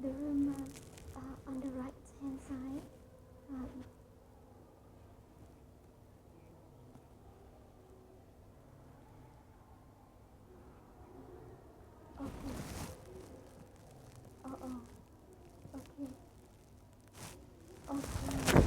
the room on the right hand side. Okay. Oh, okay. Okay.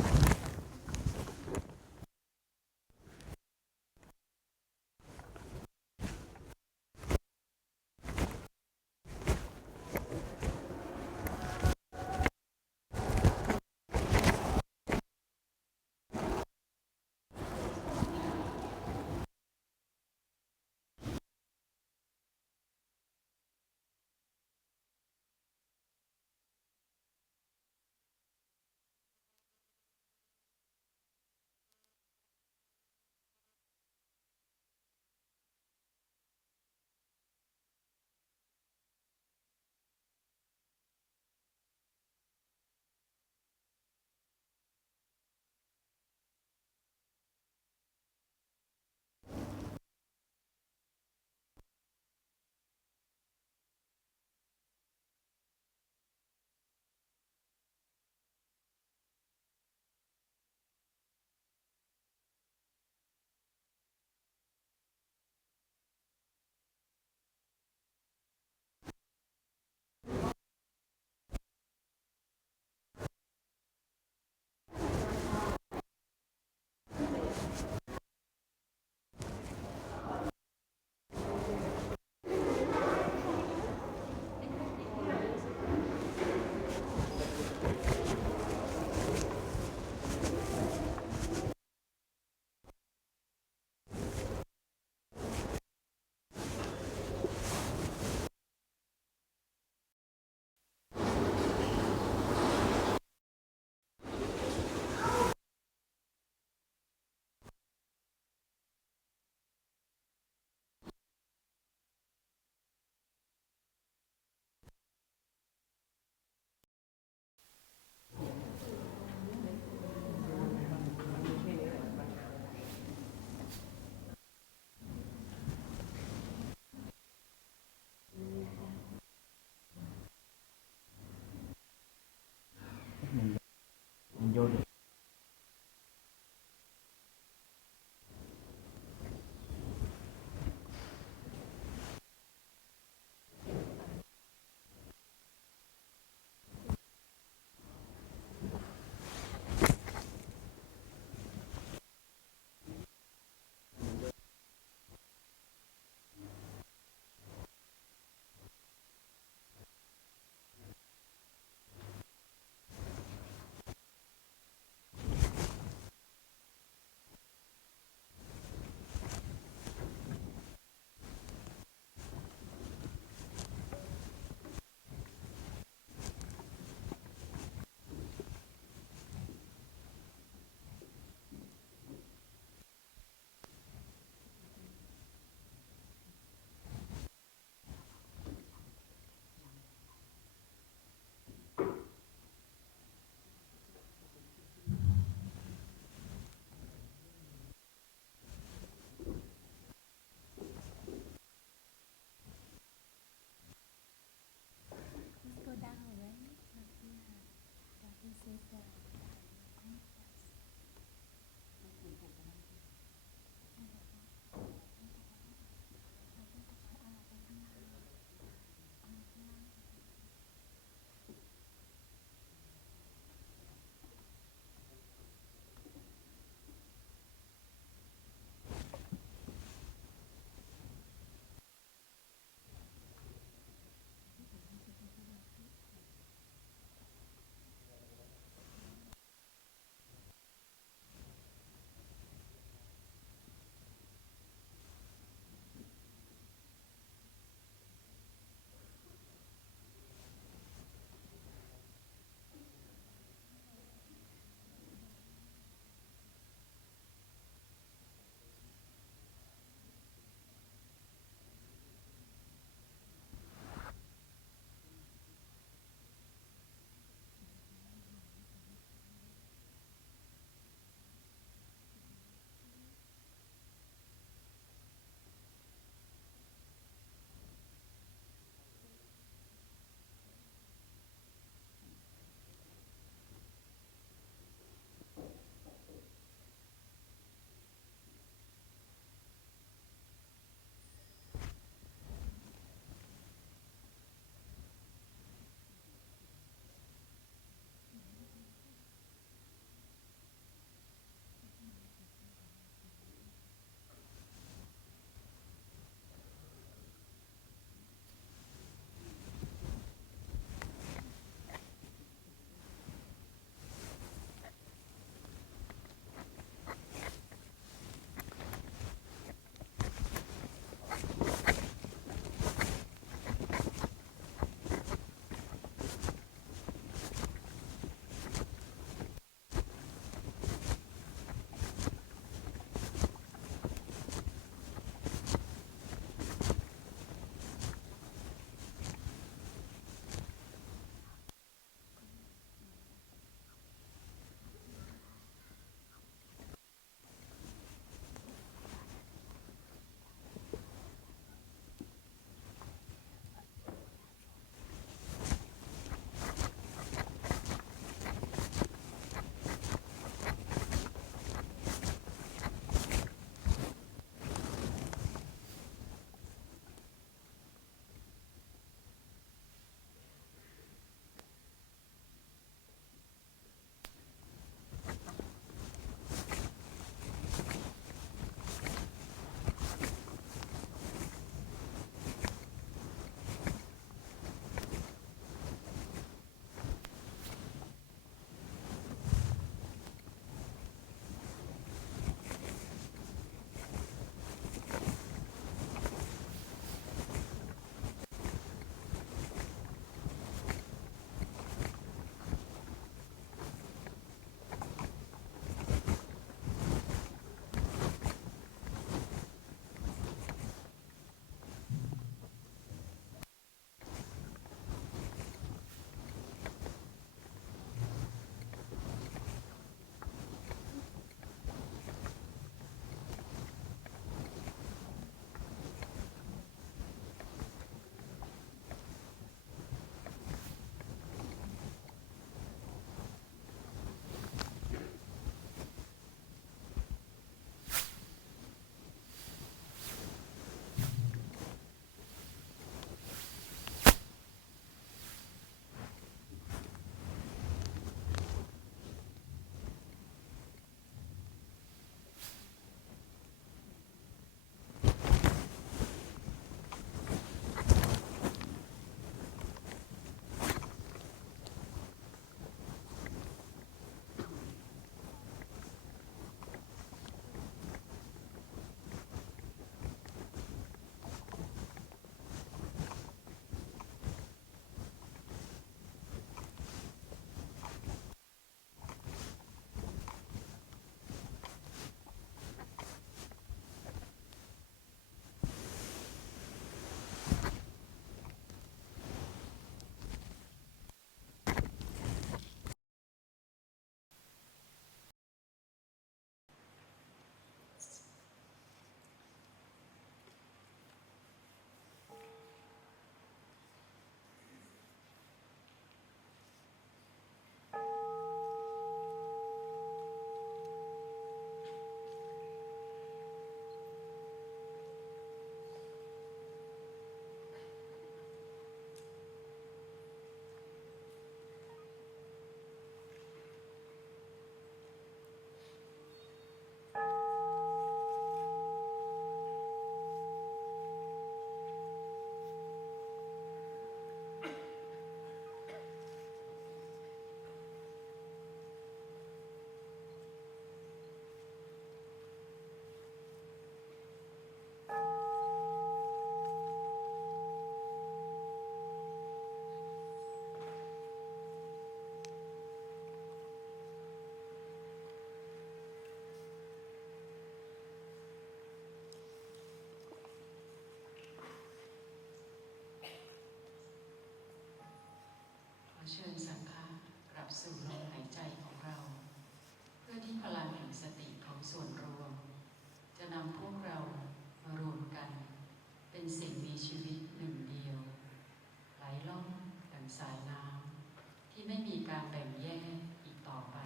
การแบ่งแยกอีกต่อไป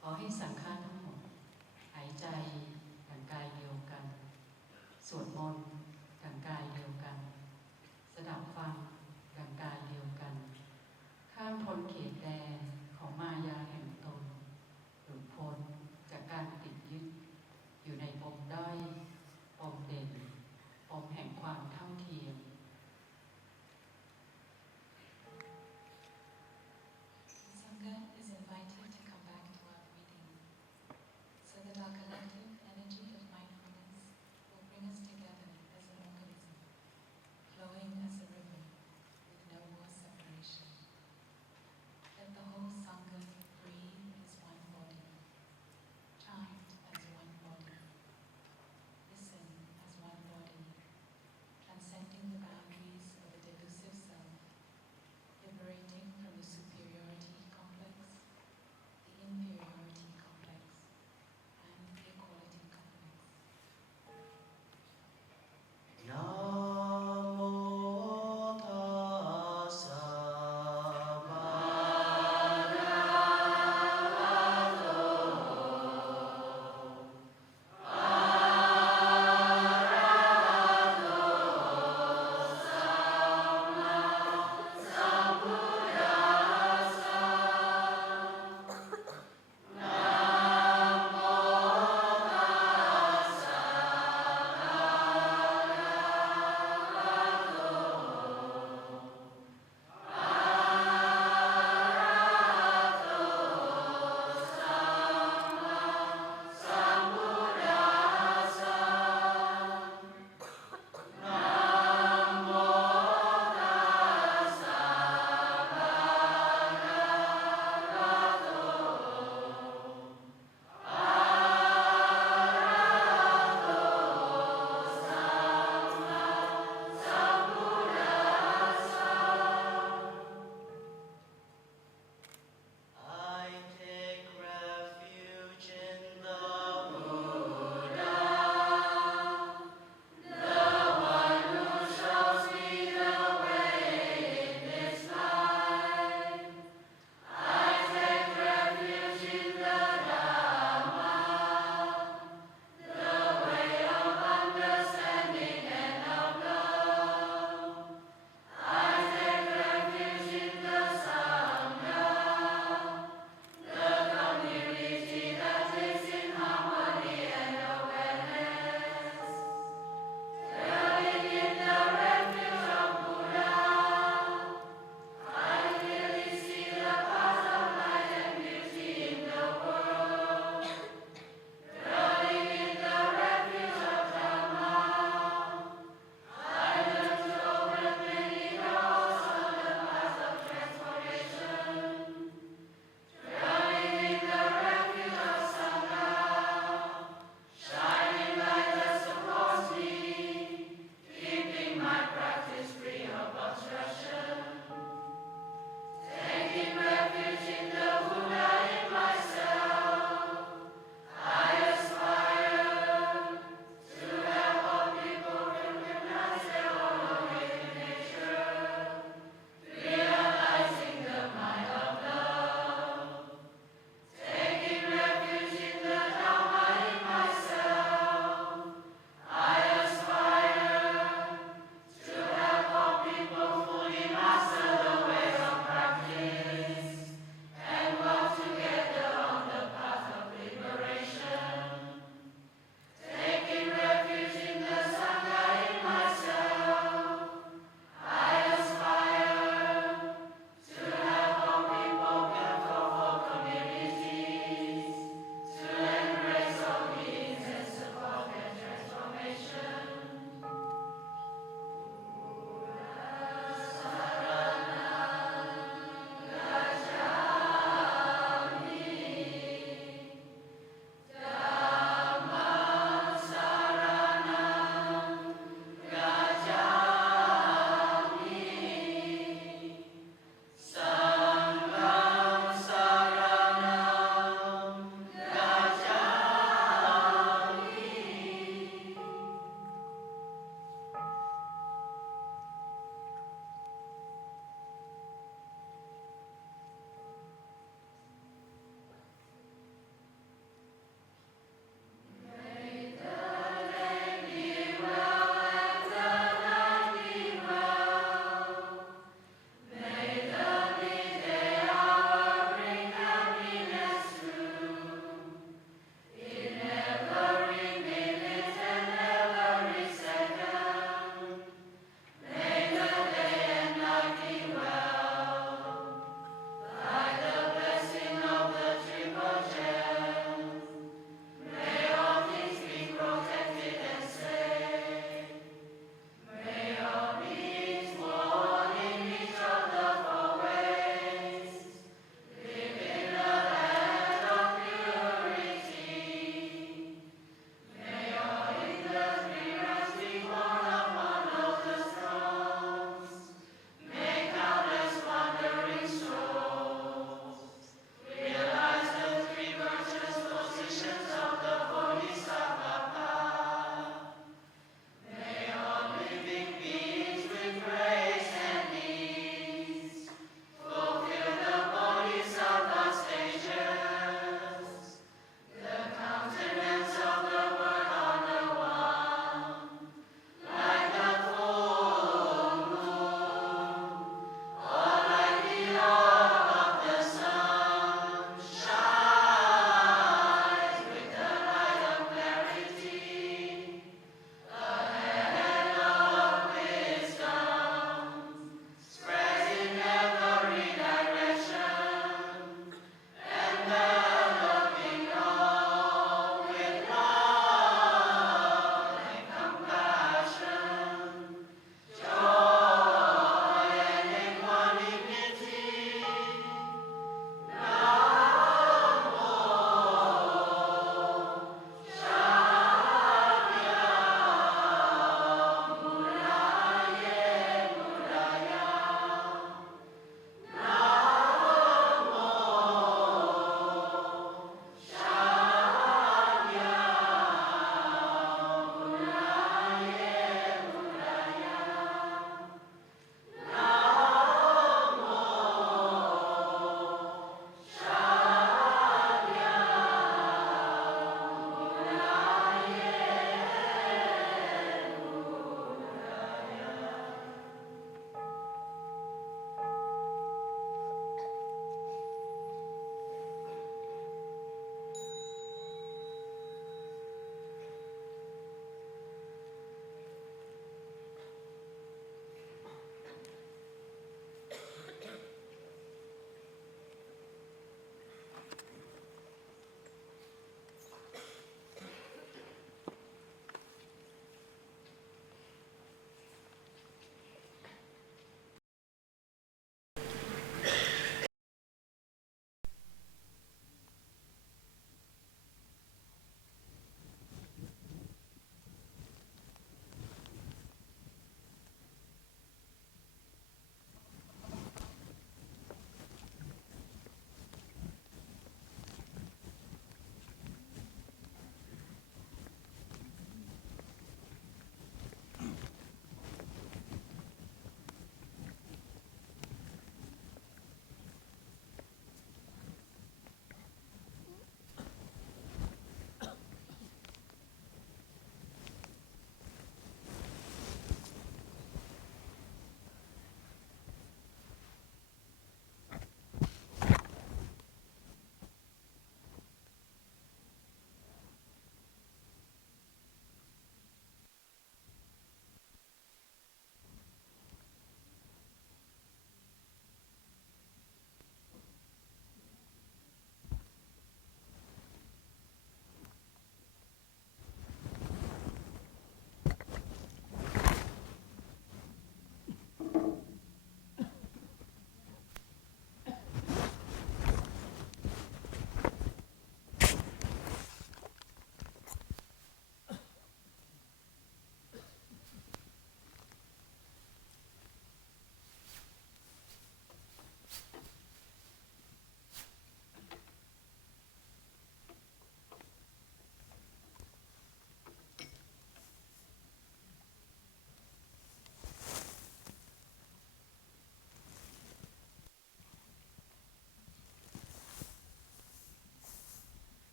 ขอให้สังขารทั้งหมดหายใจดั่งกายเดียวกันสวดมนต์ดั่งกายเดียวกันสดับฟังดั่งกายเดียวกันข้ามพ้นเขตแดนของมายาแห่งตนหลุดพ้นจากการติดยึดอยู่ในปมด้อยปมเด่นปมแห่งความเท่าเทียมSangha is invited to come back to our breathing so that our collective energy of mindfulness will bring us together as an organism, flowing as a river with no more separation. Let the whole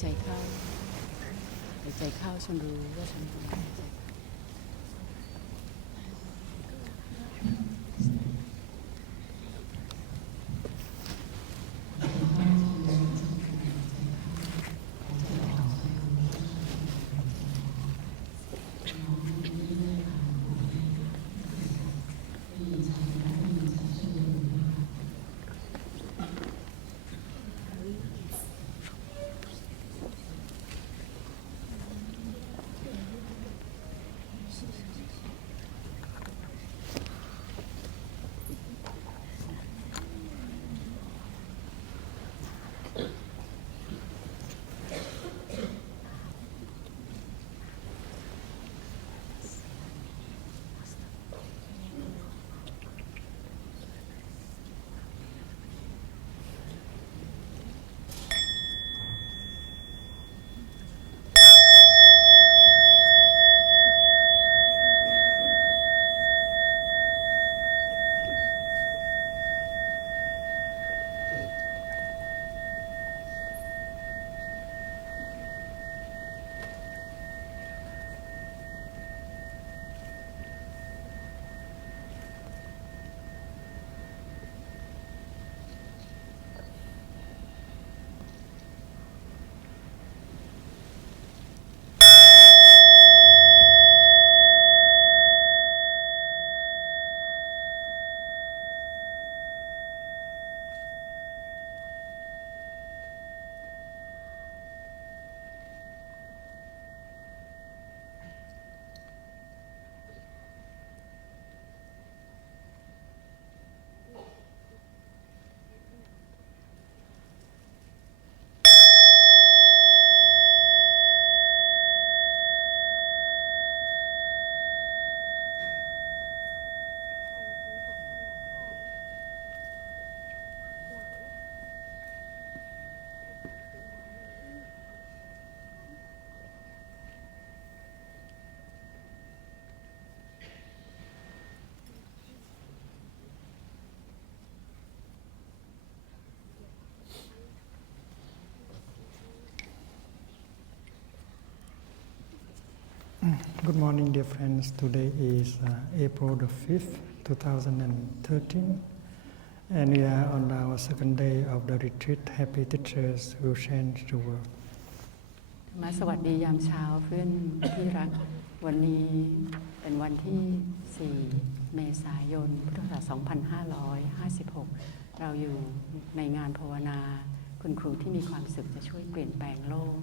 ใจเข้าหายใจเข้าฉันรู้ว่าฉันกำลังหายใจGood morning, dear friends. Today is April the 5th, 2013, and we are on our second day of the retreat. Happy Teachers Who Change the World. มาสวัสดียามเช้าเพื่อนที่รักวันนี้เป็นวันที่ 4 เมษายน พุทธศักราช 2556 เราอยู่ในงานภาวนาคุณครูที่มีความสุขจะช่วยเปลี่ยนแปลงโลก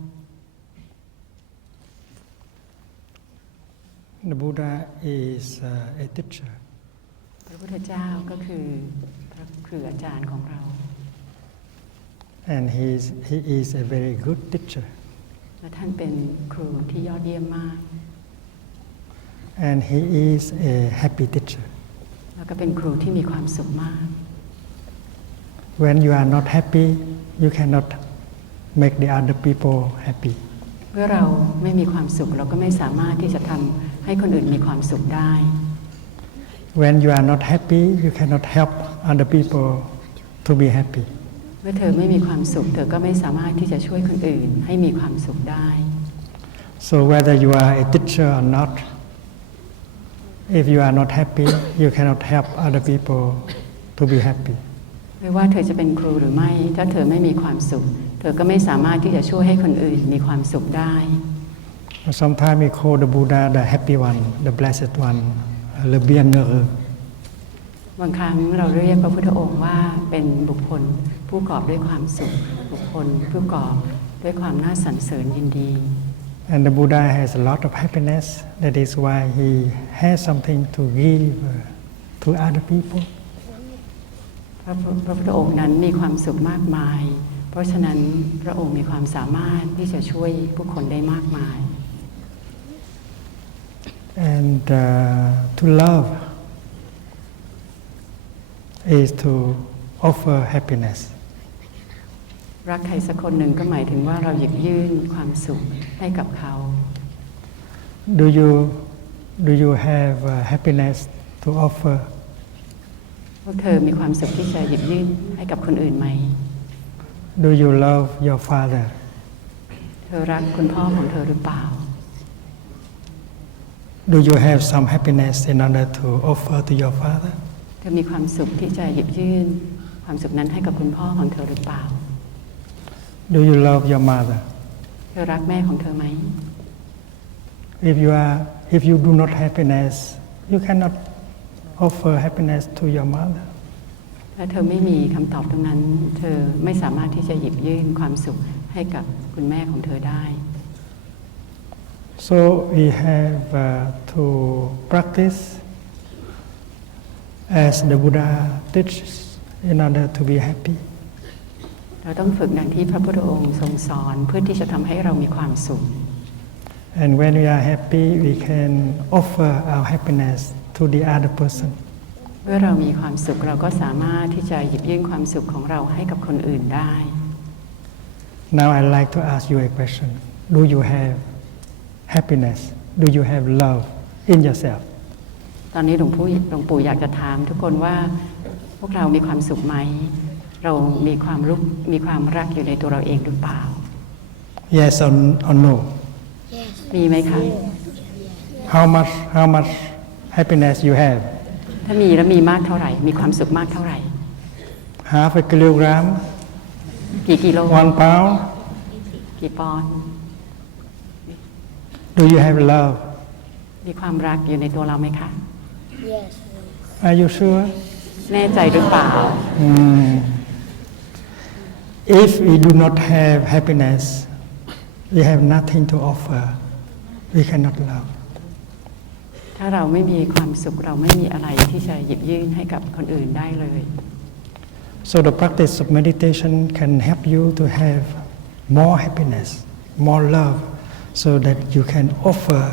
The Buddha is a teacher. พระพุทธเจ้าก็คืออาจารย์ของเรา And he is a very good teacher. และท่านเป็นครูที่ยอดเยี่ยมมาก And he is a happy teacher. แล้วก็เป็นครูที่มีความสุขมาก When you are not happy, you cannot make the other people happy. เมื่อเราไม่มีความสุขเราก็ไม่สามารถที่จะทำให้คนอื่นมีความสุขได้ When you are not happy, you cannot help other people to be happy. เมื่อเธอไม่มีความสุขเธอก็ไม่สามารถที่จะช่วยคนอื่นให้มีความสุขได้ So whether you are a teacher or not, if you are not happy, you cannot help other people to be happy. ไม่ว่าเธอจะเป็นครูหรือไม่ถ้าเธอไม่มีความสุขเธอก็ไม่สามารถที่จะช่วยให้คนอื่นมีความสุขได้ Sometimes we call the Buddha the happy one, the blessed one, le bienheureux. บางครั้งเราเรียกพระพุทธองค์ว่าเป็นบุคคลผู้กอบด้วยความสุขบุคคลผู้กอบด้วยความน่าสรรเสริญยินดี And the Buddha has a lot of happiness. That is why he has something to give to other people. พระพุทธองค์นั้นมีความสุขมากมายเพราะฉะนั้นพระองค์มีความสามารถที่จะช่วยผู้คนได้มากมาย And to love is to offer happiness. รักใครสักคนหนึ่งก็หมายถึงว่าเราหยิบยื่นความสุขให้กับเขา Do you have happiness to offer? พวกเธอมีความสุขที่จะหยิบยื่นให้กับคนอื่นไหม Do you love your father? อรักคุณพ่อของเธอหรือเปล่า Do you have some happiness in order to offer to your father? เธอมีความสุขที่จะหยิบยื่นความสุขนั้นให้กับคุณพ่อของเธอหรือเปล่า Do you love your mother? เธอรักแม่ของเธอไหม If you do not happiness, you cannot offer happiness to your mother. ถ้าเธอไม่มีคำตอบตรงนั้น เธอไม่สามารถที่จะหยิบยื่นความสุขให้กับคุณแม่ของเธอได้ So we have to practice as the Buddha teaches in order to be happy. เราต้องฝึกดังที่พระพุทธองค์ทรงสอนเพื่อที่จะทำให้เรามีความสุข And when we are happy, we can offer our happiness to the other person. เมื่อเรามีความสุขเราก็สามารถที่จะหยิบยื่นความสุขของเราให้กับคนอื่นได้ Now I'd like to ask you a question. Do you have happiness? Do you have love in yourself? ตอนนี้หลวงปู่อยากจะถามทุกคนว่าพวกเรามีความสุขไหม เรามีความรักอยู่ในตัวเราเองหรือเปล่า Yes or no? มีไหมคะ How much happiness you have? ถ้ามีแล้วมีมากเท่าไหร่ มีความสุขมากเท่าไหร่ Half a kilogram? กี่กิโล 1 pound? กี่ปอนด์ Do you have love? มีความรักอยู่ในตัวเราไหมคะ Yes. Are you sure? แน่ใจหรือเปล่า If we do not have happiness, we have nothing to offer. We cannot love. ถ้าเราไม่มีความสุขเราไม่มีอะไรที่จะหยิบยื่นให้กับคนอื่นได้เลย So the practice of meditation can help you to have more happiness, more love, so that you can offer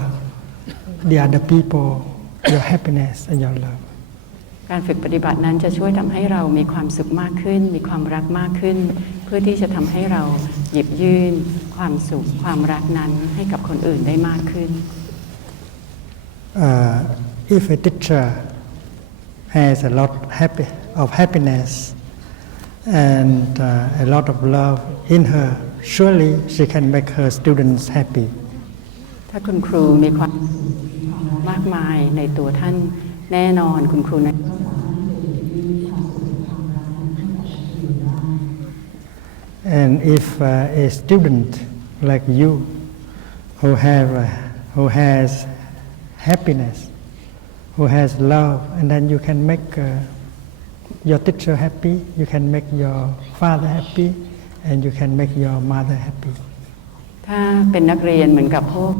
the other people your happiness and your love. การฝึกปฏิบัตินั้นจะช่วยทำให้เรามีความสุขมากขึ้น มีความรักมากขึ้น เพื่อที่จะทำให้เราหยิบยื่นความสุขความรักนั้นให้กับคนอื่นได้มากขึ้น If a teacher has a lot of happiness and a lot of love in her, surely she can make her students happy. ถ้าคุณครูมีความมากมายในตัวท่านแน่นอนคุณครูนั้น And if a student like you who has happiness, who has love, and then you can make your teacher happy, you can make your father happy, and you can make your mother happy. ถ้าเป็นนักเรียนเหมือนกับพวก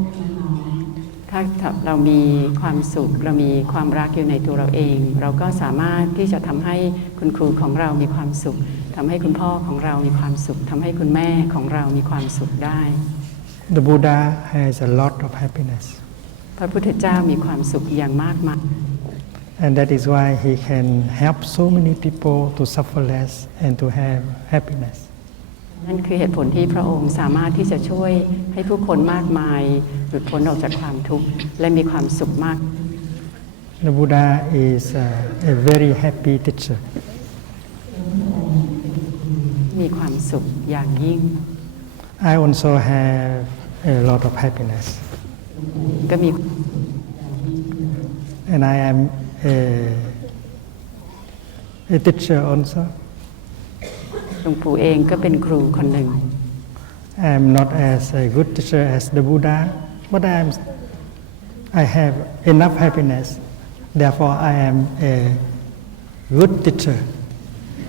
ถ้าเรามีความสุขเรามีความรักอยู่ในตัวเราเอง เราก็สามารถที่จะทำให้คุณครูของเรามีความสุขทำให้คุณพ่อของเรามีความสุขทำให้คุณแม่ของเรามีความสุขได้ The Buddha has a lot of happiness. พระพุทธเจ้ามีความสุขอย่างมากมาย And that is why he can help so many people to suffer less and to have happiness. นั่นคือเหตุผลที่พระองค์สามารถที่จะช่วยให้ผู้คนมากมายหลุดพ้นออกจากความทุกข์และมีความสุขมาก The Buddha is a very happy teacher. มีความสุขอย่างยิ่ง I also have a lot of happiness. ก็มี And I am a teacher also. หลวงปู่เองก็เป็นครูคนหนึ่ง I am not as a good teacher as the Buddha, but I have enough happiness. Therefore, I am a good teacher.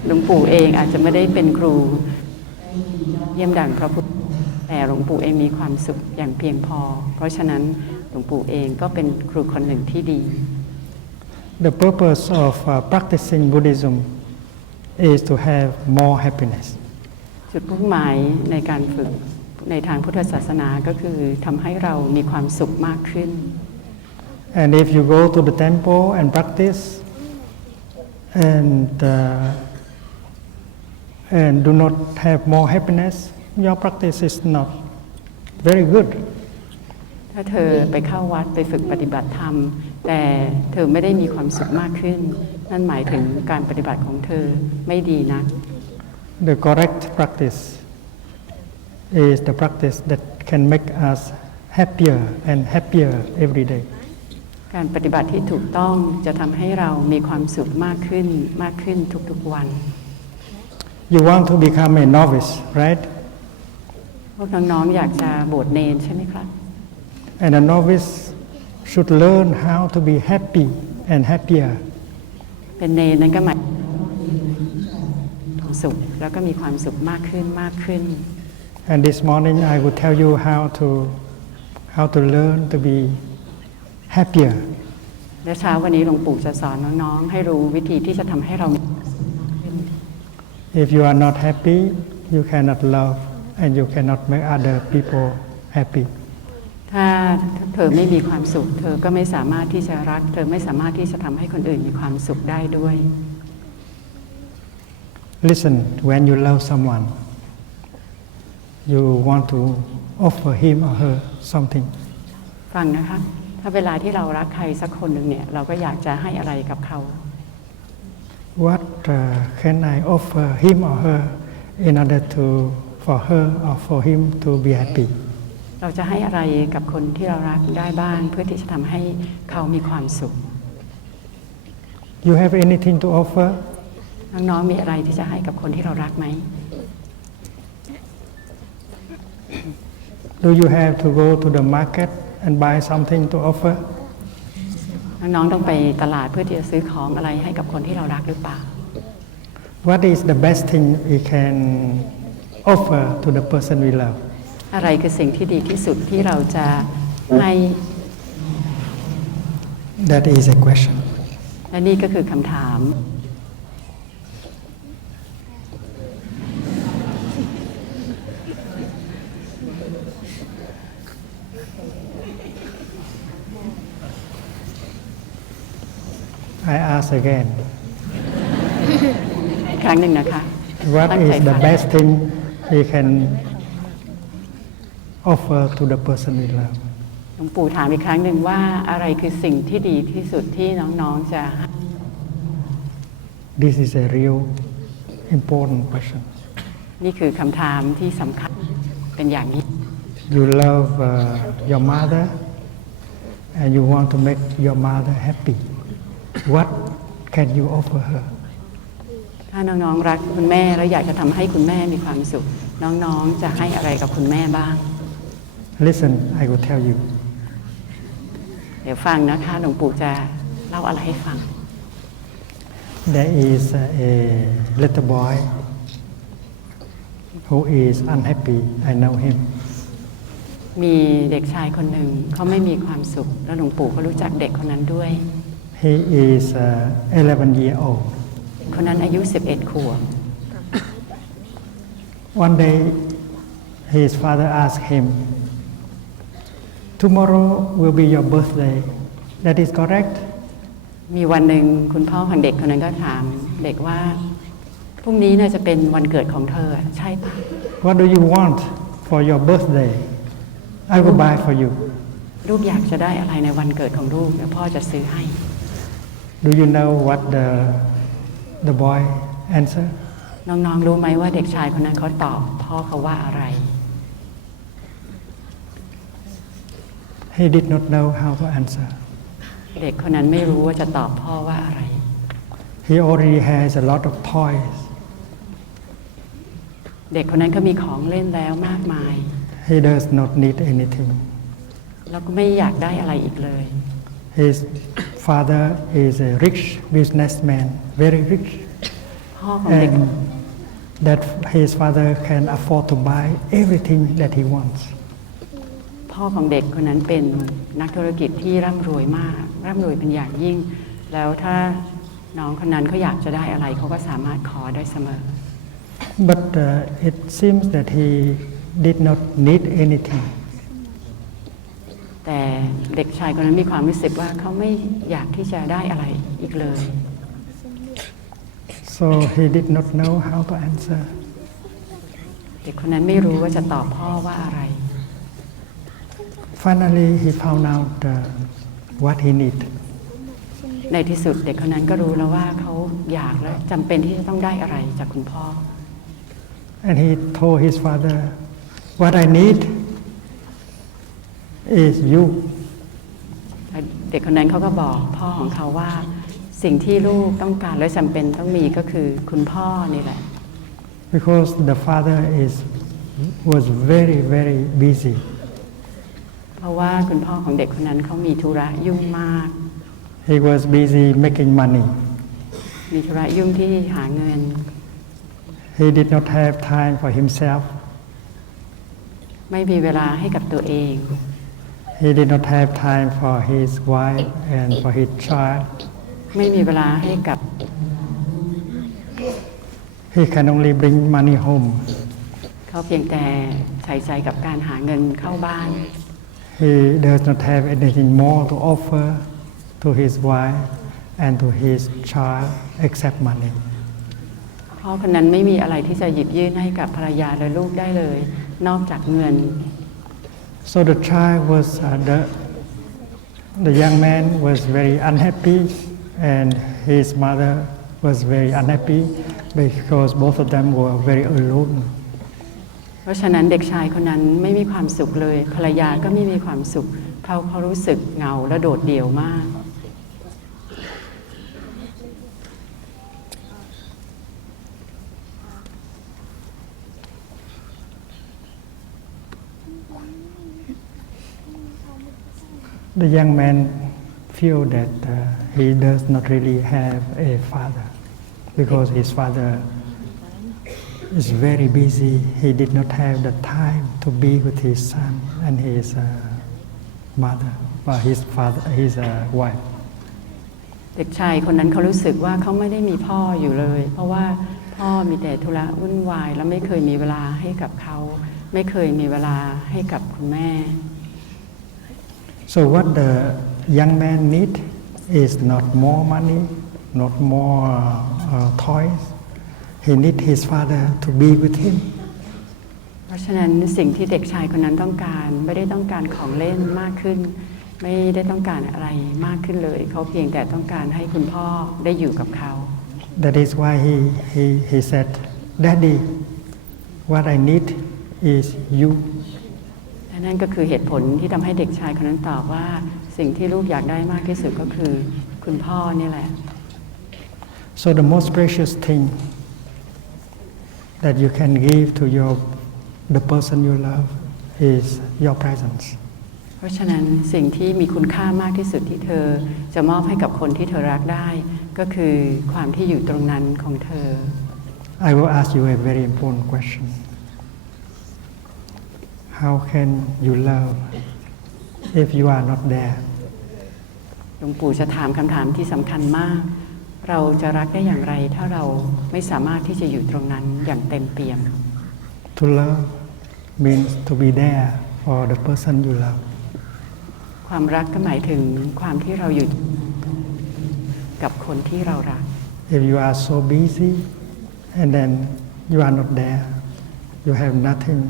หลวงปู่เองอาจจะไม่ได้เป็นครูเยี่ยมดังพระพุทธแต่หลวงปู่เองมีความสุขอย่างเพียงพอ เพราะฉะนั้นหลวงปู่เองก็เป็นครูคนหนึ่งที่ดี The purpose of practicing Buddhism is to have more happiness. จุดมุ่งหมายในการฝึกในทางพุทธศาสนาก็คือทำให้เรามีความสุขมากขึ้น And if you go to the temple and practice and do not have more happiness, your practice is not very good. ถ้าเธอไปเข้าวัดไปฝึกปฏิบัติธรรมแต่เธอไม่ได้มีความสุขมากขึ้นนั่นหมายถึงการปฏิบัติของเธอไม่ดีนัก The correct practice is the practice that can make us happier and happier every day. การปฏิบัติที่ถูกต้องจะทำให้เรามีความสุขมากขึ้นมากขึ้นทุกๆวัน You want to become a novice, right? พวกน้องๆอยากจะบวชเนรใช่ไหมครับ And a novice should learn how to be happy and happier. เป็นเนรนั้นก็หมายสุขแล้วก็มีความสุขมากขึ้นมากขึ้น And this morning I will tell you how to learn to be happier. และเช้าวันนี้หลวงปู่จะสอนน้องๆให้รู้วิธีที่จะทำให้เรา If you are not happy, you cannot love and you cannot make other people happy. ถ้าเธอไม่มีความสุขเธอก็ไม่สามารถที่จะรักเธอไม่สามารถที่จะทำให้คนอื่นมีความสุขได้ด้วย Listen, when you love someone, you want to offer him or her something. ฟังนะคะถ้าเวลาที่เรารักใครสักคนหนึ่งเนี่ยเราก็อยากจะให้อะไรกับเขา What can I offer him or her in order for her or for him to be happy? เราจะให้อะไรกับคนที่เรารักได้บ้างเพื่อที่จะทำให้เขามีความสุข You have anything to offer? น้องๆมีอะไรที่จะให้กับคนที่เรารักไหม Do you have to go to the market and buy something to offer? น้องๆต้องไปตลาดเพื่อที่จะซื้อของอะไรให้กับคนที่เรารักหรือเปล่า What is the best thing we can offer to the person we love? อะไรคือสิ่งที่ดีที่สุดที่เราจะให้ That is a question. และนี่ก็คือคำถาม I ask again. อีกครั้งหนึ่งนะคะ What ตั้งใจ is the ฟัง best thing we can offer to the person we love? หลวงปู่ถามอีกครั้งหนึ่งว่าอะไรคือสิ่งที่ดีที่สุดที่น้องๆจะให้ This is a real important question. นี่คือคำถามที่สำคัญเป็นอย่างยิ่ง You love your mother and you want to make your mother happy. What can you offer her? ถ้าน้องๆรักคุณแม่แล้วอยากจะทำให้คุณแม่มีความสุขน้องๆจะให้อะไรกับคุณแม่บ้าง Listen, I will tell you. เดี๋ยวฟังนะคะหลวงปู่จะเล่าอะไรให้ฟัง There is a little boy who is unhappy. I know him. มีเด็กชายคนหนึ่งเขาไม่มีความสุขแล้วหลวงปู่ก็รู้จักเด็กคนนั้นด้วย He is 11 years old. คนนั้นอายุ11 ขวบ One day, his father asked him, "Tomorrow will be your birthday. That is correct?" มีวันหนึ่งคุณพ่อของเด็กคนนั้นก็ถามเด็กว่าพรุ่งนี้น่าจะเป็นวันเกิดของเธอใช่ปะ What do you want for your birthday? I will buy for you. ลูกอยากจะได้อะไรในวันเกิดของลูกเดี๋ยวพ่อจะซื้อให้ Do you know what the boy answered? น้องๆรู้ไหมว่าเด็กชายคนนั้นเขาตอบพ่อเขาว่าอะไร He did not know how to answer. เด็กคนนั้นไม่รู้ว่าจะตอบพ่อว่าอะไร He already has a lot of toys. เด็กคนนั้นก็มีของเล่นแล้วมากมาย He does not need anything. แล้วก็ไม่อยากได้อะไรอีกเลย His father is a rich businessman, very rich, พ่อของเด็ก and that his father can afford to buy everything that he wants. พ่อของเด็กคนนั้นเป็นนักธุรกิจที่ร่ำรวยมากร่ำรวยเป็นอย่างยิ่ง แล้วถ้าน้องคนนั้นเขาอยากจะได้อะไรเขาก็สามารถขอได้เสมอ But it seems that he did not need anything. แต่เด็กชายคนนั้นมีความรู้สึกว่าเขาไม่อยากที่จะได้อะไรอีกเลย So he did not know how to answer. เด็กคนนั้นไม่รู้ว่าจะตอบพ่อว่าอะไร Finally, he found out what he needed. ในที่สุดเด็กคนนั้นก็รู้แล้วว่าเขาอยากและจำเป็นที่จะต้องได้อะไรจากคุณพ่อ And he told his father, What I need is you. เด็กคนนั้นเขาก็บอกพ่อของเขาว่าสิ่งที่ลูกต้องการและจำเป็นต้องมีก็คือคุณพ่อนี่แหละ Because the father was very, very busy. เพราะว่าคุณพ่อของเด็กคนนั้นเขามีธุระยุ่งมาก He was busy making money. มีธุระยุ่งที่หาเงิน He did not have time for himself. ไม่มีเวลาให้กับตัวเอง He did not have time for his wife and for his child. ไม่มีเวลาให้กับ He can only bring money home. เขาเพียงแต่ใส่ใจกับการหาเงินเข้าบ้าน He does not have anything more to offer to his wife and to his child except money. พ่อคนนั้นไม่มีอะไรที่จะหยิบยื่นให้กับภรรยาและลูกได้เลย นอกจากเงิน So the child was the young man was very unhappy, and his mother was very unhappy because both of them were very alone. เพราะฉะนั้นเด็กชายคนนั้นไม่มีความสุขเลยภรรยาก็ไม่มีความสุขเขารู้สึกเหงาและโดดเดี่ยวมาก The young man feel that he does not really have a father because his father is very busy. He did not have the time to be with his son and his mother, or his father, his wife. เด็กชายคนนั้นเขารู้สึกว่าเขาไม่ได้มีพ่ออยู่เลย เพราะว่าพ่อมีแต่ธุระวุ่นวายแล้วไม่เคยมีเวลาให้กับเขาไม่เคยมีเวลาให้กับคุณแม่ So what the young man need is not more money, not more toys. He need his father to be with him. เพราะฉะนั้นสิ่งที่เด็กชายคนนั้นต้องการไม่ได้ต้องการของเล่นมากขึ้น ไม่ได้ต้องการอะไรมากขึ้นเลยเขาเพียงแต่ต้องการให้คุณพ่อได้อยู่กับเขา That is why he said, "Daddy, what I need is you." และนั่นก็คือเหตุผลที่ทำให้เด็กชายคนนั้นตอบว่าสิ่งที่ลูกอยากได้มากที่สุดก็คือคุณพ่อนี่แหละ So the most precious thing that you can give to the person you love is your presence. เพราะฉะนั้นสิ่งที่มีคุณค่ามากที่สุดที่เธอจะมอบให้กับคนที่เธอรักได้ก็คือความที่อยู่ตรงนั้นของเธอ I will ask you a very important question. How can you love if you are not there? หลวงปู่จะถามคำถามที่สำคัญมาก เราจะรักได้อย่างไรถ้าเราไม่สามารถที่จะอยู่ตรงนั้นอย่างเต็มเปี่ยม To love means to be there for the person you love. ความรักก็หมายถึงความที่เราอยู่กับคนที่เรารัก If you are so busy and then you are not there, you have nothing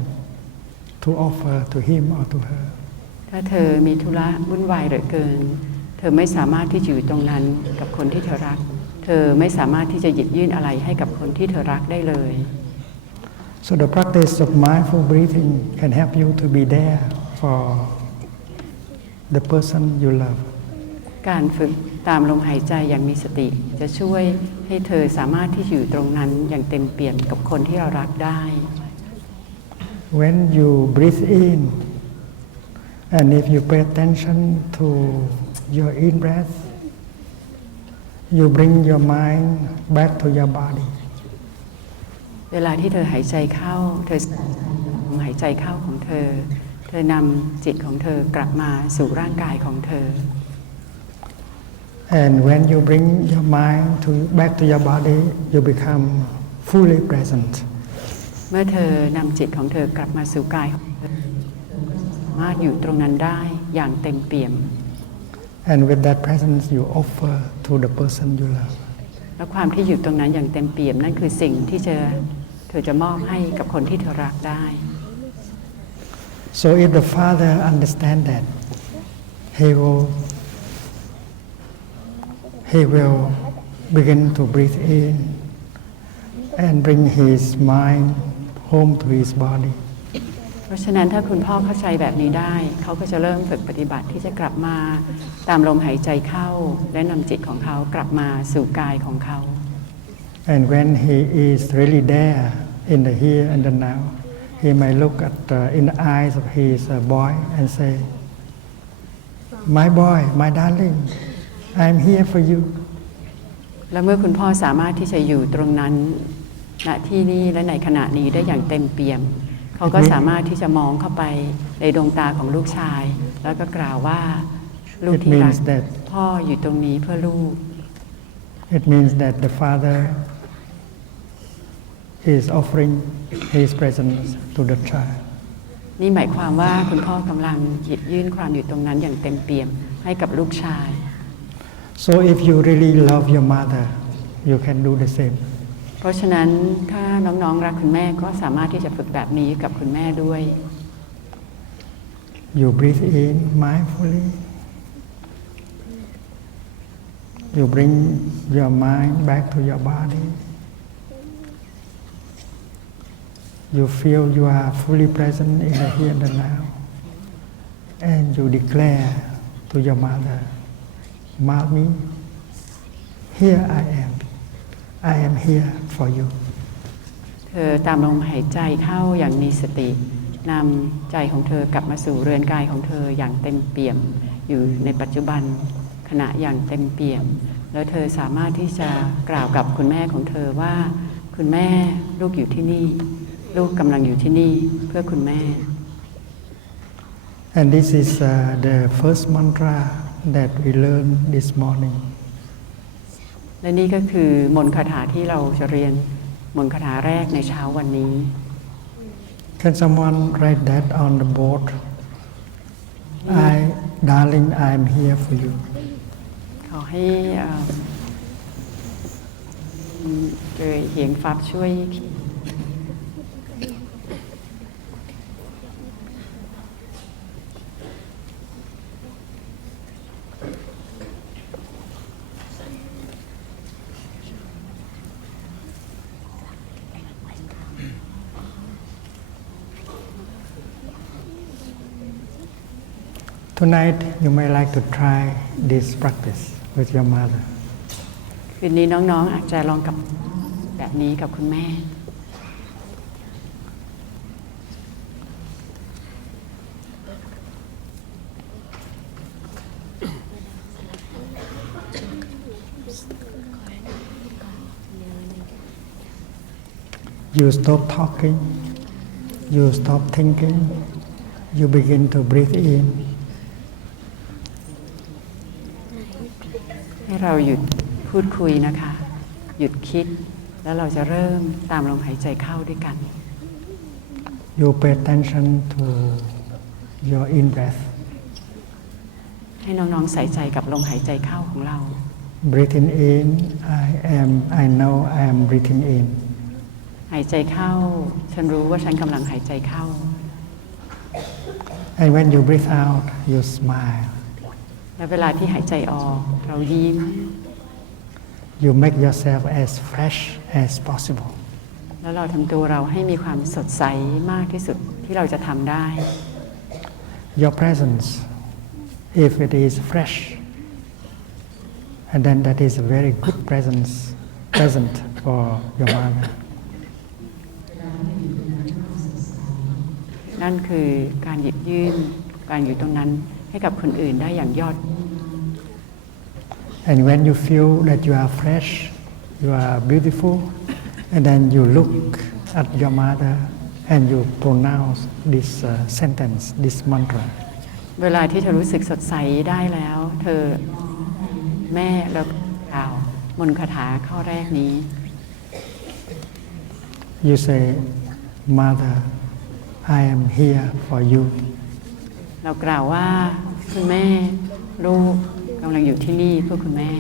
to offer to him or to her. ถ้าเธอมีธุระวุ่นวายเหลือเกินเธอไม่สามารถที่จะอยู่ตรงนั้นกับคนที่เธอรักเธอไม่สามารถที่จะหยิบยื่นอะไรให้กับคนที่เธอรักได้เลย So the practice of mindful breathing can help you to be there for the person you love. การฝึกตามลมหายใจอย่างมีสติจะช่วยให้เธอสามารถที่จะอยู่ตรงนั้นอย่างเต็มเปี่ยมกับคนที่เรารักได้ When you breathe in, and if you pay attention to your in breath, you bring your mind back to your body. เวลาที่เธอหายใจเข้าเธอหายใจเข้าของเธอเธอนำจิตของเธอกลับมาสู่ร่างกายของเธอ And when you bring your mind back to your body, you become fully present. เมื่อเธอนำจิตของเธอกลับมาสู่กายของเธอสามารถอยู่ตรงนั้นได้อย่างเต็มเปี่ยม And with that presence, you offer to the person you love. และความที่อยู่ตรงนั้นอย่างเต็มเปี่ยมนั่นคือสิ่งที่เธอจะมอบให้กับคนที่เธอรักได้ So if the father understands that, he will begin to breathe in and bring his mind home to his body. ราะฉะนั้นถ้าคุณพ่อเข้าใจแบบนี้ได้เขาก็จะเริ่มฝึกปฏิบัติที่จะกลับมาตามลมหายใจเข้าและนำจิตของเขากลับมาสู่กายของเขา And when he is really there in the here and the now, he may look at in the eyes of his boy and say, "My boy, my darling, I am here for you." และเมื่อคุณพ่อสามารถที่จะอยู่ตรงนั้นณที่นี้และในขณะนี้ได้อย่างเต็มเปี่ยมเขาก็สามารถที่จะมองเข้าไปในดวงตาของลูกชายแล้วก็กล่าวว่าลูกที่รักพ่ออยู่ตรงนี้เพื่อลูก It means that the father is offering his presence to the child. นี่หมายความว่าคุณพ่อกำลังหยิบยื่นความอยู่ตรงนั้นอย่างเต็มเปี่ยมให้กับลูกชาย So if you really love your mother, you can do the same. เพราะฉะนั้นถ้าน้องๆรักคุณแม่ก็สามารถที่จะฝึกแบบนี้กับคุณแม่ด้วย You breathe in mindfully. You bring your mind back to your body. You feel you are fully present in the here and the now. And you declare to your mother, "Mommy, here I am. I am here for you." เธอตามลมหายใจเข้าอย่างมีสตินำใจของเธอกลับมาสู่เรือนกายของเธออย่างเต็มเปี่ยมอยู่ในปัจจุบันขณะอย่างเต็มเปี่ยมแล้วเธอสามารถที่จะกล่าวกับคุณแม่ของเธอว่าคุณแม่ลูกอยู่ที่นี่ลูกกำลังอยู่ที่นี่เพื่อคุณแม่ And this is the first mantra that we learned this morning. และนี่ก็คือมนต์คาถาที่เราจะเรียนมนต์คาถาแรกในเช้าวันนี้ Can someone write that on the board? Darling, I am here for you. ขอให้เจอเหียงฟับช่วยTonight, you may like to try this practice with your mother. คืนนี้น้องๆอาจจะลองกับแบบนี้กับคุณแม่ You stop talking, you stop thinking, you begin to breathe in. ให้เราหยุดพูดคุยนะคะ หยุดคิดแล้วเราจะเริ่มตามลมหายใจเข้าด้วยกัน You pay attention to your in breath. ให้น้องๆใส่ใจกับลมหายใจเข้าของเรา Breathing in, I know I am breathing in. หายใจเข้าฉันรู้ว่าฉันกำลังหายใจเข้า And when you breathe out, you smile. และเวลาที่หายใจออกเรายิ้ม You make yourself as fresh as possible. แล้วเราทำตัวเราให้มีความสดใสมากที่สุดที่เราจะทำได้ Your presence, if it is fresh, and then that is a very good present for your mother. นั่นคือการหยิบยื่นการอยู่ตรงนั้นให้กับคนอื่นได้อย่างยอด And when you feel that you are fresh, you are beautiful, and then you look at your mother and you pronounce this sentence, this mantra. เวลาที่เธอรู้สึกสดใสได้แล้ว เธอแม่แล้วกล่าวมนต์คาถาข้อแรกนี้ You say, "Mother, I am here for you." เรากล่าวว่าคุณแม่ลูกกำลังอยู่ที่นี่เพื่อคุณแม่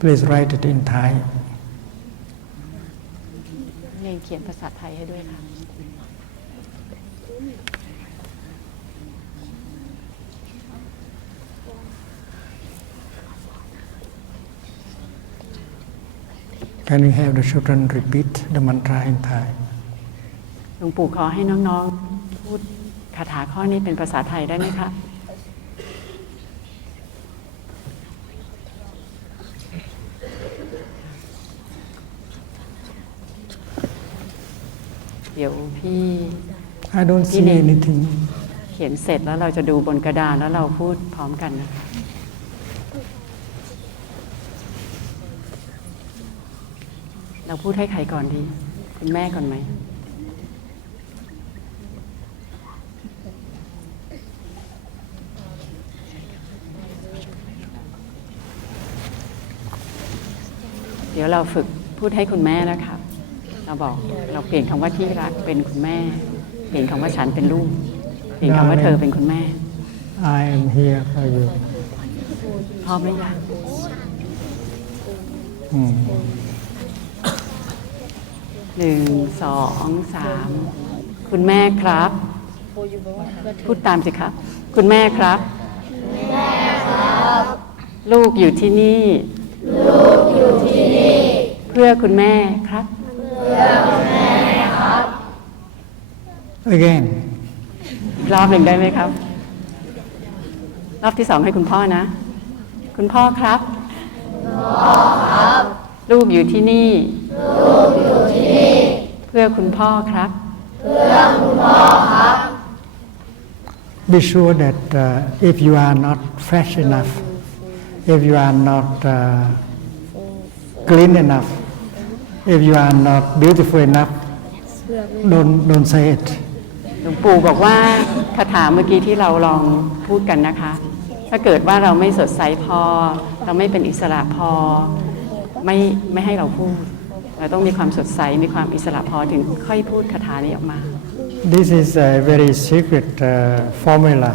Please write it in Thai. เรียนเขียนภาษาไทยให้ด้วยค่ะ Can we have the children repeat the mantra in Thai? ลวงปู่ขอให้น้องๆพูดคาถาข้อนี้เป็นภาษาไทยได้ไหมคะเดี๋ยวพี่ I don't see anything. เขียนเสร็จแล้วเราจะดูบนกระดานแล้วเราพูดพร้อมกันนะคะเราพูดให้ใครก่อนดีคุณแม่ก่อนไหมเดี๋ยวเราฝึกพูดให้คุณแม่แล้วค่ะเราบอกเราเปลี่ยนคำว่าที่รักเป็นคุณแม่เปลี่ยนคำว่าฉันเป็นลูกเปลี่ยนคำว่าเธอเป็นคุณแม่ I am here for you. พร้อมหรือยัง 1 2 3คุณแม่ครับพูดตามสิครับคุณแม่ครับลูกอยู่ที่นี่เพื่อคุณแม่ครับ Again. อีกรอบหนึ่งได้ไหมครับรอบที่ 2ให้คุณพ่อนะคุณพ่อครับลูกอยู่ที่นี่เพื่อคุณพ่อครับ Be sure that if you are not fresh enough, if you are not clean enough, if you are not beautiful enough, don't say it. หลวงปู่บอกว่าคาถาเมื่อกี้ที่เราลองพูดกันนะคะ ถ้าเกิดว่าเราไม่สดใสพอเราไม่เป็นอิสระพอไม่ให้เราพูดเราต้องมีความสดใสมีความอิสระพอถึงค่อยพูดคาถานี้ออกมา This is a very secret formula,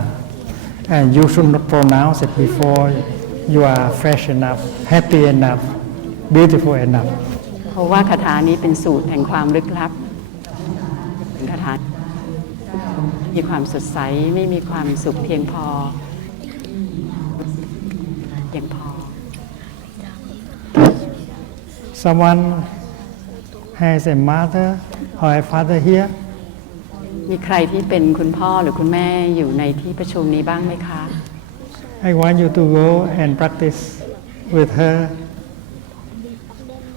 and you should not pronounce it before you are fresh enough, happy enough, beautiful enough. เพราะว่าคาถานี้เป็นสูตรแห่งความลึกลับเป็นคาถามีความสดใสไม่มีความสุขเพียงพออย่างพอ Someone has a mother or a father here? มีใครที่เป็นคุณพ่อหรือคุณแม่อยู่ในที่ประชุมนี้บ้างไหมคะ I want you to go and practice with her.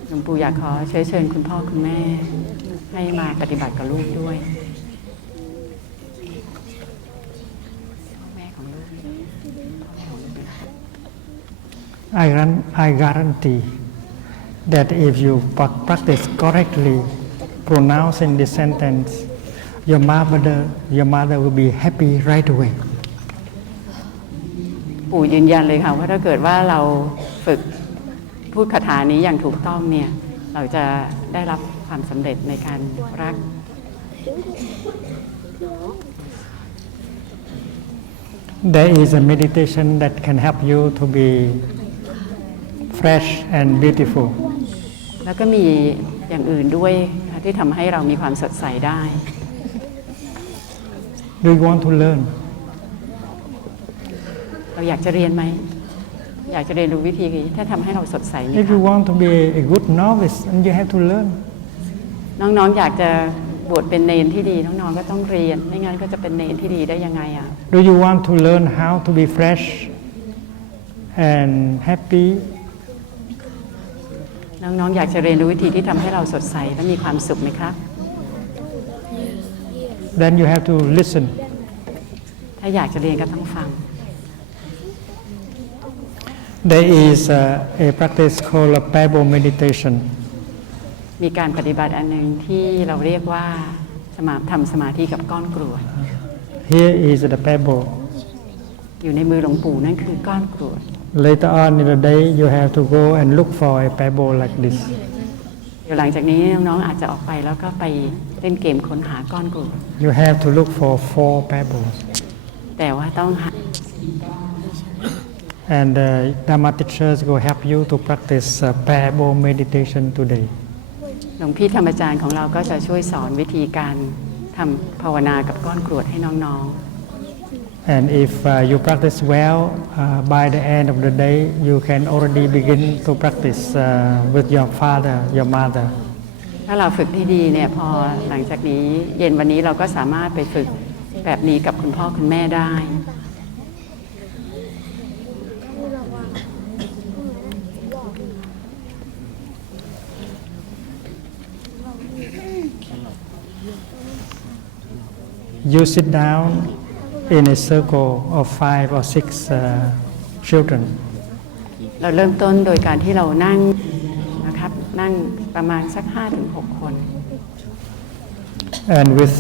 หลวงปู่อยากขอเชิญคุณพ่อคุณแม่ให้มาปฏิบัติกับลูกด้วยแม่ของลูก I guarantee that if you practice correctly, pronouncing this sentence, your mother will be happy right away. ปู่ยืนยันเลยค่ะว่าถ้าเกิดว่าเราฝึกพูดคาถานี้อย่างถูกต้องเนี่ยเราจะได้รับความสำเร็จในการรัก There is a meditation that can help you to be fresh and beautiful. แล้วก็มีอย่างอื่นด้วยที่ทำให้เรามีความสดใสได้ Do you want to learn? เราอยากจะเรียนไหมอยากจะเรียนรู้วิธีถ้าทำให้เราสดใสไหม If คะ you want to be a good novice, then you have to learn. น้องๆอยากจะบวชเป็นเนนที่ดีน้องๆก็ต้องเรียนไม่งั้นก็จะเป็นเนนที่ดีได้ยังไงอ่ะ Do you want to learn how to be fresh and happy? น้องๆอยากจะเรียนรู้วิธีที่ทำให้เราสดใสและมีความสุขไหมครับ Then you have to listen. ถ้าอยากจะเรียนก็ต้องฟัง There is a practice called a Pebble meditation. มีการปฏิบัติอันหนึ่งที่เราเรียกว่าทำสมาธิกับก้อนกรวด Here is the pebble. อยู่ในมือหลวงปู่นั่นคือก้อนกรวด Later on in the day, you have to go and look for a pebble like this. เดี๋ยวหลังจากนี้น้องๆอาจจะออกไปแล้วก็ไปเล่นเกมค้นหาก้อนกรวด You have to look for 4 pebbles. แต่ว่าต้องหา And Dhamma teachers will help you to practice pebble meditation today. หลวงพี่ธรรมอาจารย์ของเราก็จะช่วยสอนวิธีการทำภาวนากับก้อนกรวดให้น้องๆ And if you practice well, by the end of the day, you can already begin to practice with your father, your mother. ถ้าเราฝึกที่ดีเนี่ยพอหลังจากนี้เย็นวันนี้เราก็สามารถไปฝึกแบบนี้กับคุณพ่อคุณแม่ได้ You sit down in a circle of 5 or 6 children. เราเริ่มต้นโดยการที่เรานั่งนะครับนั่งประมาณสัก 5-6 คน And with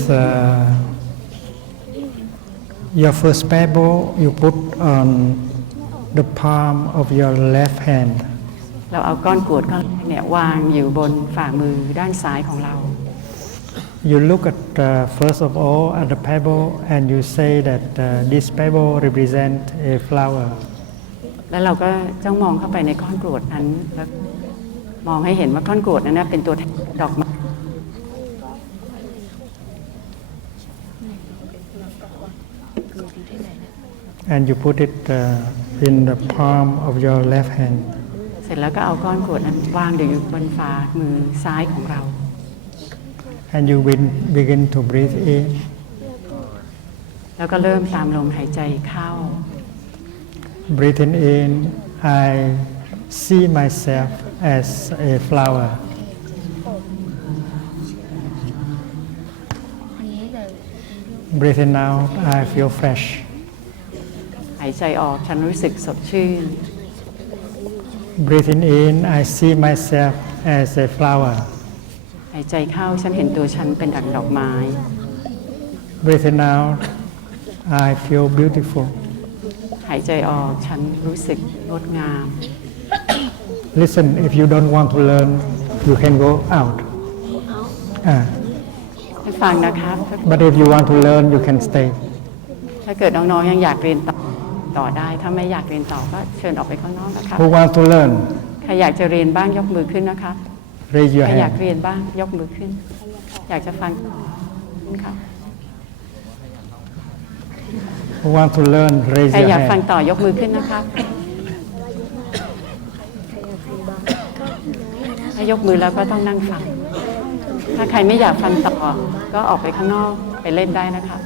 your first pebble, you put on the palm of your left hand. เราเอาก้อนกรวดก้อนเนี่ยวางอยู่บนฝ่ามือด้านซ้ายของเรา You look at first of all at the pebble and you say that this pebble represent a flower. แล้วเราก็จ้องมองเข้าไปในก้อนกรวดนั้นแล้วมองให้เห็นว่าก้อนกรวดนั้นเป็นตัวดอกไม้ And you put it in the palm of your left hand. เสร็จแล้วก็เอาก้อนกรวดนั้นวางอยู่บนฝ่ามือซ้ายของเรา And you begin to breathe in. แล้วก็เริ่มตามลมหายใจเข้า Breathing in, I see myself as a flower. Breathing out, I feel fresh. หายใจออกฉันรู้สึกสดชื่น Breathing in, I see myself as a flower. หายใจเข้าฉันเห็นตัวฉันเป็นดั่งดอกไม้ Breathing out, I feel beautiful. หายใจออกฉันรู้สึกงดงาม Listen, if you don't want to learn, you can go out. ให้ฟังนะครับ But if you want to learn, you can stay. ถ้าเกิดน้องๆยังอยากเรียนต่อได้ ถ้าไม่อยากเรียนต่อก็เชิญออกไปข้างนอกนะครับ Who wants to learn? ใครอยากจะเรียนบ้างยกมือขึ้นนะครับ Raise your ใครอยาก hand. เรียนบ้างยกมือขึ้น อยากจะฟังครับ Who wants to learn? Raise ใคร your อยากฟัง hand. ต่อยกมือขึ้นนะครับถ้ายกมือแล้วก็ต้องนั่งฟัง ถ้าใครไม่อยากฟังต่อก็ออกไปข้างนอกไปเล่นได้นะคะ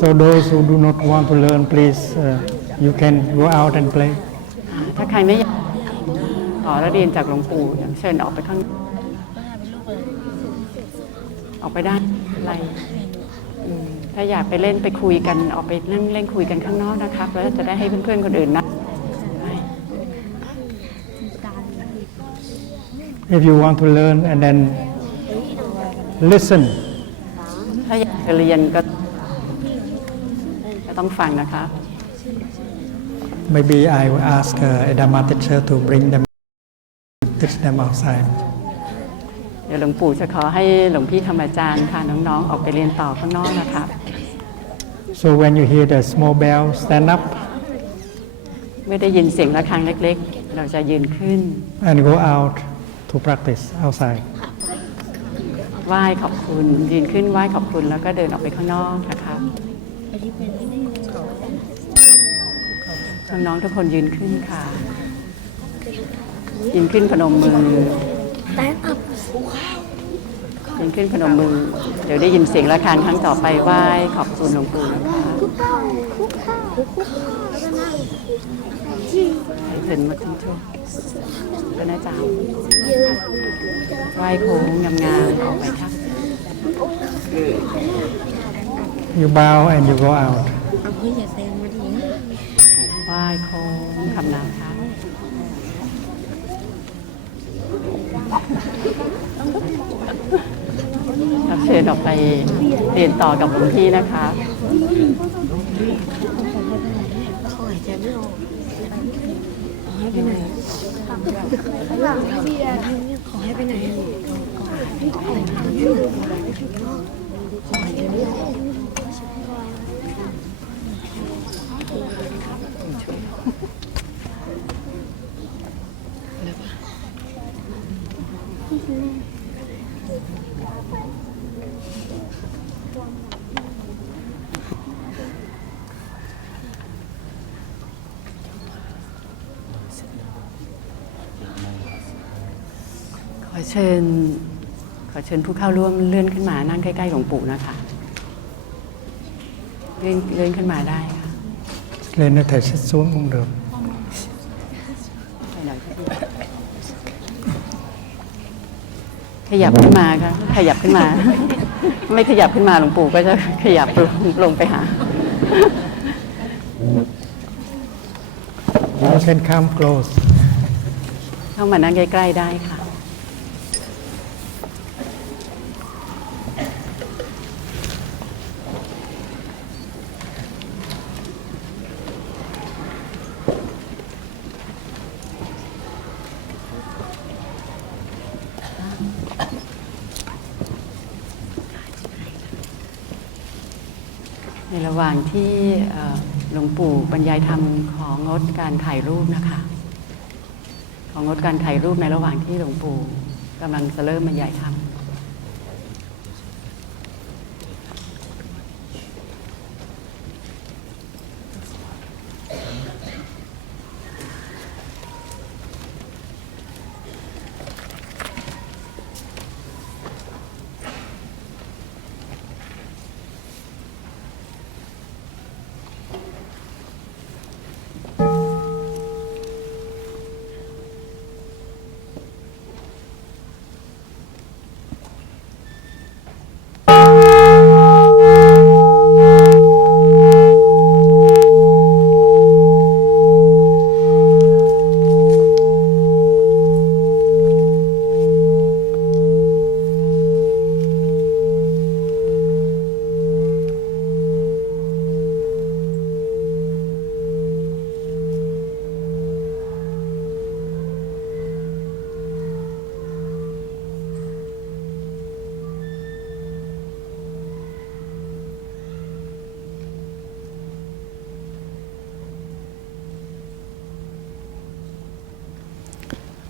So those who do not want to learn, please, you can go out and play. ถ้าใครไม่อยากต่อแล้วเรียนจากหลวงปู่เชิญออกไปข้างนอกออกไปได้อะไรถ้าอยากไปเล่นไปคุยกันออกไปนั่งเล่นคุยกันข้างนอกนะครับแล้วจะได้ให้เพื่อนๆคนอื่นนะ If you want to learn and then listen, ถ้าอยากจะเรียนก็ต้องฟังนะครับ maybe I will ask a Dharma teacher to bring them, teach them outside. เดี๋ยวหลวงปู่จะขอให้หลวงพี่ธรรมอาจารย์พาน้องๆออกไปเรียนต่อข้างนอกนะครับ So when you hear the small bell, stand up เมื่อได้ยินเสียงะระฆังเล็กๆ เราจะยืนขึ้น and go out to practice outside. ไหว้ขอบคุณยืนขึ้นไหว้ขอบคุณแล้วก็เดินออกไปข้างนอกนะครับน้องๆทุกคนยืนขึ้นค่ะยืนขึ้นพนมมือยืนขึ้นพนมมือเดี๋ยวได้ยินเสียงะระฆังครั้งต่อไปไหว้ขอบคุณหลวงปู่นะคะให้เถินมาขึ้นช่วยก็น่าจะไหว้โค้งงามๆออกไปครับ You bow and you go out. ไหว้โค้งคำนามครับรับเชิญออกไปเรียนต่อกับหลวงพี่นะคะขอเชิญ ขอเชิญผู้เข้าร่วมเลื่อนขึ้นมานั่งใกล้ๆหลวงปู่นะคะเลื่อนขึ้นมาได้ค่ะ lên nó thể sit xuống cũng được ขยับขึ้นมาค่ะขยับขึ้นมา ไม่ขยับขึ้นมาหลวงปู่ก็จะขยับลงไปหา you can come close เข้ามานั่งใกล้ๆได้ค่ะในระหว่างที่หลวงปู่บรรยายธรรมของงดการถ่ายรูปนะคะของงดการถ่ายรูปในระหว่างที่หลวงปู่กำลังจะเริ่มบรรยายธรรม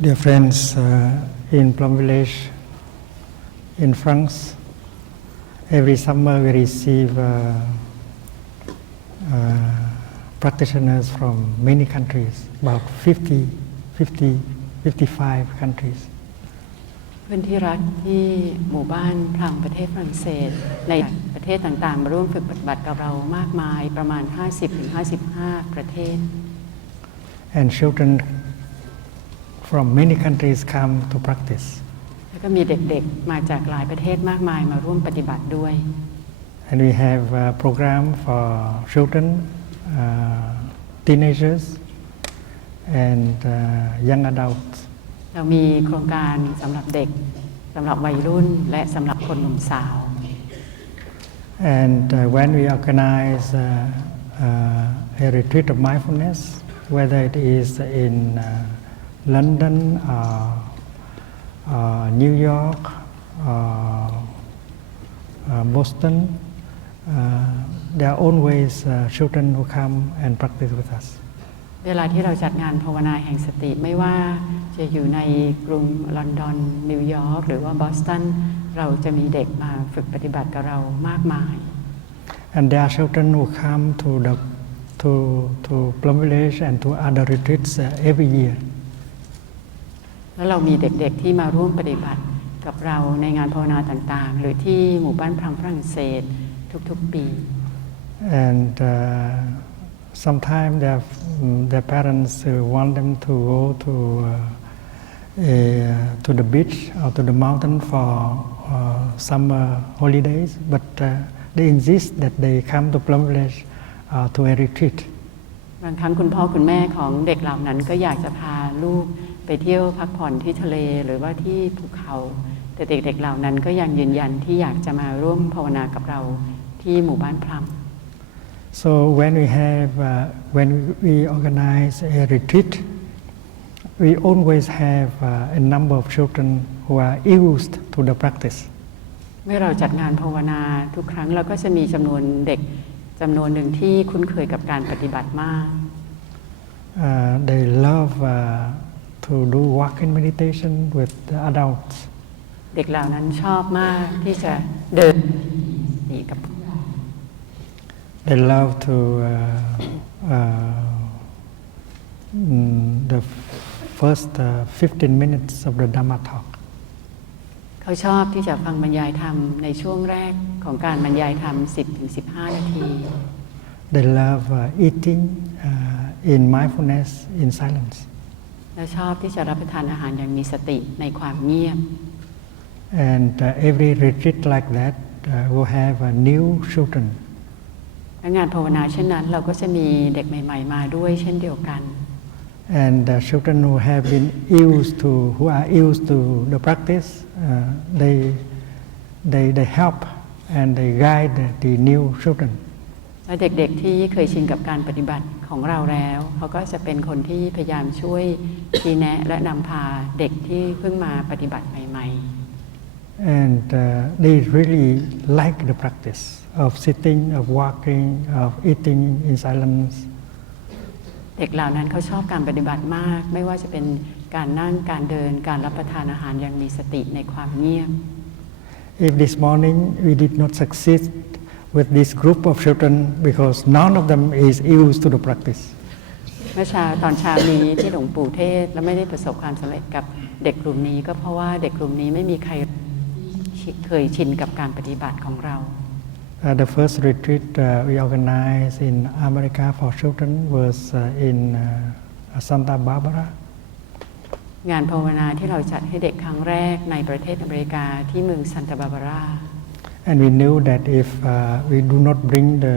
Dear friends, in Plum Village, in France, every summer we receive practitioners from many countries, about 55 countries. เพื่อนที่รักที่หมู่บ้านพรามประเทศฝรั่งเศสในประเทศต่างๆมาร่วมฝึกปฏิบัติกับเรามากมายประมาณ 50-55 ประเทศ And children from many countries come to practice. แล้วก็มีเด็กๆมาจากหลายประเทศมากมายมาร่วมปฏิบัติด้วย And we have a program for children, teenagers, and young adults. เรามีโครงการสำหรับเด็กสำหรับวัยรุ่นและสำหรับคนหนุ่มสาว And when we organize a retreat of mindfulness, whether it is in London, New York, Boston, there are always children who come and practice with us. เวลาที่เราจัดงานภาวนาแห่งสติไม่ว่าจะอยู่ในกรุงลอนดอนนิวยอร์กหรือว่าบอสตันเราจะมีเด็กมาฝึกปฏิบัติกับเรามากมาย And there are children who come to Plum Village and to other retreats every year. แล้วเรามีเด็กๆที่มาร่วมปฏิบัติกับเราในงานภาวนาต่างๆหรือที่หมู่บ้านพรามฝรั่งเศสทุกๆปี And sometimes their parents want them to go to the beach or to the mountain for summer holidays, but they insist that they come to Plum Village to a retreat. บางครั้งคุณพ่อคุณแม่ของเด็กเหล่านั้นก็อยากจะพาลูกไปเที่ยวพักผ่อนที่ทะเลหรือว่าที่ภูเขาแต่เด็กๆเหล่านั้นก็ยังยืนยันที่อยากจะมาร่วมภาวนากับเราที่หมู่บ้านพราม So when we organize a retreat, we always have a number of children who are used to the practice. เมื่อเราจัดงานภาวนาทุกครั้งเราก็จะมีจำนวนเด็กจำนวนหนึ่งที่คุ้นเคยกับการปฏิบัติมาก They love to do walking meditation with the adults. เด็กเหล่านั้นชอบมากที่จะเดินกับ They love to the first 15 minutes of the Dhamma talk. เขาชอบที่จะฟังบรรยายธรรมในช่วงแรกของการบรรยายธรรม 10-15 นาที They love eating in mindfulness in silence. และชอบที่จะรับประทานอาหารอย่างมีสติในความเงียบ And every retreat like that will have new children. และงานภาวนาเช่นนั้นเราก็จะมีเด็กใหม่ๆมาด้วยเช่นเดียวกัน And children who have been who are used to the practice, they help and they guide the new children. และเด็กๆที่เคยชินกับการปฏิบัติของเราแล้วเขาก็จะเป็นคนที่พยายามช่วยชี้แนะและนำพาเด็กที่เพิ่งมาปฏิบัติใหม่ๆ And they really like the practice of sitting, of walking, of eating in silence. เด็กเหล่านั้นเขาชอบการปฏิบัติมากไม่ว่าจะเป็นการนั่งการเดินการรับประทานอาหารอย่างมีสติในความเงียบ If this morning we did not succeed with this group of children because none of them is used to the practice. เมื่อเช้าตอนเช้านี้ที่หลวงปู่เทศและไม่ได้ประสบความสำเร็จกับเด็กกลุ่มนี้ก็เพราะว่าเด็กกลุ่มนี้ไม่มีใครเคยชินกับการปฏิบัติของเรา The first retreat we organized in America for children was in Santa Barbara. งานภาวนาที่เราจัดให้เด็กครั้งแรกในประเทศอเมริกาที่เมืองซันตาบาบารา And we knew that if we do not bring the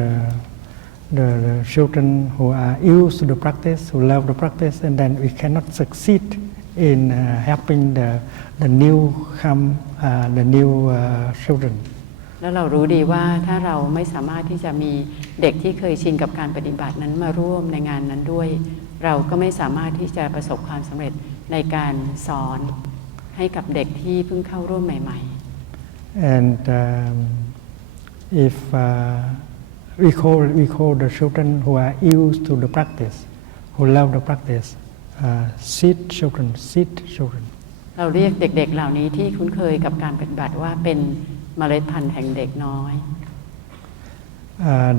children who are used to the practice, who love the practice, and then we cannot succeed in helping the new children. แล้วเรารู้ดีว่าถ้าเราไม่สามารถที่จะมีเด็กที่เคยชินกับการปฏิบัตินั้นมาร่วมในงานนั้นด้วยเราก็ไม่สามารถที่จะประสบความสำเร็จในการสอนให้กับเด็กที่เพิ่งเข้าร่วมใหม่ๆ And if we call the children who are used to the practice, who love the practice, seed children. เราเรียกเด็กๆเหล่านี้ที่คุ้นเคยกับการปฏิบัติว่าเป็นเมล็ดพันธุ์แห่งเด็กน้อย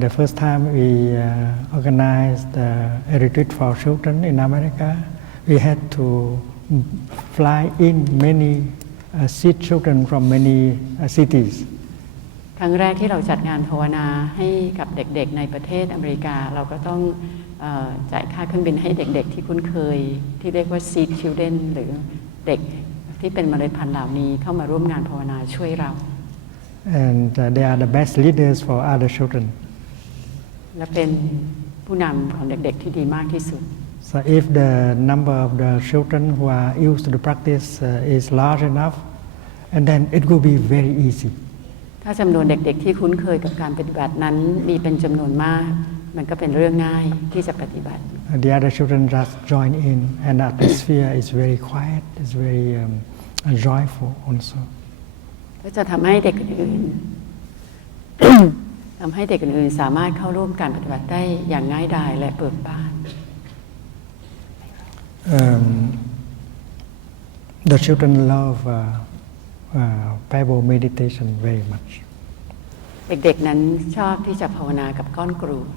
The first time we organized a retreat for children in America, we had to fly in many seed children from many cities. ครั้งแรกที่เราจัดงานภาวนาให้กับเด็กๆในประเทศอเมริกาเราก็ต้องจ่ายค่าเครื่องบินให้เด็กๆที่คุ้นเคยที่เรียกว่า seed children หรือเด็กที่เป็นเมล็ดพันธุ์เหล่านี้เข้ามาร่วมงานภาวนาช่วยเรา And they are the best leaders for other children. และเป็นผู้นำของเด็กๆที่ดีมากที่สุด So if the number of the children who are used to the practice is large enough, and then it will be very easy. ถ้าจำนวนเด็กๆที่คุ้นเคยกับการปฏิบัตินั้นมีเป็นจำนวนมากมันก็เป็นเรื่องง่ายที่จะปฏิบัติ The other children just join in, and the atmosphere is very quiet, it's very joyful also. ก็จะทำให้เด็กอื่น ทำให้เด็กอื่นสามารถเข้าร่วมการปฏิบัติได้อย่างง่ายดายและเบิกบาน The children love Bible meditation very much. เด็กๆนั้นชอบที่จะภาวนากับก้อนกรวด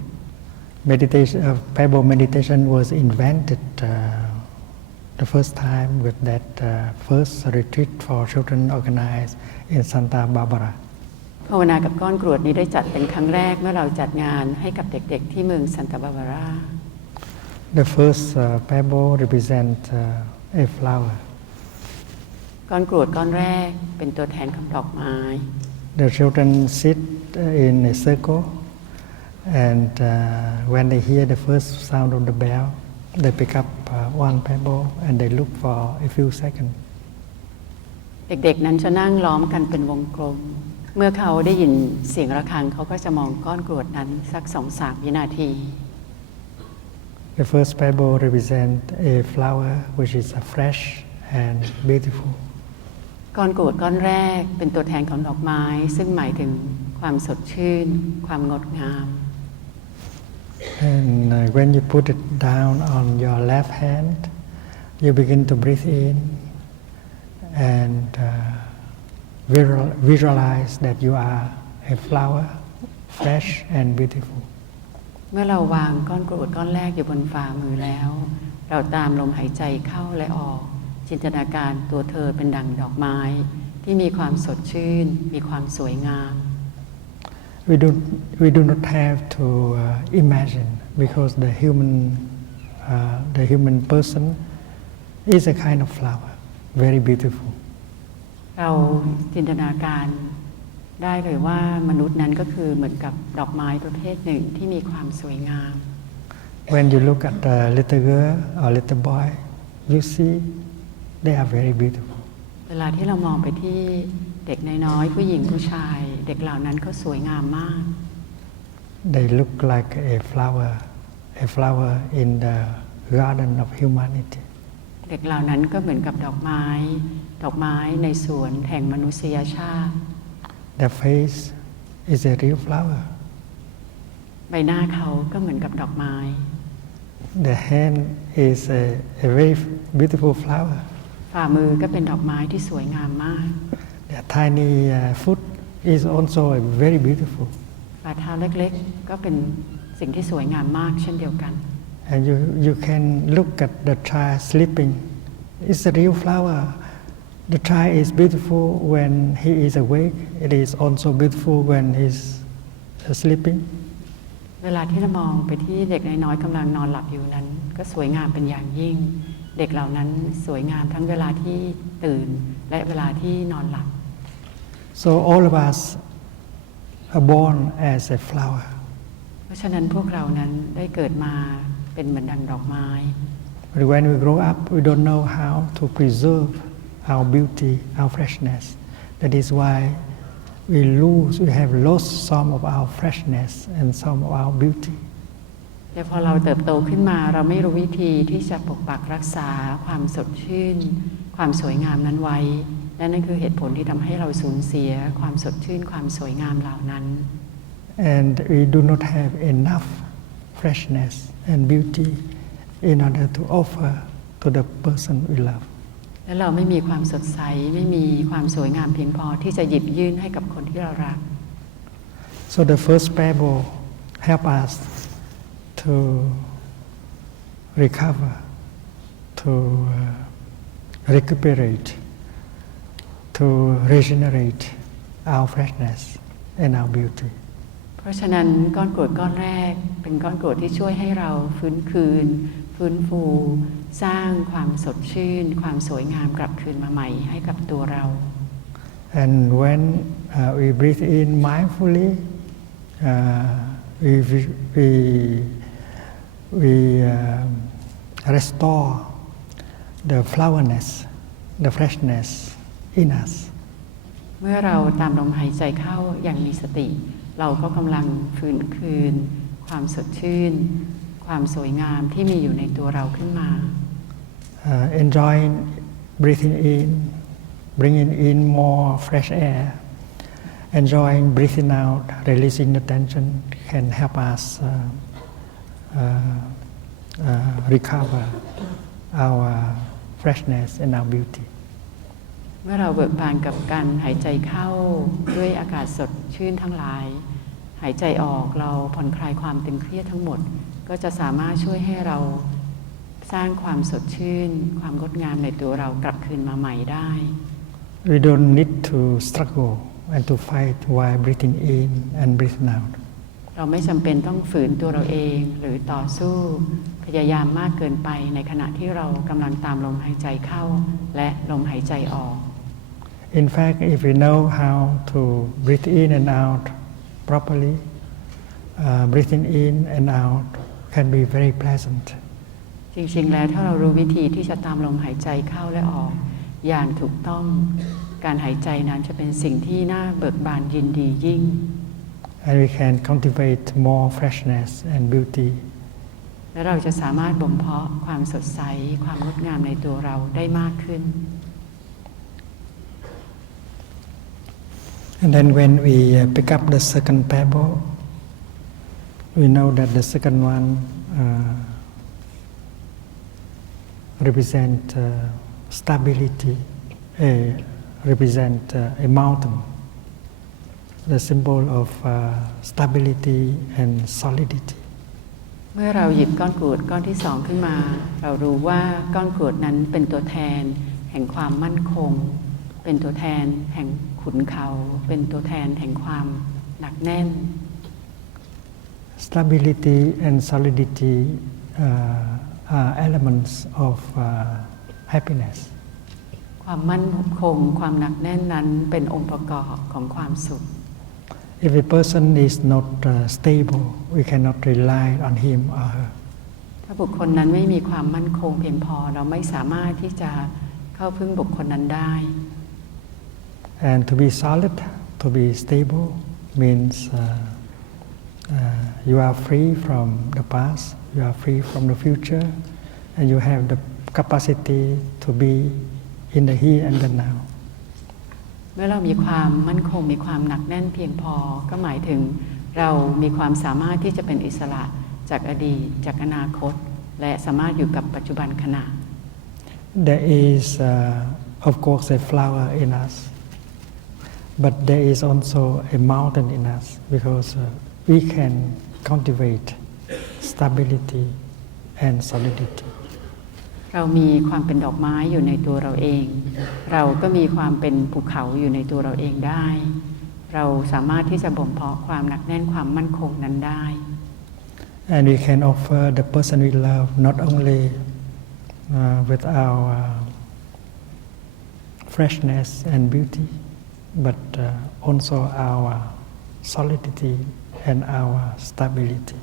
Bible meditation was invented the first time with that first retreat for children organized in Santa Barbara. ภาวนากับก้อนกรวดนี้ได้จัดเป็นครั้งแรกเมื่อเราจัดงานให้กับเด็กๆที่เมืองซันตาบาบารา The first pebble represents a flower. ก้อนกรวดก้อนแรกเป็นตัวแทนของดอกไม้ The children sit in a circle, and when they hear the first sound of the bell, they pick up one pebble and they look for a few seconds. เด็กๆนั้นจะนั่งล้อมกันเป็นวงกลมเมื่อเขาได้ยินเสียงระฆังเขาก็จะมองก้อนกรวดนั้นสัก 2-3 วินาที The first pebble represents a flower which is fresh and beautiful. ก้อนกรวดก้อนแรกเป็นตัวแทนของดอกไม้ซึ่งหมายถึงความสดชื่นความงดงาม And when you put it down on your left hand, you begin to breathe in and visualize that you are a flower, fresh and beautiful. เมื่อเราวางก้อนกรวดก้อนแรกอยู่บนฝ่ามือแล้วเราตามลมหายใจเข้าและออกจินตนาการตัวเธอเป็นดั่งดอกไม้ที่ ที่มีความสดชื่นมีความสวยงาม we do not have to imagine because the human person is a kind of flower, very beautiful. เราจินตนาการได้เลยว่ามนุษย์นั้นก็คือเหมือนกับดอกไม้ประเภทหนึ่งที่มีความสวยงาม When you look at a little girl or little boy, you see they are very beautiful. เวลาที่เรามองไปที่เด็กน้อยๆผู้หญิงผู้ชายเด็กเหล่านั้นก็สวยงามมาก They look like a flower in the garden of humanity. เด็กเหล่านั้นก็เหมือนกับดอกไม้ในสวนแห่งมนุษยชาติ Their face is a real flower. ใบหน้าเขาก็เหมือนกับดอกไม้ The hand is a very beautiful flower. ฝ่ามือก็เป็นดอกไม้ที่สวยงามมาก Their tiny foot is also very beautiful. ฝ่าเท้าเล็กๆก็เป็นสิ่งที่สวยงามมากเช่นเดียวกัน And you can look at the child sleeping. It's a real flower. The child is beautiful when he is awake. It is also beautiful when he's sleeping. เวลาที่เรามองไปที่เด็กน้อยๆกำลังนอนหลับอยู่นั้นก็สวยงามเป็นอย่างยิ่งเด็กเหล่านั้นสวยงามทั้งเวลาที่ตื่นและเวลาที่นอนหลับ So all of us are born as a flower. เพราะฉะนั้นพวกเรานั้นได้เกิดมาเป็นเหมือนดังดอกไม้ But when we grow up, we don't know how to preserve our beauty, our freshness. That is why we have lost some of our freshness and some of our beauty. แต่พอเราเติบโตขึ้นมาเราไม่รู้วิธีที่จะปกปักรักษาความสดชื่นความสวยงามนั้นไว้และนั่นคือเหตุผลที่ทำให้เราสูญเสียความสดชื่นความสวยงามเหล่านั้น And we do not have enough freshness and beauty in order to offer to the person we love. และเราไม่มีความสดใสไม่มีความสวยงามเพียงพอที่จะหยิบยื่นให้กับคนที่เรารัก So the first parable help us to recover, to recuperate, to regenerate our freshness and our beauty. เพราะฉะนั้นก้อนกรวดก้อนแรกเป็นก้อนกรวดที่ช่วยให้เราฟื้นฟูสร้างความสดชื่นความสวยงามกลับคืนมาใหม่ให้กับตัวเรา And when we breathe in mindfully, we restore the flowerness, the freshness in us. เมื่อเราตามลมหายใจเข้าอย่างมีสติเราก็กำลังฟื้นคืนความสดชื่นความสวยงามที่มีอยู่ในตัวเราขึ้นมา Enjoying breathing in, bringing in more fresh air, enjoying breathing out, releasing the tension can help us recover our freshness and our beauty. เมื่อเราเบิกบานกับการหายใจเข้าด้วยอากาศสดชื่นทั้งหลายหายใจออกเราผ่อนคลายความตึงเครียดทั้งหมดก็จะสามารถช่วยให้เราสร้างความสดชื่นความงดงามในตัวเรากลับคืนมาใหม่ได้ We don't need to struggle and to fight while breathing in and breathing out. เราไม่จำเป็นต้องฝืนตัวเราเองหรือต่อสู้พยายามมากเกินไปในขณะที่เรากำลังตามลมหายใจเข้าและลมหายใจออก In fact, if we know how to breathe in and out properly, breathing in and out can be very pleasant. จริงๆแล้วถ้าเรารู้วิธีที่จะตามลมหายใจเข้าและออกอย่างถูกต้องการหายใจนั้นจะเป็นสิ่งที่น่าเบิกบานยินดียิ่ง And we can cultivate more freshness and beauty. และเราจะสามารถบ่มเพาะความสดใสความงดงามในตัวเราได้มากขึ้น And then when we pick up the second parable, we know that the second one represent stability, represent a mountain, the symbol of stability and solidity. เมื่อเราหยิบก้อนกรวดก้อนที่สองขึ้นมาเรารู้ว่าก้อนกรวดนั้นเป็นตัวแทนแห่งความมั่นคง เป็นตัวแทนแห่งขุนเขาเป็นตัวแทนแห่งความหนักแน่น Stability and solidity are elements of happiness. ความมั่นคงความหนักแน่นนั้นเป็นองค์ประกอบของความสุข If a person is not stable, we cannot rely on him or her. ถ้าบุคคลนั้นไม่มีความมั่นคงเพียงพอเราไม่สามารถที่จะเข้าพึ่งบุคคลนั้นได้ And to be solid, to be stable means you are free from the past, you are free from the future, and you have the capacity to be in the here and the now. เมื่อเรามีความมั่นคงมีความหนักแน่นเพียงพอก็หมายถึงเรามีความสามารถที่จะเป็นอิสระจากอดีตจากอนาคตและสามารถอยู่กับปัจจุบันขณะ There is of course a flower in us, but there is also a mountain in us because we can cultivate stability and solidity. เรามีความเป็นดอกไม้อยู่ในตัวเราเองเราก็มีความเป็นภูเขาอยู่ในตัวเราเองได้เราสามารถที่จะบ่มเพาะความหนักแน่นความมั่นคงนั้นได้ And we can offer the person we love not only with our freshness and beauty, but also our solidity and our stability.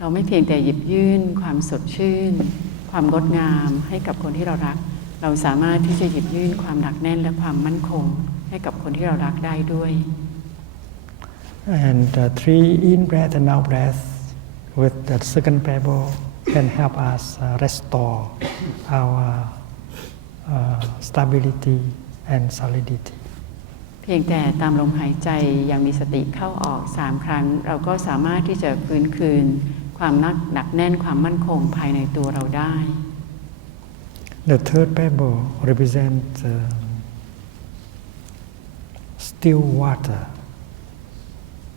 เราไม่เพียงแต่หยิบยื่นความสดชื่นความงดงามให้กับคนที่เรารักเราสามารถที่จะหยิบยื่นความหนักแน่นและความมั่นคงให้กับคนที่เรารักได้ด้วย And 3 in breath and out breath with the second pebble can help us restore our stability and solidity. เพียงแต่ตามลมหายใจยังมีสติเข้าออก3ครั้งเราก็สามารถที่จะฟื้นคืนความหนักแน่นความมั่นคงภายในตัวเราได้ The third pebble represents still water.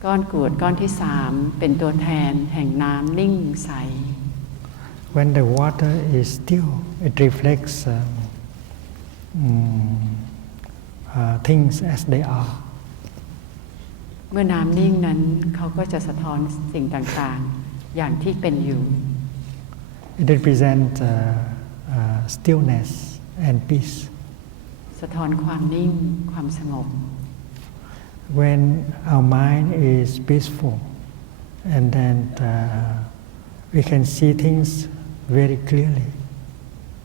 ก้อนกรวดก้อนที่3เป็นตัวแทนแห่งน้ำนิ่งใส When the water is still, it reflects things as they are. เมื่อน้ำนิ่งนั้นเขาก็จะสะท้อนสิ่งต่างๆอย่างที่เป็นอยู่ It represents stillness and peace. สะท้อนความนิ่งความสงบ When our mind is peaceful, and then we can see things very clearly.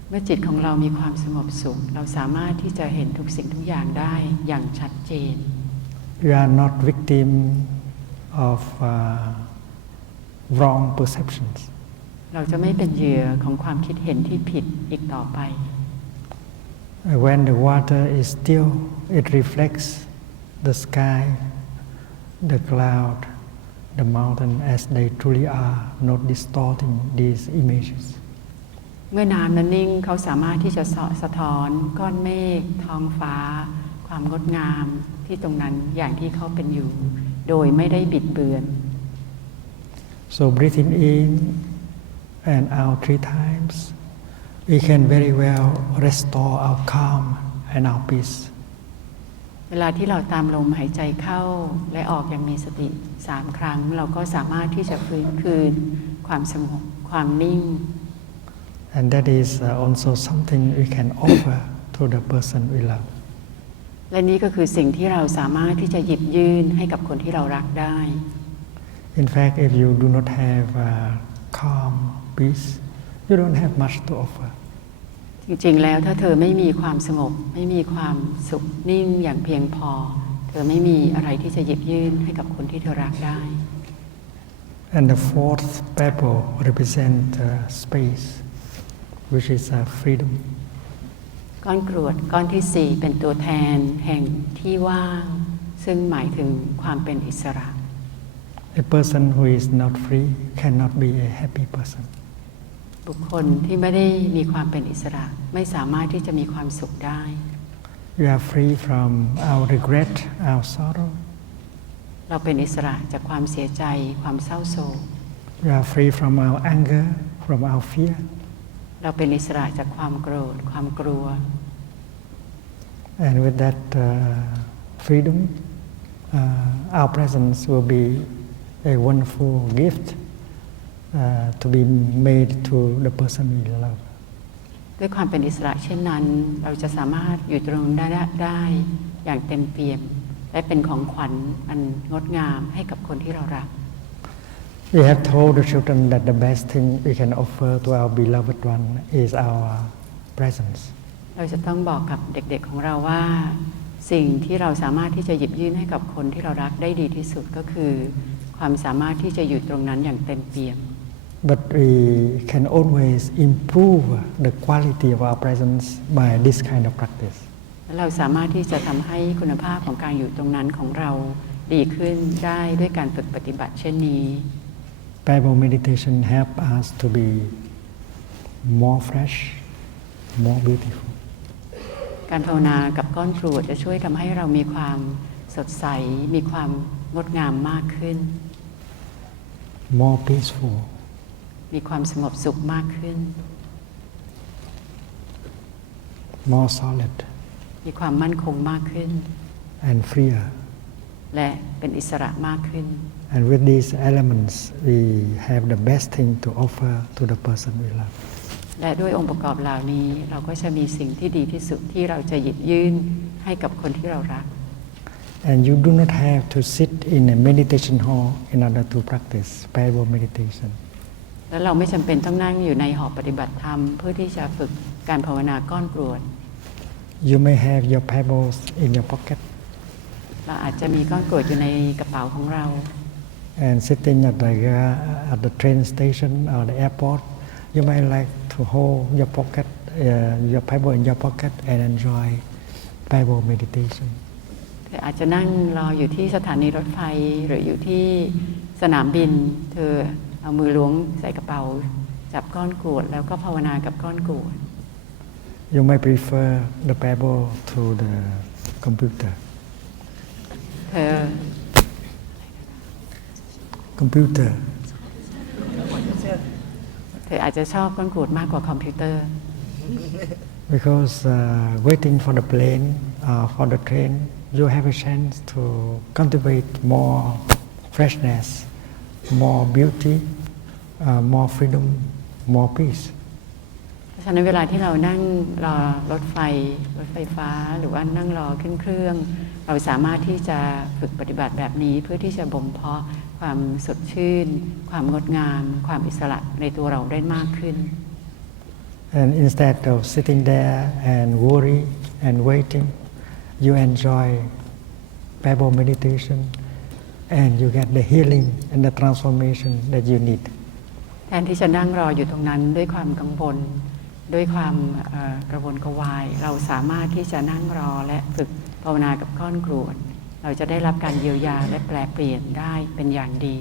เมื่อจิตของเรามีความสงบสุขเราสามารถที่จะเห็นทุกสิ่งทุกอย่างได้อย่างชัดเจน We are not victim of wrong perceptions. เราจะไม่เป็นเหยื่อของความคิดเห็นที่ผิดอีกต่อไป When the water is still, it reflects the sky, the cloud, the mountain as they truly are, not distorting these images. เมื่อน้ำนั้นนิ่งเขาสามารถที่จะสะท้อนก้อนเมฆท้องฟ้าความงดงามที่ตรงนั้นอย่างที่เขาเป็นอยู่โดยไม่ได้บิดเบือน So breathing in and out 3 times, we can very well restore our calm and our peace. เวลาที่เราตามลมหายใจเข้าและออกอย่างมีสติ3 ครั้งเราก็สามารถที่จะฟื้นคืนความสงบความนิ่ง And that is also something we can offer to the person we love. และนี่ก็คือสิ่งที่เราสามารถที่จะหยิบยื่นให้กับคนที่เรารักได้ In fact, if you do not have calm, peace, you don't have much to offer. จริงๆแล้วถ้าเธอไม่มีความสงบไม่มีความสุขนิ่งอย่างเพียงพอเธอไม่มีอะไรที่จะหยิบยื่นให้กับคนที่เธอรักได้ And the fourth pebble represents space, which is freedom. ก้อนกรวดก้อนที่4เป็นตัวแทนแห่งที่ว่างซึ่งหมายถึงความเป็นอิสระ A person who is not free cannot be a happy person. บุคคลที่ไม่ได้มีความเป็นอิสระไม่สามารถที่จะมีความสุขได้ We are free from our regret, our sorrow. เราเป็นอิสระจากความเสียใจความเศร้าโศก We are free from our anger, from our fear. เราเป็นอิสระจากความโกรธความกลัว And with that freedom, our presence will be a wonderful gift to be made to the person we love. ด้วยความเป็นอิสระเช่นนั้นเราจะสามารถอยู่ตรงนั้นได้อย่างเต็มเปี่ยมและเป็นของขวัญอันงดงามให้กับคนที่เรารัก We have told the children that the best thing we can offer to our beloved one is our presence. เราจะต้องบอกกับเด็กๆของเราว่าสิ่งที่เราสามารถที่จะหยิบยื่นให้กับคนที่เรารักได้ดีที่สุดก็คือความสามารถที่จะอยู่ตรงนั้นอย่างเต็มเปี่ยม But we can always improve the quality of our presence by this kind of practice. และเราสามารถที่จะทำให้คุณภาพของการอยู่ตรงนั้นของเราดีขึ้นได้ด้วยการฝึกปฏิบัติเช่นนี้ Bible meditation help us to be more fresh, more beautiful. การภาวนากับก้อนกรวดจะช่วยทำให้เรามีความสดใสมีความงดงามมากขึ้น More peaceful. มีความสงบสุขมากขึ้น More solid. มีความมั่นคงมากขึ้น And freer. และเป็นอิสระมากขึ้น And with these elements, we have the best thing to offer to the person we love. และด้วยองค์ประกอบเหล่านี้เราก็จะมีสิ่งที่ดีที่สุดที่เราจะหยิบยื่นให้กับคนที่เรารัก And you do not have to sit in a meditation hall in order to practice Bible meditation. และเราไม่จำเป็นต้องนั่งอยู่ในหอปฏิบัติธรรมเพื่อที่จะฝึกการภาวนาก้อนกรวด You may have your pebbles in your pocket. เราอาจจะมีก้อนกรวดอยู่ในกระเป๋าของเรา And sitting at the train station or the airport, you may like to hold your pocket, your pebble in your pocket and enjoy Bible meditation. แต่อาจจะนั่งรออยู่ที่สถานีรถไฟหรืออยู่ที่สนามบินเธอเอามือล้วงใส่กระเป๋าจับก้อนกรวดแล้วก็ภาวนากับก้อนกรวด You may prefer the pebble to the computer. เธอ Computer. เธออาจจะชอบก้อนกรวดมากกว่าคอมพิวเตอร์ Because waiting for the plane, for the train, you have a chance to cultivate more freshness, more beauty, more freedom, more peace. เพราะฉะนั้นเวลาที่เรานั่งรอรถไฟฟ้าหรือว่านั่งรอขึ้นเครื่องเราสามารถที่จะฝึกปฏิบัติแบบนี้เพื่อที่จะบ่มเพาะความสดชื่นความงดงามความอิสระในตัวเราได้มากขึ้น And instead of sitting there and worry and waiting, you enjoy Bible meditation and you get the healing and the transformation that you need. แทนที่จะนั่งรออยู่ตรงนั้นด้วยความกังวลด้วยความกระวนกระวายเราสามารถที่จะนั่งรอและฝึกภาวนากับก้อนกรวดเราจะได้รับการเยียวยาและแปลเปลี่ยนได้เป็นอย่างดี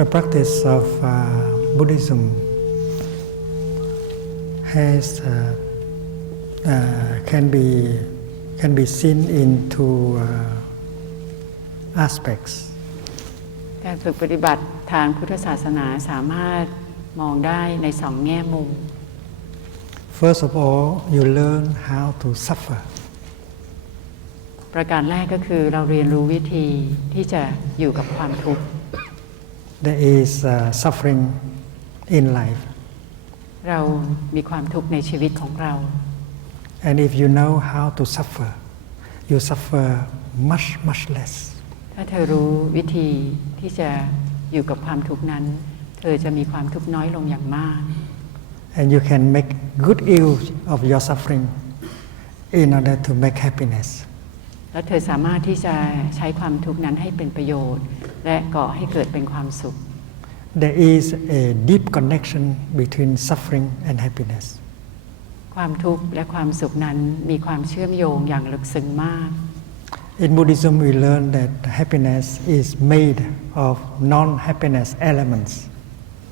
The practice of Buddhism has can be seen in two aspects. การฝึกปฏิบัติทางพุทธศาสนาสามารถมองได้ในสองแง่มุม First of all, you learn how to suffer. ประการแรกก็คือเราเรียนรู้วิธีที่จะอยู่กับความทุกข์ There is suffering in life. เรามีความทุกข์ในชีวิตของเรา And if you know how to suffer, you suffer much less. ถ้าเธอรู้วิธีที่จะอยู่กับความทุกข์นั้นเธอจะมีความทุกข์น้อยลงอย่างมาก And you can make good use of your suffering in order to make happiness. และเธอสามารถที่จะใช้ความทุกข์นั้นให้เป็นประโยชน์และก่อให้เกิดเป็นความสุข There is a deep connection between suffering and happiness. ความทุกข์และความสุขนั้นมีความเชื่อมโยงอย่างลึกซึ้งมาก In Buddhism, we learn that happiness is made of non-happiness elements.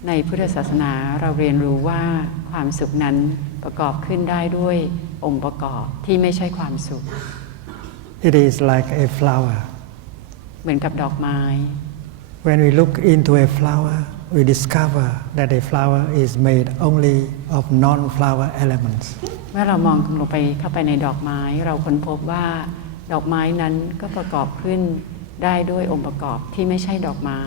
ในพุทธศาสนาเราเรียนรู้ว่าความสุขนั้นประกอบขึ้นได้ด้วยองค์ประกอบที่ไม่ใช่ความสุข It is like a flower. เหมือนกับดอกไม้ When we look into a flower, we discover that a flower is made only of non-flower elements. เมื่อเรามองลงไปเข้าไปในดอกไม้เราค้นพบว่าดอกไม้นั้นก็ประกอบขึ้นได้ด้วยองค์ประกอบที่ไม่ใช่ดอกไม้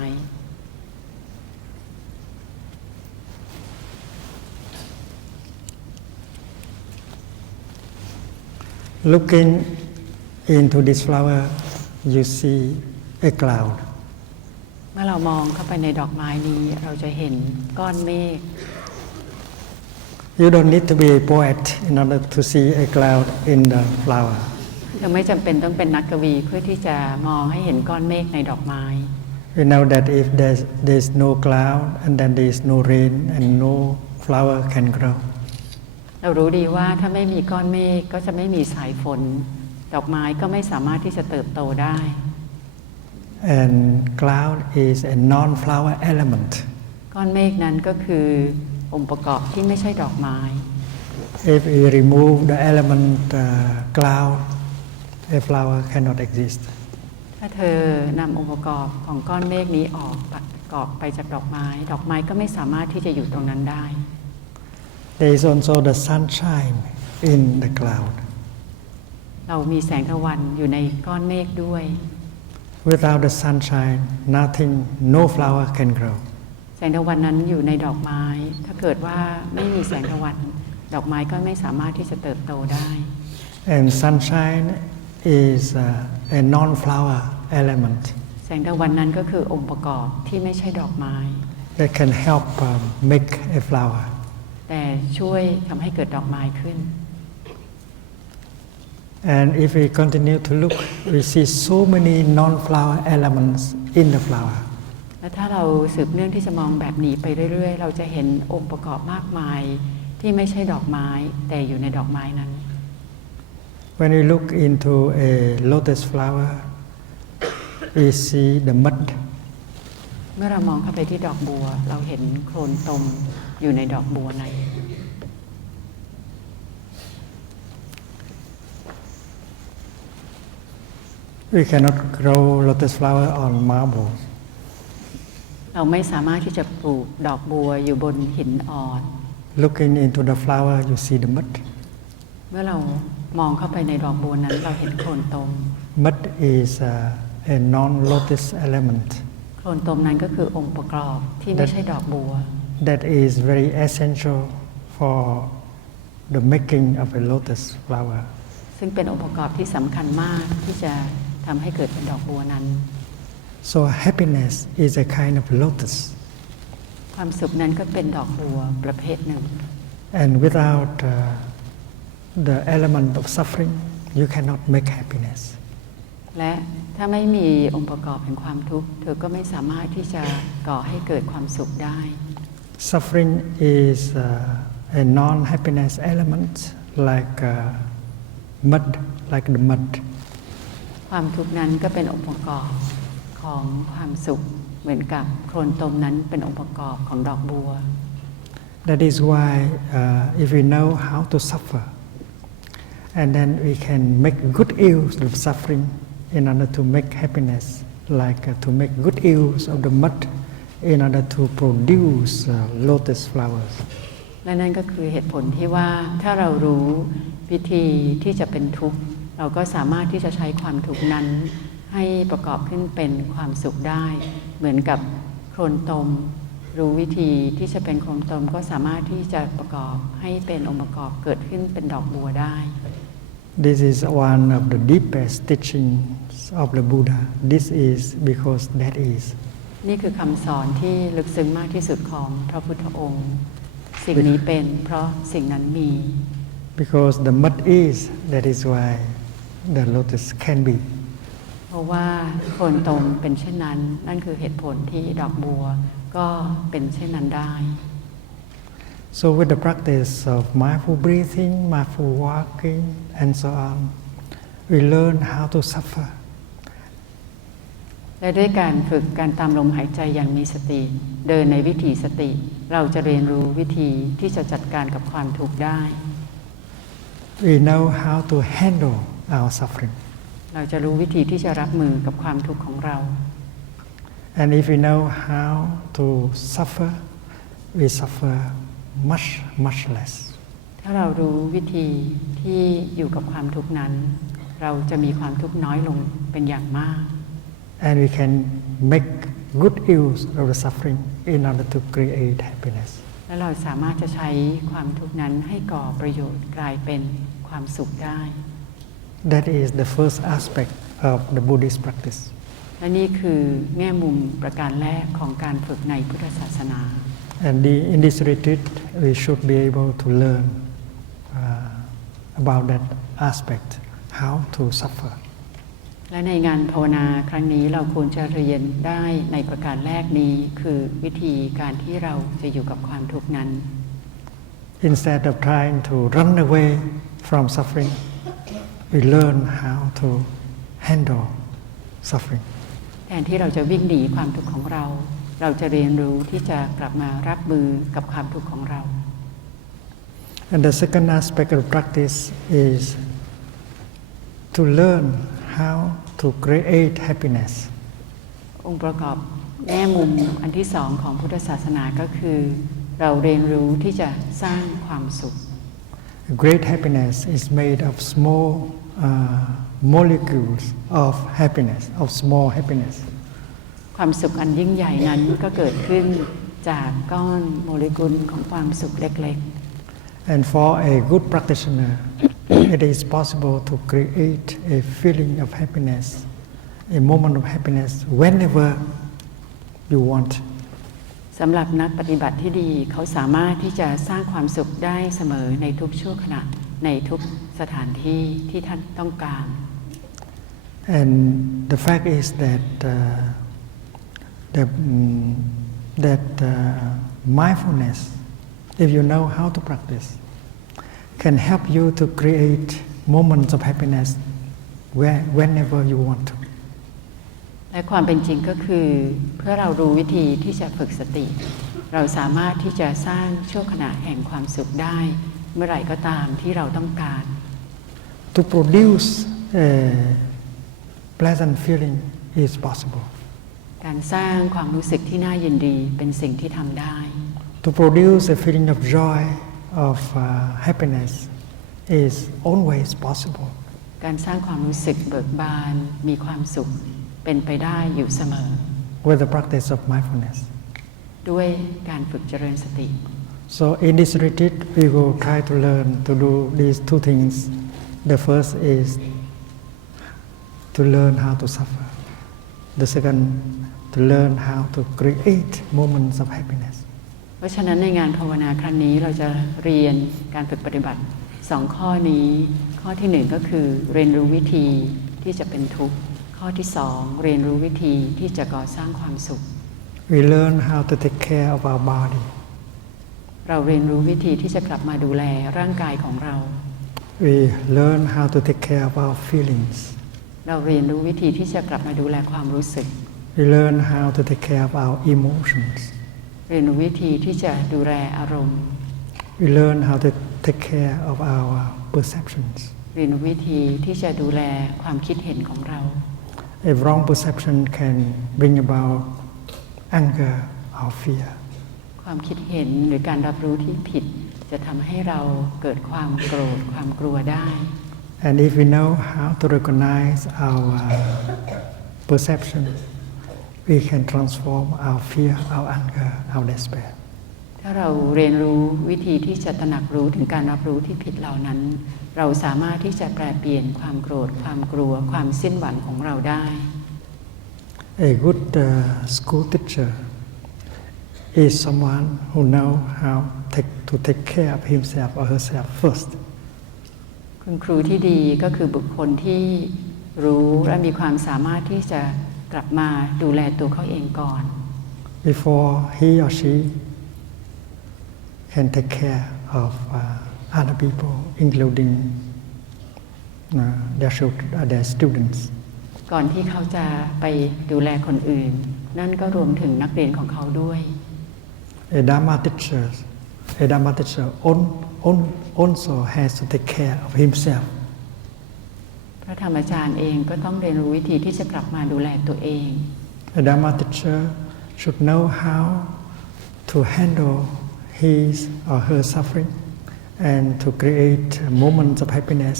Looking into this flower, you see a cloud. เมื่อเรามองเข้าไปในดอกไม้นี้เราจะเห็นก้อนเมฆ You don't need to be a poet in order to see a cloud in the flower. เราไม่จำเป็นต้องเป็นนักกวีเพื่อที่จะมองให้เห็นก้อนเมฆในดอกไม้ We know that if there's no cloud and then there's no rain and no flower can grow. เรารู้ดีว่าถ้าไม่มีก้อนเมฆก็จะไม่มีสายฝนดอกไม้ก็ไม่สามารถที่จะเติบโตได้ And cloud is a non-flower element. ก้อนเมฆนั้นก็คือองค์ประกอบที่ไม่ใช่ดอกไม้ If we remove the element cloud, a flower cannot exist. ถ้าเธอนำองค์ประกอบของก้อนเมฆนี้ออกไปจากดอกไม้ดอกไม้ก็ไม่สามารถที่จะอยู่ตรงนั้นได้ There is also the sunshine in the cloud. เรามีแสงตะวันอยู่ในก้อนเมฆด้วย Without the sunshine, nothing, no flower can grow. แสงตะวันนั้นอยู่ในดอกไม้ถ้าเกิดว่าไม่มีแสงตะวันดอกไม้ก็ไม่สามารถที่จะเติบโตได้ And sunshine is a non-flower element แสงตะวันนั้นก็คือองค์ประกอบที่ไม่ใช่ดอกไม้ that can help make a flower. แต่ช่วยทำให้เกิดดอกไม้ขึ้น And if we continue to look, we see so many non-flower elements in the flower. และถ้าเราสืบเนื่องที่จะมองแบบนี้ไปเรื่อยๆเราจะเห็นองค์ประกอบมากมายที่ไม่ใช่ดอกไม้แต่อยู่ในดอกไม้นั้น When we look into a lotus flower, we see the mud. เมื่อเรามองเข้าไปที่ดอกบัวเราเห็นโคลนตมอยู่ในดอกบัวนั้น We cannot grow lotus flower on marble. เราไม่สามารถที่จะปลูกดอกบัวอยู่บนหินอ่อน Looking into the flower, you see the mud. เมื่อเรามองเข้าไปในดอกบัวนั้นเราเห็นโคลนตม Mud is a non-lotus element โคลนตมนั้นก็คือองค์ประกอบที่ไม่ใช่ดอกบัว that is very essential for the making of a lotus flower. ซึ่งเป็นองค์ประกอบที่สำคัญมากที่จะทำให้เกิดเป็นดอกบัวนั้น So happiness is a kind of lotus. ความสุขนั้นก็เป็นดอกบัวประเภทหนึ่ง And without the element of suffering, you cannot make happiness. และถ้าไม่มีองค์ประกอบแห่งความทุกข์เธอก็ไม่สามารถที่จะก่อให้เกิดความสุขได้ Suffering is a non-happiness element like mud, like the mud. ความทุกข์นั้นก็เป็นองค์ประกอบของความสุขเหมือนกับโคลนตมนั้นเป็นองค์ประกอบของดอกบัว That is why if we know how to suffer, and then we can make good use of suffering in order to make happiness, like to make good use of the mud in order to produce lotus flowers. และนั่นก็คือเหตุผลที่ว่าถ้าเรารู้วิธีที่จะเป็นทุกข์เราก็สามารถที่จะใช้ความทุกข์นั้นให้ประกอบขึ้นเป็นความสุขได้เหมือนกับโคลนตมรู้วิธีที่จะเป็นโคลนตมก็สามารถที่จะประกอบให้เป็นองค์ประกอบเกิดขึ้นเป็นดอกบัวได้ This is one of the deepest teachings of the Buddha. This is because that is. นี่คือคำสอนที่ลึกซึ้งมากที่สุดของพระพุทธองค์สิ่งนี้เป็นเพราะสิ่งนั้นมี Because the mud is, that is why the lotus can be. เพราะว่าโคลนตมเป็นเช่นนั้นนั่นคือเหตุผลที่ดอกบัวก็เป็นเช่นนั้นได้ So with the practice of mindful breathing, mindful walking, and so on, we learn how to suffer. และด้วยการฝึกการตามลมหายใจอย่างมีสติเดินในวิถีสติเราจะเรียนรู้วิธีที่จะจัดการกับความทุกข์ได้ We know how to handle our suffering. เราจะรู้วิธีที่จะรับมือกับความทุกข์ของเรา And if we know how to suffer, we suffer much less. ถ้าเรารู้วิธีที่อยู่กับความทุกข์นั้นเราจะมีความทุกข์น้อยลงเป็นอย่างมาก And we can make good use of the suffering in order to create happiness. และเราสามารถจะใช้ความทุกข์นั้นให้ก่อประโยชน์กลายเป็นความสุขได้ That is the first aspect of the Buddhist practice. และนี่คือแง่มุมประการแรกของการฝึกในพุทธศาสนา And in this retreat, we should be able to learn about that aspect, how to suffer. และในงานภาวนาครั้งนี้เราควรจะเรียนได้ในประการแรกนี้คือวิธีการที่เราจะอยู่กับความทุกข์นั้น Instead of trying to run away from suffering, we learn how to handle suffering. แทนที่เราจะวิ่งหนีความทุกข์ของเราเราจะเรียนรู้ที่จะกลับมารับมือกับความทุกข์ของเรา And the second aspect of practice is to learn how to create happiness. องค์ประกอบแง่มุมอันที่สองของพุทธศาสนาก็คือเราเรียนรู้ที่จะสร้างความสุข Great happiness is made of small molecules of happiness, of small happiness. ความสุขอันยิ่งใหญ่นั้นก็เกิดขึ้นจากก้อนโมเลกุลของความสุขเล็ก And for a good practitioner, it is possible to create a feeling of happiness, a moment of happiness whenever you want. ๆสำหรับนักปฏิบัติที่ดีเขาสามารถที่จะสร้างความสุขได้เสมอในทุกชั่วขณะในทุกสถานที่ที่ท่านต้องการ And the fact is that mindfulness, if you know how to practice, can help you to create moments of happiness whenever you want to. และความเป็นจริงก็คือเพื่อเรารู้วิธีที่จะฝึกสติเราสามารถที่จะสร้างชั่วขณะแห่งความสุขได้เมื่อไหร่ก็ตามที่เราต้องการ To produce a pleasant feeling is possible. การสร้างความรู้สึกที่น่ายินดีเป็นสิ่งที่ทำได้ To produce a feeling of joy, of happiness is always possible. การสร้างความรู้สึกเบิกบานมีความสุขเป็นไปได้อยู่เสมอ With the practice of mindfulness. ด้วยการฝึกเจริญสติ So in this retreat, we will try to learn to do these two things. The first is to learn how to suffer. The second, to learn how to create moments of happiness. เพราะฉะนั้นในงานภาวนาครั้งนี้เราจะเรียนการฝึกปฏิบัติสองข้อนี้ข้อที่หนึ่งก็คือเรียนรู้วิธีที่จะเป็นทุกข์ข้อที่สองเรียนรู้วิธีที่จะก่อสร้างความสุข We learn how to take care of our body. เราเรียนรู้วิธีที่จะกลับมาดูแลร่างกายของเรา We learn how to take care of our feelings. เราเรียนรู้วิธีที่จะกลับมาดูแลความรู้สึก We learn how to take care of our emotions. เรียนรู้วิธีที่จะดูแลอารมณ์ We learn how to take care of our perceptions. เรียนรู้วิธีที่จะดูแลความคิดเห็นของเรา A wrong perception can bring about anger or fear. ความคิดเห็นหรือการรับรู้ที่ผิดจะทำให้เราเกิดความโกรธความกลัวได้ And if we know how to recognize our perception, we can transform our fear, our anger, our despair. ถ้าเราเรียนรู้วิธีที่จะตระหนักรู้ถึงการรับรู้ที่ผิดเหล่านั้นเราสามารถที่จะแปลเปลี่ยนความโกรธความกลัวความสิ้นหวังของเราได้ A good school teacher is someone who knows how to take care of himself or herself first. คุณครูที่ดีก็คือบุคคลที่รู้และมีความสามารถที่จะกลับมาดูแลตัวเขาเองก่อน Before he or she can take care of other people, including their students. ก่อนที่เขาจะไปดูแลคนอื่นนั่นก็รวมถึงนักเรียนของเขาด้วย A Dharma teacher also has to take care of himself. พระธรรมอาจารย์เองก็ต้องเรียนรู้วิธีที่จะกลับมาดูแลตัวเอง A Dharma teacher should know how to handle his or her suffering and to create moments of happiness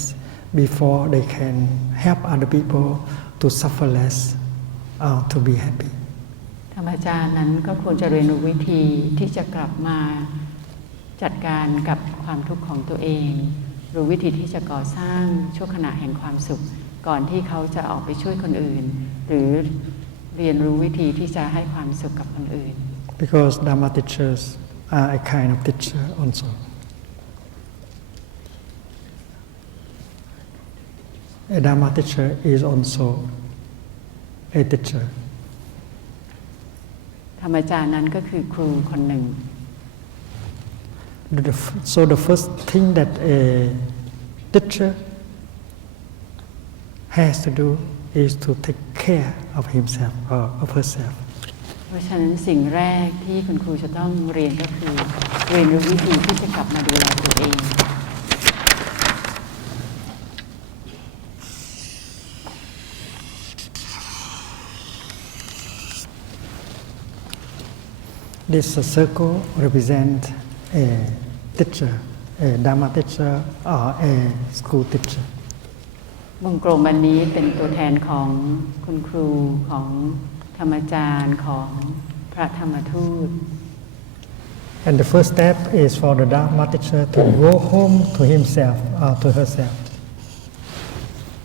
before they can help other people to suffer less or to be happy. ธรรมอาจารย์นั้นก็ควรจะเรียนรู้วิธีที่จะกลับมาจัดการกับความทุกข์ของตัวเองรู้วิธีที่จะก่อสร้างชั่วขณะแห่งความสุขก่อนที่เขาจะออกไปช่วยคนอื่นหรือเรียนรู้วิธีที่จะให้ความสุขกับคนอื่น Because Dharma teachers are a kind of teacher also. A Dharma teacher is also a teacher. ธรรมอาจารย์นั้นก็คือครูคนหนึ่ง So the first thing that a teacher has to do is to take care of himself or of herself. เพราะฉะนั้นสิ่งแรกที่คุณครูจะต้องเรียนก็คือเรียนรู้วิธีที่จะกลับมาดูแลตัวเอง This circle represents a teacher, a Dharma teacher or a school teacher. วงกลมอันนี้เป็นตัวแทนของคุณครูของธรรมอาจารย์ของพระธรรมทูต And the first step is for the Dharma teacher to go home to himself or to herself.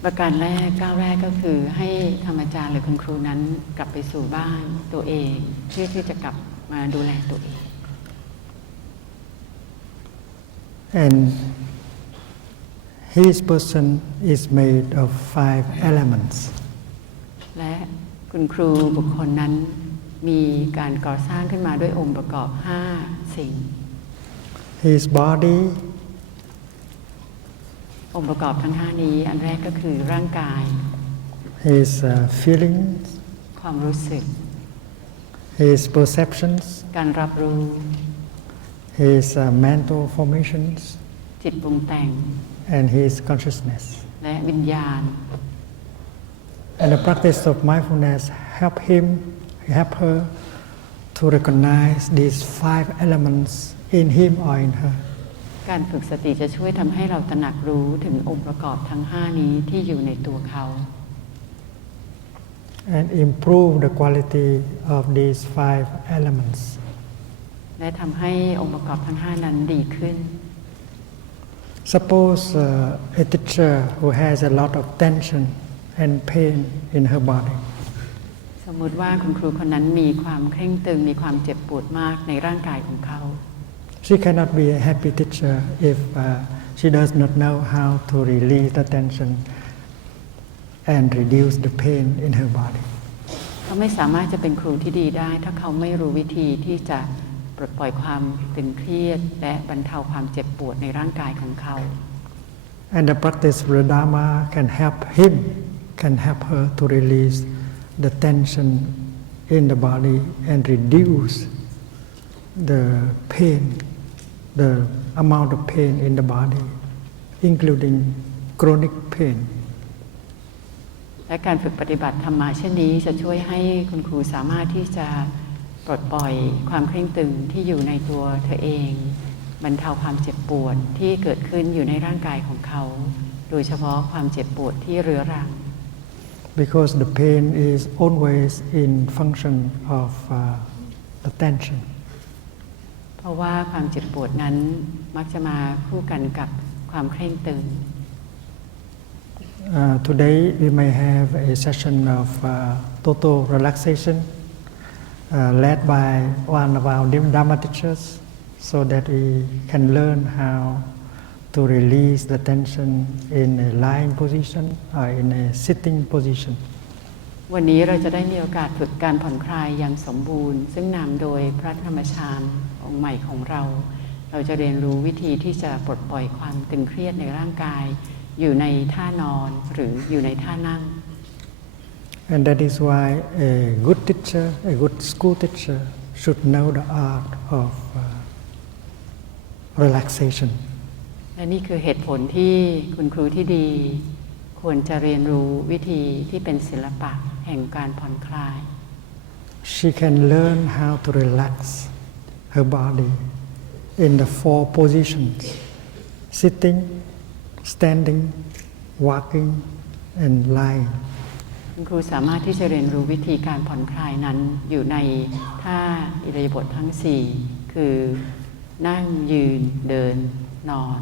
ประการแรกก้าวแรกก็คือให้ธรรมอาจารย์หรือคุณครูนั้นกลับไปสู่บ้านตัวเองเพื่อที่จะกลับมาดูแลตัวเอง And his person is made of 5 elements. และคุณครูบุคคลนั้นมีการก่อสร้างขึ้นมาด้วยองค์ประกอบ5สิ่ง His body, องค์ประกอบทั้ง5นี้อันแรกก็คือร่างกาย his feelings, ความรู้สึก his perceptions, การรับรู้ his mental formations, จิตปรุงแต่ง and his consciousness. และวิญญาณ And the practice of mindfulness help her to recognize these 5 elements in him or in her. การฝึกสติจะช่วยทำให้เราตระหนักรู้ถึงองค์ประกอบทั้ง5นี้ที่อยู่ในตัวเขา And improve the quality of these 5 elements. และทำให้องค์ประกอบทั้ง5นั้นดีขึ้น Suppose a teacher who has a lot of tension and pain in her body. สมมุติว่าคุณครูคนนั้นมีความเคร่งตึงมีความเจ็บปวดมากในร่างกายของเขา She cannot be a happy teacher if she does not know how to release the tension and reduce the pain in her body. เขาไม่สามารถจะเป็นครูที่ดีได้ถ้าเขาไม่รู้วิธีที่จะปลดปล่อยความตึงเครียดและบรรเทาความเจ็บปวดในร่างกายของเขา And the practice of the Dharma can help her to release the tension in the body and reduce the pain, the amount of pain in the body, including chronic pain. และการฝึกปฏิบัติธรรมะเช่นนี้จะช่วยให้คุณครูสามารถที่จะปลดปล่อยความเคร่งตึงที่อยู่ในตัวเธอเองบรรเทาความเจ็บปวดที่เกิดขึ้นอยู่ในร่างกายของเขาโดยเฉพาะความเจ็บปวดที่เรื้อรัง Because the pain is always in function of the tension. เพราะว่าความเจ็บปวดนั้นมักจะมาคู่กันกับความเคร่งตึง Today we may have a session of total relaxation led by one of our Dharma teachers so that we can learn how to release the tension in a lying position or in a sitting position. วันนี้เราจะได้มีโอกาสฝึกการผ่อนคลายอย่างสมบูรณ์ซึ่งนำโดยพระธรรมชานองค์ใหม่ของเรา เราจะเรียนรู้วิธีที่จะปลดปล่อยความตึงเครียดในร่างกายอยู่ในท่านอนหรืออยู่ในท่านั่ง And that is why a good teacher, a good school teacher should know the art of relaxation. และนี่คือเหตุผลที่คุณครูที่ดีควรจะเรียนรู้วิธีที่เป็นศิลปะแห่งการผ่อนคลาย She can learn how to relax her body in the 4 positions: sitting, standing, walking, and lying. คุณครูสามารถที่จะเรียนรู้วิธีการผ่อนคลายนั้นอยู่ในท่าอิริยาบถทั้ง 4 คือนั่งยืนเดินนอน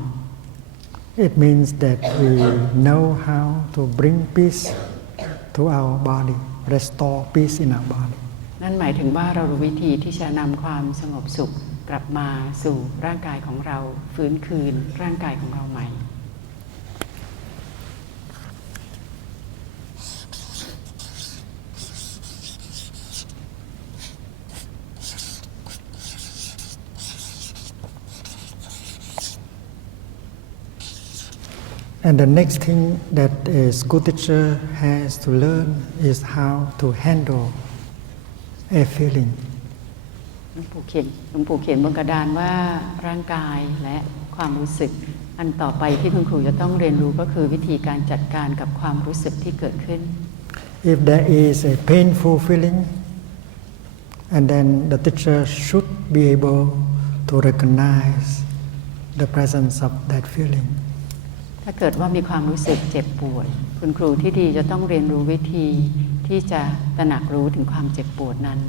It means that we know how to bring peace to our body, restore peace in our body. นั่นหมายถึงว่าเรารู้วิธีที่จะนำความสงบสุขกลับมาสู่ร่างกายของเราฟื้นคืนร่างกายของเราใหม่ And the next thing that a school teacher has to learn is how to handle a feeling. หลวงปู่เขียนบนกระดานว่าร่างกายและความรู้สึกอันต่อไปที่คุณครูจะต้องเรียนรู้ก็คือวิธีการจัดการกับความรู้สึกที่เกิดขึ้น If there is a painful feeling, and then the teacher should be able to recognize the presence of that feeling. ถ้าเกิดว่ามีความรู้สึกเจ็บปวดคุณครูที่ดีจะต้องเรียนรู้วิธีที่จะตระหนักรู้ถึงความเจ็บปวดนั้น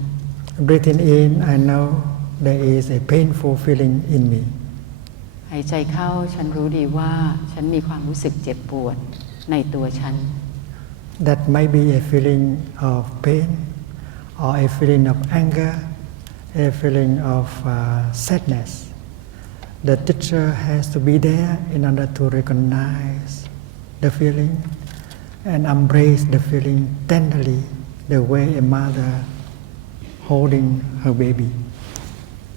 Breathing in, I know there is a painful feeling in me. หายใจเข้าฉันรู้ดีว่าฉันมีความรู้สึกเจ็บปวดในตัวฉัน That might be a feeling of pain, or a feeling of anger, a feeling of sadness. The teacher has to be there in order to recognize the feeling and embrace the feeling tenderly, the way a mother holding her baby.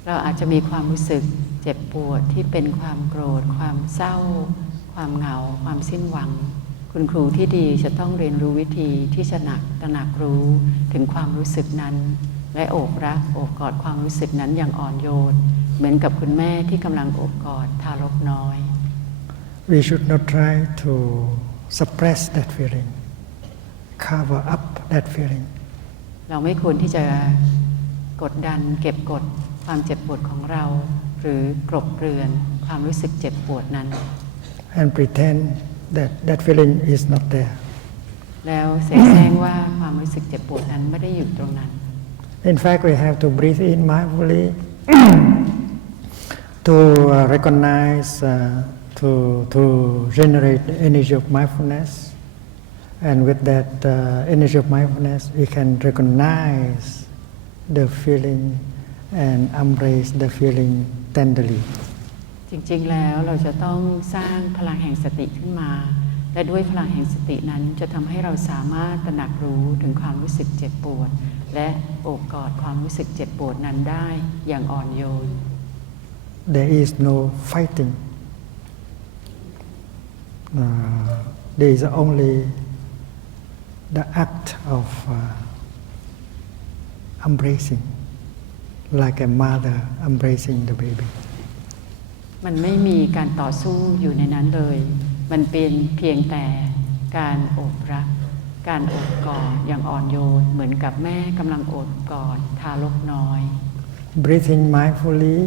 เราอาจจะมีความรู้สึกเจ็บปวดที่เป็นความโกรธความเศร้าความเหงาความสิ้นหวังคุณครูที่ดีจะต้องเรียนรู้วิธีที่จะตระหนักรู้ถึงความรู้สึกนั้นและโอบรักโอบกอดความรู้สึกนั้นอย่างอ่อนโยนเหมือนกับคุณแม่ที่กำลังโอบกอดทารกน้อย We should not try to suppress that feeling, cover up that feeling. เราไม่ควรที่จะกดดันเก็บกดความเจ็บปวดของเราหรือกลบเกลื่อนความรู้สึกเจ็บปวดนั้น And pretend that that feeling is not there. แล้วแสดงว่าความรู้สึกเจ็บปวดนั้นไม่ได้อยู่ตรงนั้น In fact, we have to breathe in mindfully to recognize, to generate the energy of mindfulness. And with that energy of mindfulness, we can recognize the feeling and embrace the feeling tenderly. จริงๆแล้วเราจะต้องสร้างพลังแห่งสติขึ้นมาและด้วยพลังแห่งสตินั้นจะทำให้เราสามารถตระหนักรู้ถึงความรู้สึกเจ็บปวดและโอบกอดความรู้สึกเจ็บปวดนั้นได้อย่างอ่อนโยน There is no fighting. There is only the act of embracing, like a mother embracing the baby. มันไม่มีการต่อสู้อยู่ในนั้นเลยมันเป็นเพียงแต่การโอบรักการโอบกอดอย่างอ่อนโยนเหมือนกับแม่กำลังโอบกอดทารกน้อย Breathing mindfully,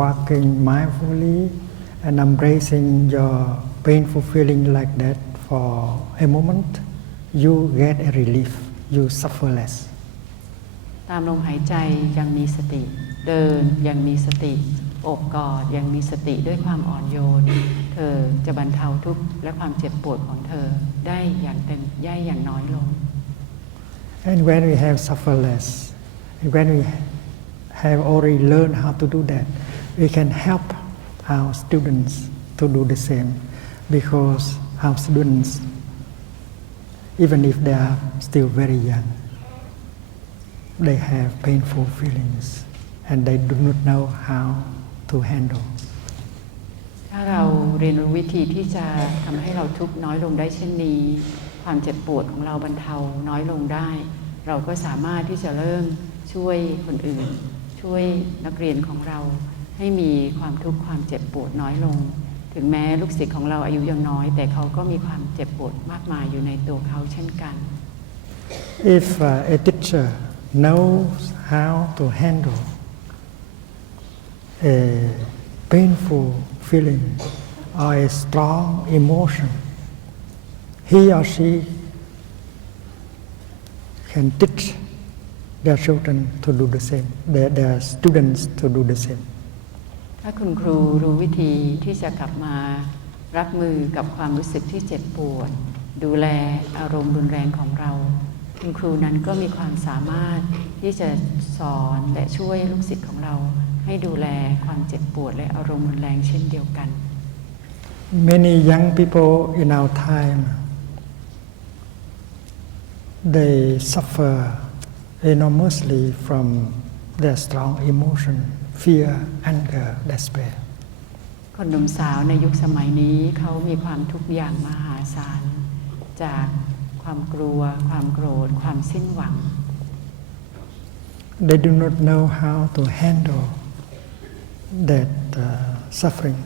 walking mindfully, and embracing your painful feeling like that for a moment, you get a relief, you suffer less. ตามลมหายใจยังมีสติเดินยังมีสติโอบกอดยังมีสติด้วยความอ่อนโยนเธอจะบรรเทาทุกข์และความเจ็บปวดของเธอได้อย่างน้อยลง And when we have suffer less, when we have already learned how to do that, we can help our students to do the same, because our students, even if they are still very young, they have painful feelings and they do not know how to handle. ถ้าเราเรียนรู้วิธีที่จะทำให้เราทุกข์น้อยลงได้เช่นนี้ความเจ็บปวดของเราบรรเทาน้อยลงได้เราก็สามารถที่จะเริ่มช่วยคนอื่นช่วยนักเรียนของเราให้มีความทุกข์ความเจ็บปวดน้อยลงถึงแม้ลูกศิษย์ของเราอายุยังน้อยแต่เขาก็มีความเจ็บปวดมากมายอยู่ในตัวเขาเช่นกัน If a teacher knows how to handle a painful feeling or a strong emotion, he or she can teach their children to do the same, their students to do the same. ถ้าคุณครูรู้วิธีที่จะกลับมารับมือกับความรู้สึกที่เจ็บปวดดูแลอารมณ์รุนแรงของเราคุณครูนั้นก็มีความสามารถที่จะสอนและช่วยลูกศิษย์ของเราให้ดูแลความเจ็บปวดและอารมณ์รุนแรงเช่นเดียวกัน Many young people in our time, they suffer enormously from their strong emotion, fear, anger, despair. คนหนุ่มสาวในยุคสมัยนี้เขามีความทุกข์อย่างมหาศาลจากความกลัวความโกรธความสิ้นหวัง They do not know how to handle that suffering,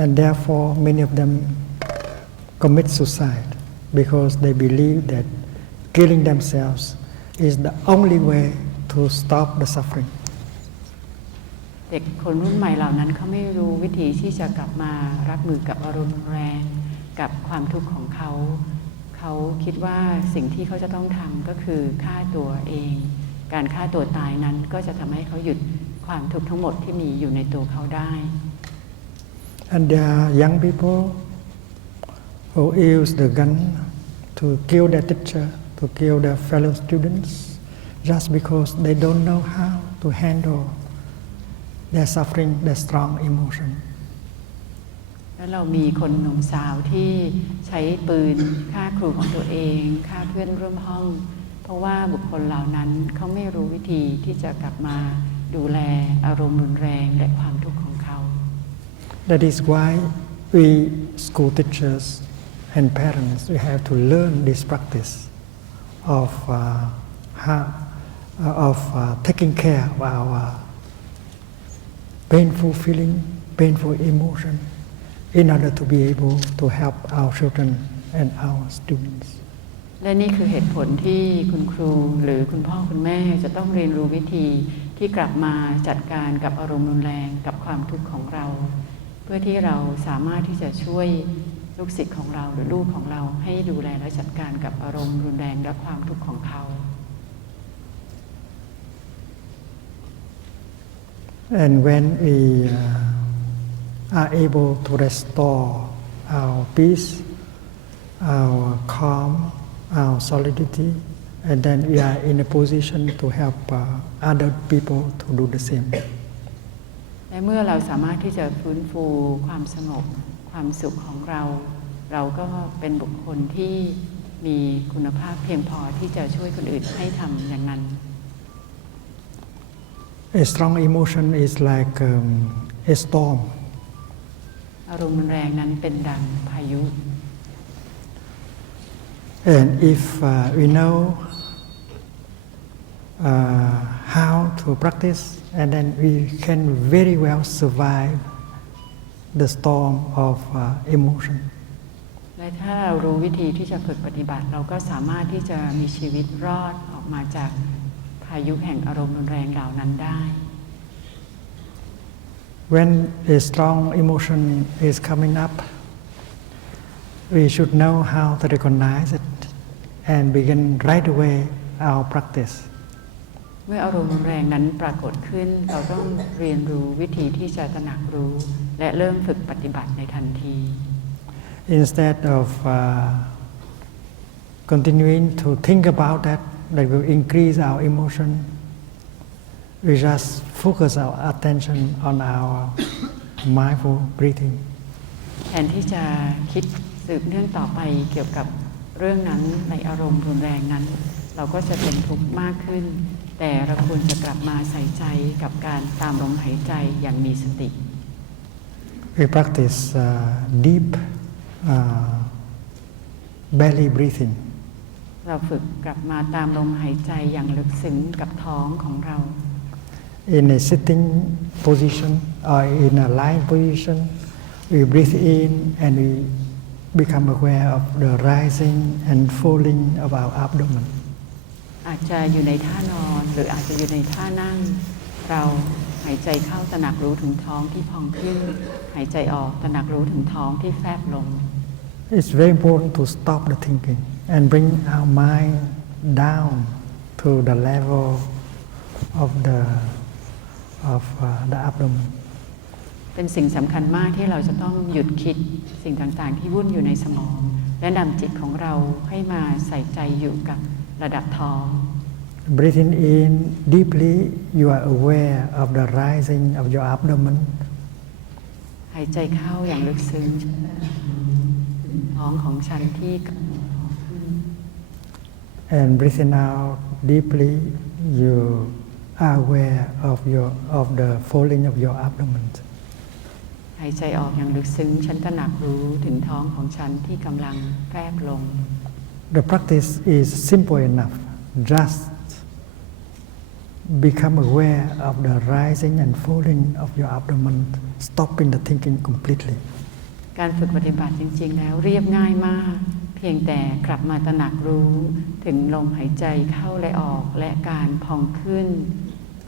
and therefore many of them commit suicide because they believe that killing themselves is the only way to stop the suffering. เด็กคนรุ่นใหม่เหล่านั้นเขาไม่รู้วิธีที่จะกลับมารับมือกับอารมณ์แรงกับความทุกข์ของเขาเขาคิดว่าสิ่งที่เขาจะต้องทำก็คือฆ่าตัวเองการฆ่าตัวตายนั้นก็จะทำให้เขาหยุดความทุกข์ทั้งหมดที่มีอยู่ในตัวเขาได้ And there are young people who use the gun to kill their teacher, to kill their fellow students, just because they don't know how to handle their suffering, their strong emotion. แล้วเรามีคนหนุ่มสาวที่ใช้ปืนฆ่าครูของตัวเองฆ่าเพื่อนร่วมห้องเพราะว่าบุคคลเหล่านั้นเขาไม่รู้วิธีที่จะกลับมาดูแลอารมณ์รุนแรงและความทุกข์ของเขา That is why we school teachers and parents we have to learn this practice of taking care of our painful feeling, painful emotion, in order to be able to help our children and our students. และนี่คือเหตุผลที่คุณครูหรือคุณพ่อคุณแม่จะต้องเรียนรู้วิธีที่กลับมาจัดการกับอารมณ์รุนแรงกับความทุกข์ของเราเพื่อที่เราสามารถที่จะช่วยลูกศิษย์ของเราหรือลูกของเราให้ดูแลและจัดการกับอารมณ์รุนแรงและความทุกข์ของเขา And when we are able to restore our peace, our calm, our solidity, and then we are in a position to help other people to do the same. และเมื่อเราสามารถที่จะฟื้นฟูความสงบความสุขของเราเราก็เป็นบุคคลที่มีคุณภาพเพียงพอที่จะช่วยคนอื่นให้ทำอย่างนั้น A strong emotion is like a storm. อารมณ์รุนแรงนั้นเป็นดังพายุ And if we know how to practice, and then we can very well survive the storm of emotion. และถ้าเรารู้วิธีที่จะฝึกปฏิบัติเราก็สามารถที่จะมีชีวิตรอดออกมาจากพายุแห่งอารมณ์รุนแรงเหล่านั้นได้ When a strong emotion is coming up, we should know how to recognize it and begin right away our practice. เมื่ออารมณ์รุนแรงนั้นปรากฏขึ้นเราต้องเรียนรู้วิธีที่จะตระหนักรู้และเริ่มฝึกปฏิบัติในทันที Instead of continuing to think about that will increase our emotion, we just focus our attention on our mindful breathing. แทนที่จะคิดสืบเนื่องต่อไปเกี่ยวกับเรื่องนั้นในอารมณ์รุนแรงนั้นเราก็จะเป็นทุกข์มากขึ้น แต่เราควรจะกลับมาใส่ใจกับการตามลมหายใจอย่างมีสติ We practice deep belly breathing. เราฝึกกลับมาตามลมหายใจอย่างลึกซึ้งกับท้องของเรา In a sitting position or in a lying position, we breathe in and we become aware of the rising and falling of our abdomen. อาจจะอยู่ในท่านอนหรืออาจจะอยู่ในท่านั่งเราหายใจเข้าตระหนักรู้ถึงท้องที่พองขึ้นหายใจออกตระหนักรู้ถึงท้องที่แฟบลง It's very important to stop the thinking and bring our mind down to the level of the abdomen. เป็นสิ่งสำคัญมากที่เราจะต้องหยุดคิดสิ่งต่างๆที่วุ่นอยู่ในสมองและนำจิตของเราให้มาใส่ใจอยู่กับระดับท้อง Breathing in deeply, you are aware of the rising of your abdomen. หายใจเข้าอย่างลึกซึ้งท้องของฉันที่ And breathing out deeply, you are aware of the falling of your abdomen. หายใจออกอย่างลึกซึ้งฉันตระหนักรู้ถึงท้องของฉันที่กำลังแฟบลง The practice is simple enough. Just become aware of the rising and falling of your abdomen, stopping the thinking completely. การฝึกปฏิบัติจริงๆแล้วเรียบง่ายมากเพียงแต่กลับมาตระหนักรู้ถึงลมหายใจเข้าและออกและการพองขึ้น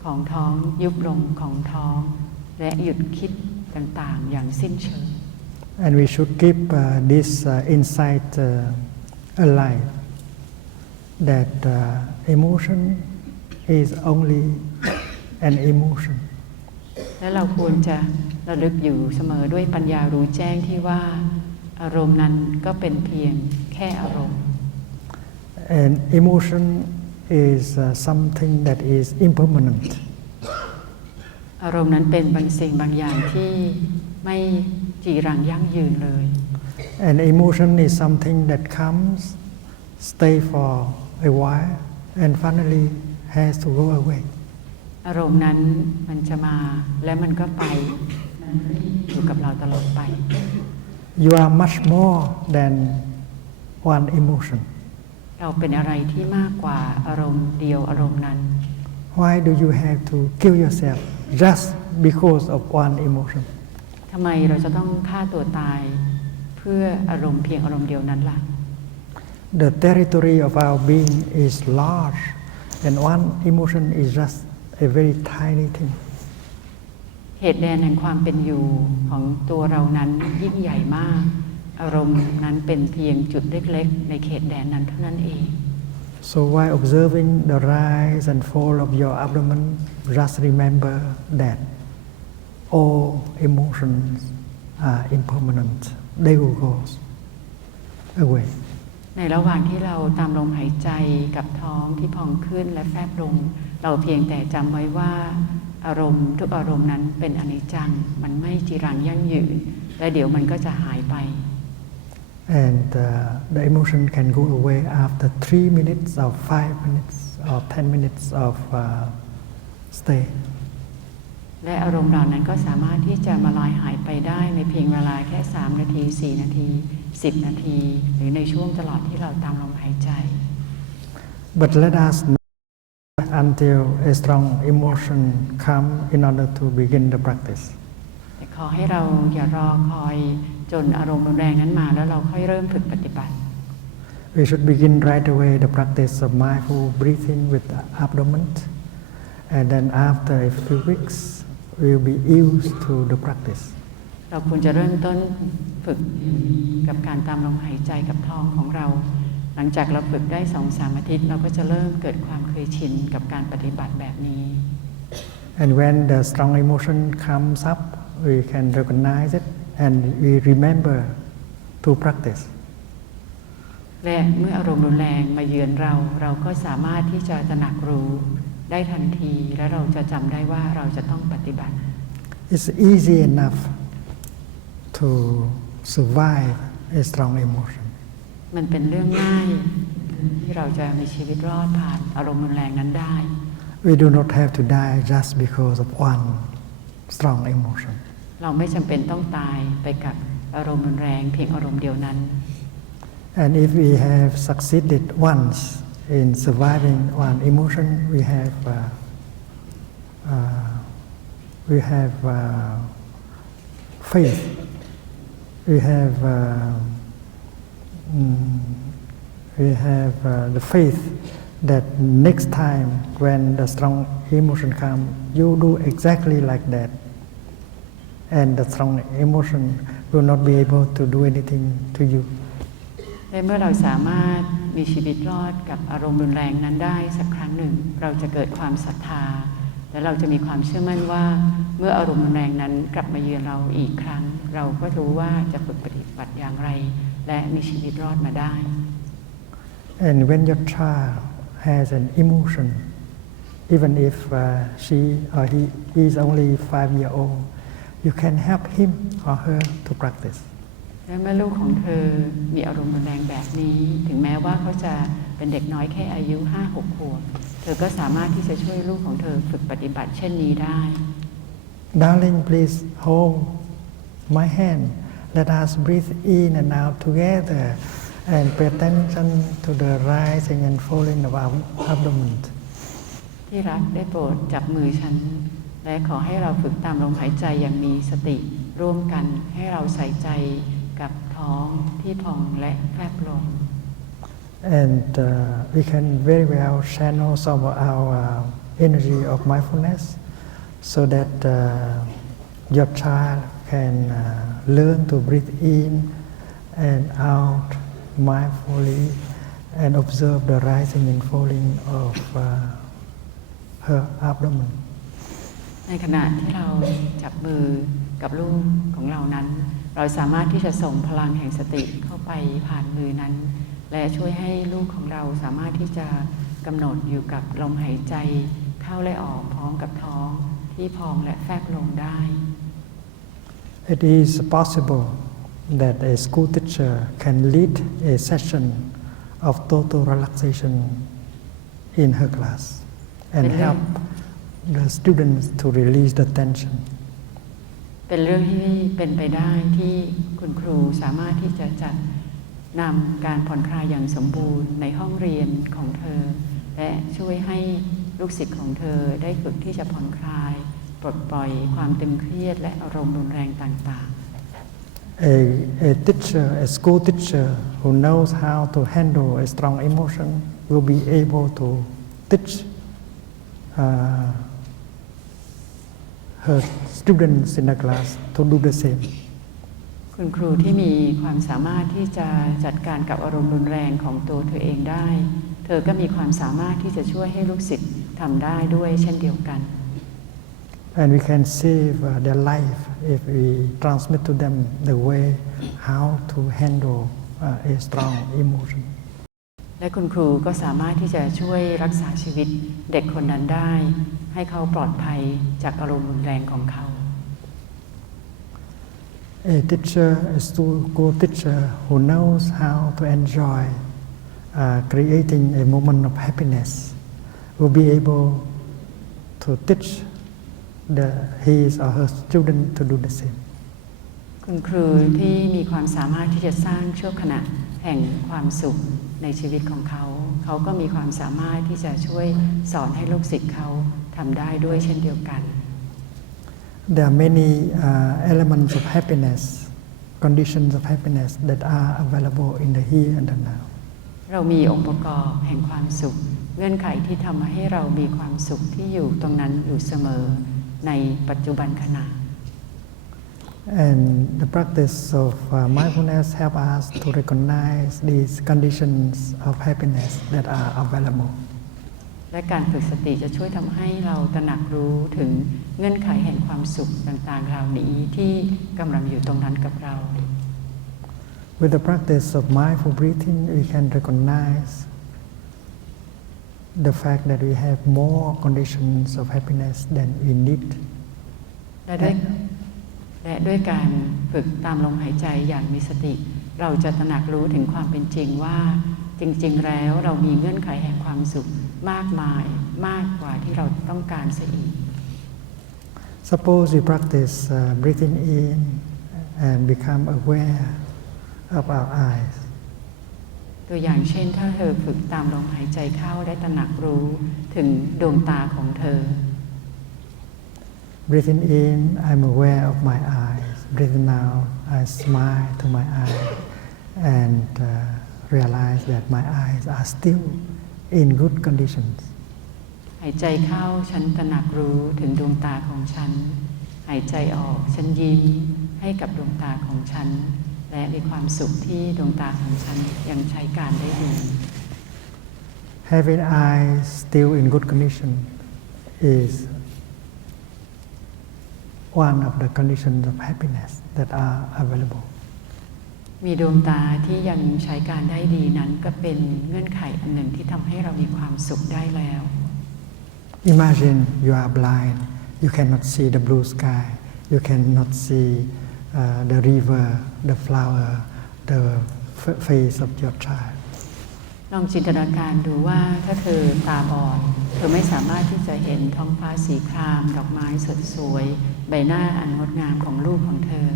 ของท้องยุบลงของท้องและหยุดคิดต่างๆอย่างสิ้นเชิง And we should keep this insight alive, that emotion is only an emotion. และเราควรจะระลึกอยู่เสมอด้วยปัญญารู้แจ้งที่ว่าอารมณ์นั้นก็เป็นเพียงแค่อารมณ์ And emotion is something that is impermanent. อารมณ์นั้นเป็นบางสิ่งบางอย่างที่ไม่จีรังยั่งยืนเลย And emotion is something that comes, stay for a while, and finally has to go away. อารมณ์นั้นมันจะมาและมันก็ไปอยู่กับเราตลอดไป You are much more than one emotion. เราเป็นอะไรที่มากกว่าอารมณ์เดียวอารมณ์นั้น Why do you have to kill yourself just because of one emotion? ทำไมเราจะต้องฆ่าตัวตายเพื่ออารมณ์เพียงอารมณ์เดียวนั้นล่ะ The territory of our being is large, and one emotion is just a very tiny thing. เหตุแดนแห่งความเป็นอยู่ของตัวเรานั้นยิ่งใหญ่มากอารมณ์นั้นเป็นเพียงจุดเล็กๆในเขตแดนนั้นเท่านั้นเอง So while observing the rise and fall of your abdomen, just remember that all emotions are impermanent. They will go away. ในระหว่างที่เราตามลมหายใจกับท้องที่พองขึ้นและแฟบลงเราเพียงแต่จำไว้ว่าอารมณ์ทุกอารมณ์นั้นเป็นอนิจจังมันไม่จีรังยั่งยืนและเดี๋ยวมันก็จะหายไป And the emotion can go away after 3 minutes or 5 minutes or 10 minutes of stay. และอารมณ์เหล่านั้นก็สามารถที่จะมาลายหายไปได้ในเพียงเวลาแค่3 นาที 4 นาที 10 นาทีหรือในช่วงตลอดที่เราตามลมหายใจ But let us not until a strong emotion come in order to begin the practice. แต่ขอให้เราอย่ารอคอยจนอารมณ์รุนแรงนั้นมาแล้วเราค่อยเริ่มฝึกปฏิบัติ We should begin right away the practice of mindful breathing with the abdomen, and then after a few weeks, we will be used to the practice. เราควรจะเริ่มต้นฝึกกับการตามลมหายใจกับท้องของเราหลังจากเราฝึกได้ 2-3 อาทิตย์เราก็จะเริ่มเกิดความเคยชินกับการปฏิบัติแบบนี้ And when the strong emotion comes up, we can recognize it and we remember to practice. และเมื่ออารมณ์รุนแรงมาเยือนเราก็สามารถที่จะตระหนักรู้ได้ทันทีและเราจะจำได้ว่าเราจะต้องปฏิบัติ It's easy enough to survive a strong emotion. มันเป็นเรื่องง่ายที่เราจะมีชีวิตรอดผ่านอารมณ์รุนแรงนั้นได้ We do not have to die just because of one strong emotion. เราไม่จำเป็นต้องตายไปกับอารมณ์รุนแรงเพียงอารมณ์เดียวนั้น And if we have succeeded once in surviving one emotion, we have faith. We have the faith that next time when the strong emotion comes, you do exactly like that, and the strong emotion will not be able to do anything to you. และเมื่อเราสามารถมีชีวิตรอดกับอารมณ์รุนแรงนั้นได้สักครั้งหนึ่งเราจะเกิดความศรัทธาและเราจะมีความเชื่อมั่นว่าเมื่ออารมณ์รุนแรงนั้นกลับมาเยือนเราอีกครั้งเราก็รู้ว่าจะฝึกปฏิบัติอย่างไรและมีชีวิตรอดมาได้ And when your child has an emotion, even if she or he is only 5 years old, you can help him or her to practice. และเมื่อลูกของเธอมีอารมณ์รุนแรงแบบนี้ถึงแม้ว่าเขาจะเป็นเด็กน้อยแค่อายุ 5-6 ขวบเธอก็สามารถที่จะช่วยลูกของเธอฝึกปฏิบัติเช่นนี้ได้ Darling, please hold my hand. Let us breathe in and out together and pay attention to the rising and falling of our abdomen. ที่รักได้โปรดจับมือฉันและขอให้เราฝึกตามลมหายใจอย่างมีสติร่วมกันให้เราใส่ใจกับท้องที่พองและแคบลง And we can very well channel some of our energy of mindfulness so that your child can learn to breathe in and out mindfully and observe the rising and falling of her abdomen. ในขณะที่เราจับมือกับลูกของเรานั้นเราสามารถที่จะส่งพลังแห่งสติเข้าไปผ่านมือนั้นและช่วยให้ลูกของเราสามารถที่จะกำหนดอยู่กับลมหายใจเข้าและออกพร้อมกับท้องที่พองและแฟบลงได้ It is possible that a school teacher can lead a session of total relaxation in her class and help the students to release the tension. เป็นเรื่องที่เป็นไปได้ที่คุณครูสามารถที่จะจัดนำการผ่อนคลายอย่างสมบูรณ์ในห้องเรียนของเธอและช่วยให้ลูกศิษย์ของเธอได้ฝึกที่จะผ่อนคลายปลดปล่อยความตึงเครียดและอารมณ์รุนแรงต่างๆ A teacher, a school teacher who knows how to handle a strong emotion will be able to teach her students in the class to do the same. คุณครูที่มีความสามารถที่จะจัดการกับอารมณ์รุนแรงของตัวเธอเองได้เธอก็มีความสามารถที่จะช่วยให้ลูกศิษย์ทำได้ด้วยเช่นเดียวกัน And we can save their life if we transmit to them the way how to handle a strong emotion. และคุณครูก็สามารถที่จะช่วยรักษาชีวิตเด็กคนนั้นได้ให้เขาปลอดภัยจากอารมณ์รุนแรงของเขา A teacher, a school teacher who knows how to enjoy creating a moment of happiness will be able to teach his or her student to do the same. คุณครูที่มีความสามารถที่จะสร้างชั่วขณะแห่งความสุขในชีวิตของเขาเขาก็มีความสามารถที่จะช่วยสอนให้ลูกศิษย์เขาทำได้ด้วยเช่นเดียวกัน There are many elements of happiness, conditions of happiness that are available in the here and the now. เรามีองค์ประกอบแห่งความสุขเงื่อนไขที่ทำให้เรามีความสุขที่อยู่ตรงนั้นอยู่เสมอในปัจจุบันขณะ And the practice of mindfulness help us to recognize these conditions of happiness that are available. และการฝึกสติจะช่วยทำให้เราตระหนักรู้ถึงเงื่อนไขแห่งความสุขต่างๆเหล่านี้ที่กำลังอยู่ตรงนั้นกับเรา With the practice of mindful breathing, we can recognize the fact that we have more conditions of happiness than we need. และด้วยการฝึกตามลมหายใจอย่างมีสติเราจะตระหนักรู้ถึงความเป็นจริงว่าจริงๆแล้วเรามีเงื่อนไขแห่งความสุข มากมายมากกว่าที่เราต้องการเสียอีก Suppose we practice breathing in and become aware of our eyes. ตัวอย่างเช่นถ้าเธอฝึกตามลมหายใจเข้าได้ตระหนักรู้ถึงดวงตาของเธอ Breathing in, I'm aware of my eyes. Breathing out, I smile to my eyes and realize that my eyes are still in good conditions. หายใจเข้าฉันตระหนักรู้ถึงดวงตาของฉันหายใจออกฉันยิ้มให้กับดวงตาของฉันและมีความสุขที่ดวงตาของฉันยังใช้การได้ดี Having eyes still in good condition is one of the conditions of happiness that are available. มีดวงตาที่ยังใช้การได้ดีนั้นก็เป็นเงื่อนไขอันหนึ่งที่ทำให้เรามีความสุขได้แล้ว Imagine you are blind, you cannot see the blue sky, you cannot see the river, the flower, the face of your child. ลองจินตนาการดูว่าถ้าเธอตาบอดเธอไม่สามารถที่จะเห็นท้องฟ้าสีครามดอกไม้สดสวยใบหน้าอันงดงามของลูกของเธอ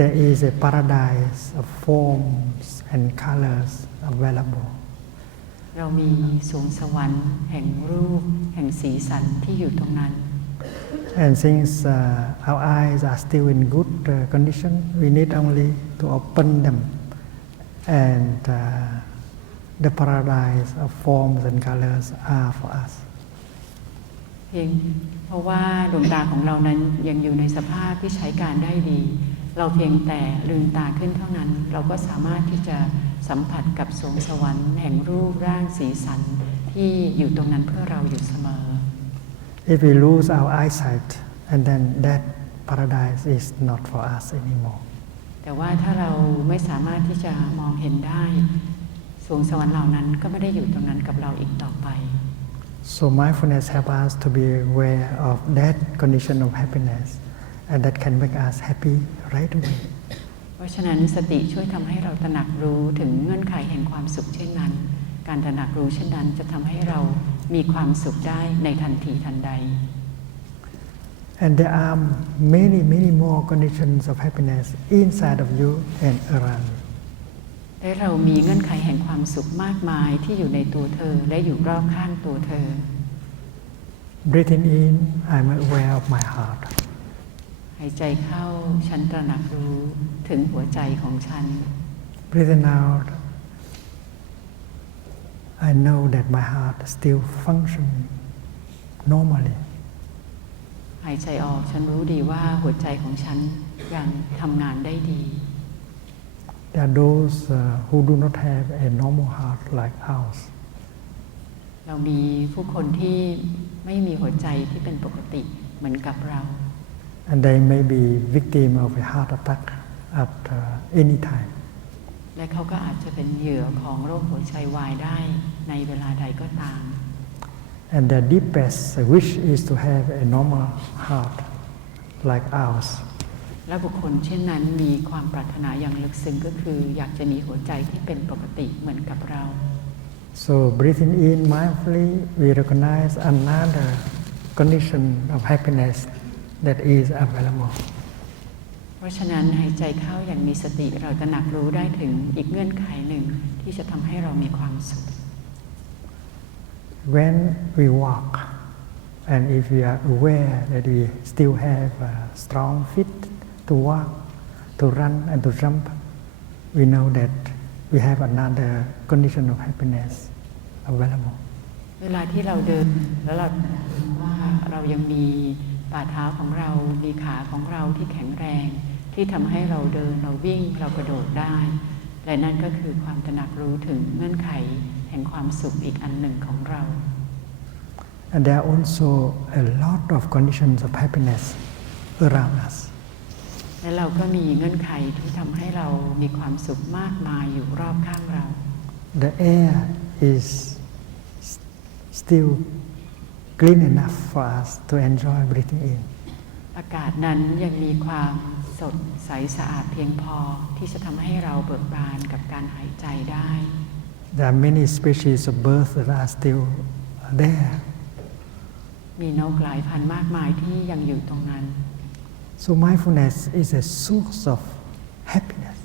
There is a paradise of forms and colors available. เรามีสวงสวรรค์แห่งรูปแห่งสีสันที่อยู่ตรงนั้น And since our eyes are still in good condition, we need only to open them, and the paradise of forms and colors are for us. เพียงเพราะว่าดวงตาของเรานั้นยังอยู่ในสภาพที่ใช้การได้ดี เราเพียงแต่ลืมตาขึ้นเท่านั้นเราก็สามารถที่จะสัมผัสกับสวงสวรรค์แห่งรูปร่างสีสันที่อยู่ตรงนั้นเพื่อเราอยู่เสมอ If we lose our eyesight, and then that paradise is not for us anymore. แต่ว่าถ้าเราไม่สามารถที่จะมองเห็นได้สวงสวรรค์เหล่านั้นก็ไม่ได้อยู่ตรงนั้นกับเราอีกต่อไป So mindfulness helps us to be aware of that condition of happiness, and that can make us happy right away. เพราะฉะนั้นสติช่วยทำให้เราตระหนักรู้ถึงเงื่อนไขแห่งความสุขเช่นนั้นการตระหนักรู้เช่นนั้นจะทำให้เรามีความสุขได้ในทันทีทันใด And there are many, many more conditions of happiness inside of you and around you. และเรามีเงื่อนไขแห่งความสุขมากมายที่อยู่ในตัวเธอและอยู่รอบข้างตัวเธอ Breathing in, I'm aware of my heart. หายใจเข้าฉันตระหนักรู้ถึงหัวใจของฉัน Breathing out, I know that my heart still functions normally. หายใจออกฉันรู้ดีว่าหัวใจของฉันยังทำงานได้ดี There are those who do not have a normal heart like ours. เรามีผู้คนที่ไม่มีหัวใจที่เป็นปกติเหมือนกับเรา And they may be victim of a heart attack at any time. และเขาก็อาจจะเป็นเหยื่อของโรคหัวใจวายได้ในเวลาใดก็ตาม And their deepest wish is to have a normal heart like ours. และบุคคลเช่นนั้นมีความปรารถนาอย่างลึกซึ้งก็คืออยากจะมีหัวใจที่เป็นปกติเหมือนกับเรา So breathing in mindfully, we recognize another condition of happiness that is available. เพราะฉะนั้นหายใจเข้าอย่างมีสติเราตระหนักรู้ได้ถึงอีกเงื่อนไขหนึ่งที่จะทำให้เรามีความสุข When we walk, and if we are aware that we still have strong feet to walk, to run and to jump, we know that we have another condition of happiness available. เวลาที่เราเดินแล้วเรารู้ว่าเรายังมีฝ่าเท้าของเรามีขาของเราที่แข็งแรงที่ทำให้เราเดินเราวิ่งเรากระโดดได้และนั่นก็คือความตระหนักรู้ถึงเงื่อนไขแห่งความสุขอีกอันหนึ่งของเรา And there are also a lot of conditions of happiness around us. และเราก็มีเงื่อนไขที่ทำให้เรามีความสุขมากมายอยู่รอบข้างเรา The air is still clean enough for us to enjoy breathing in. อากาศนั้นยังมีความสดใสสะอาดเพียงพอที่จะทำให้เราเบิกบานกับการหายใจได้ there are many species of birds that are still there. มีนกหลายพันมากมายที่ยังอยู่ตรงนั้น So mindfulness is a source of happiness.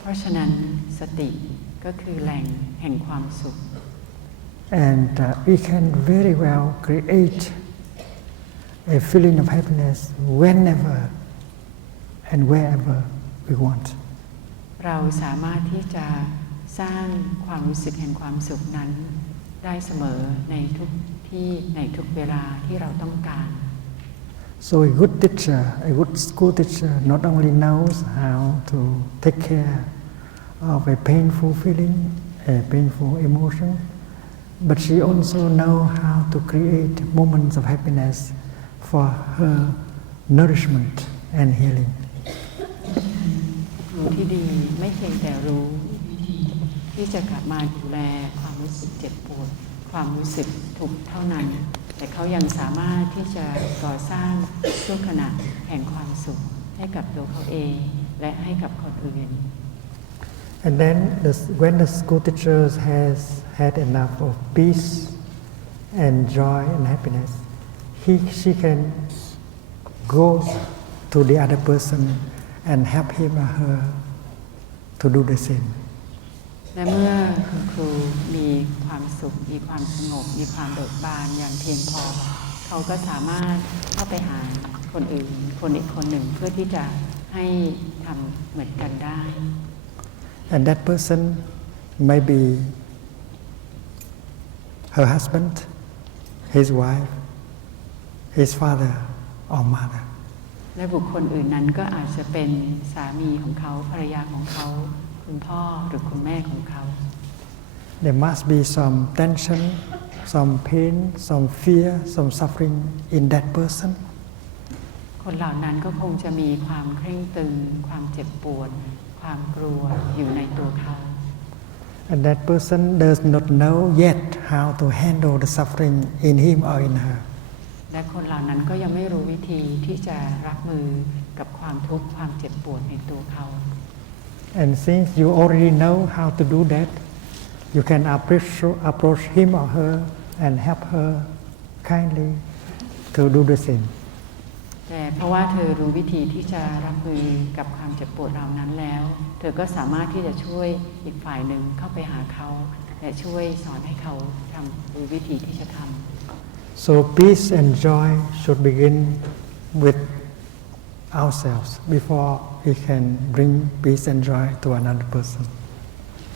เพราะฉะนั้นสติก็คือแหล่งแห่งความสุข And we can very well create a feeling of happiness whenever and wherever we want. เราสามารถที่จะสร้างความรู้สึกแห่งความสุขนั้นได้เสมอในทุกที่ในทุกเวลาที่เราต้องการ So a good teacher, a good school teacher not only knows how to take care of a painful feeling, a painful emotion, but she also knows how to create moments of happiness for her nourishment and healing. ครูที่ดีไม่เพียงแต่รู้วิธีที่จะกลับมาดูแลความรู้สึกเจ็บปวดความรู้สึกทุกข์เท่านั้นแต่เขายังสามารถที่จะก่อสร้างช่วงขณะแห่งความสุขให้กับตัวเขาเองและให้กับคนอื่น And then when the school teacher has had enough of peace and joy and happiness, she can go to the other person and help him or her to do the same. และเมื่อคุณครูมีความสุขมีความสงบมีความเบิกบานอย่างเพียงพอเขาก็สามารถเข้าไปหาคนอื่นคนอีกคนหนึ่งเพื่อที่จะให้ทำเหมือนกันได้ And that person may be her husband, his wife, his father or mother. และบุคคลอื่นนั้นก็อาจจะเป็นสามีของเขาภรรยาของเขาคุณพ่อหรือคุณแม่ของเขา There must be some tension, some pain, some fear, some suffering in that person. คนเหล่านั้นก็คงจะมีความเคร่งตึงความเจ็บปวดความกลัวอยู่ในตัวเขา And that person does not know yet how to handle the suffering in him or in her. และคนเหล่านั้นก็ยังไม่รู้วิธีที่จะรับมือกับความทุกข์ความเจ็บปวดในตัวเขา And since you already know how to do that, you can approach him or her and help her kindly to do the same. แต่เพราะว่าเธอรู้วิธีที่จะรับมือกับความเจ็บปวดเหล่านั้นแล้วเธอก็สามารถที่จะช่วยอีกฝ่ายหนึ่งเข้าไปหาเขาและช่วยสอนให้เขาทำรู้วิธีที่จะทำ So peace and joy should begin with ourselves before we can bring peace and joy to another person.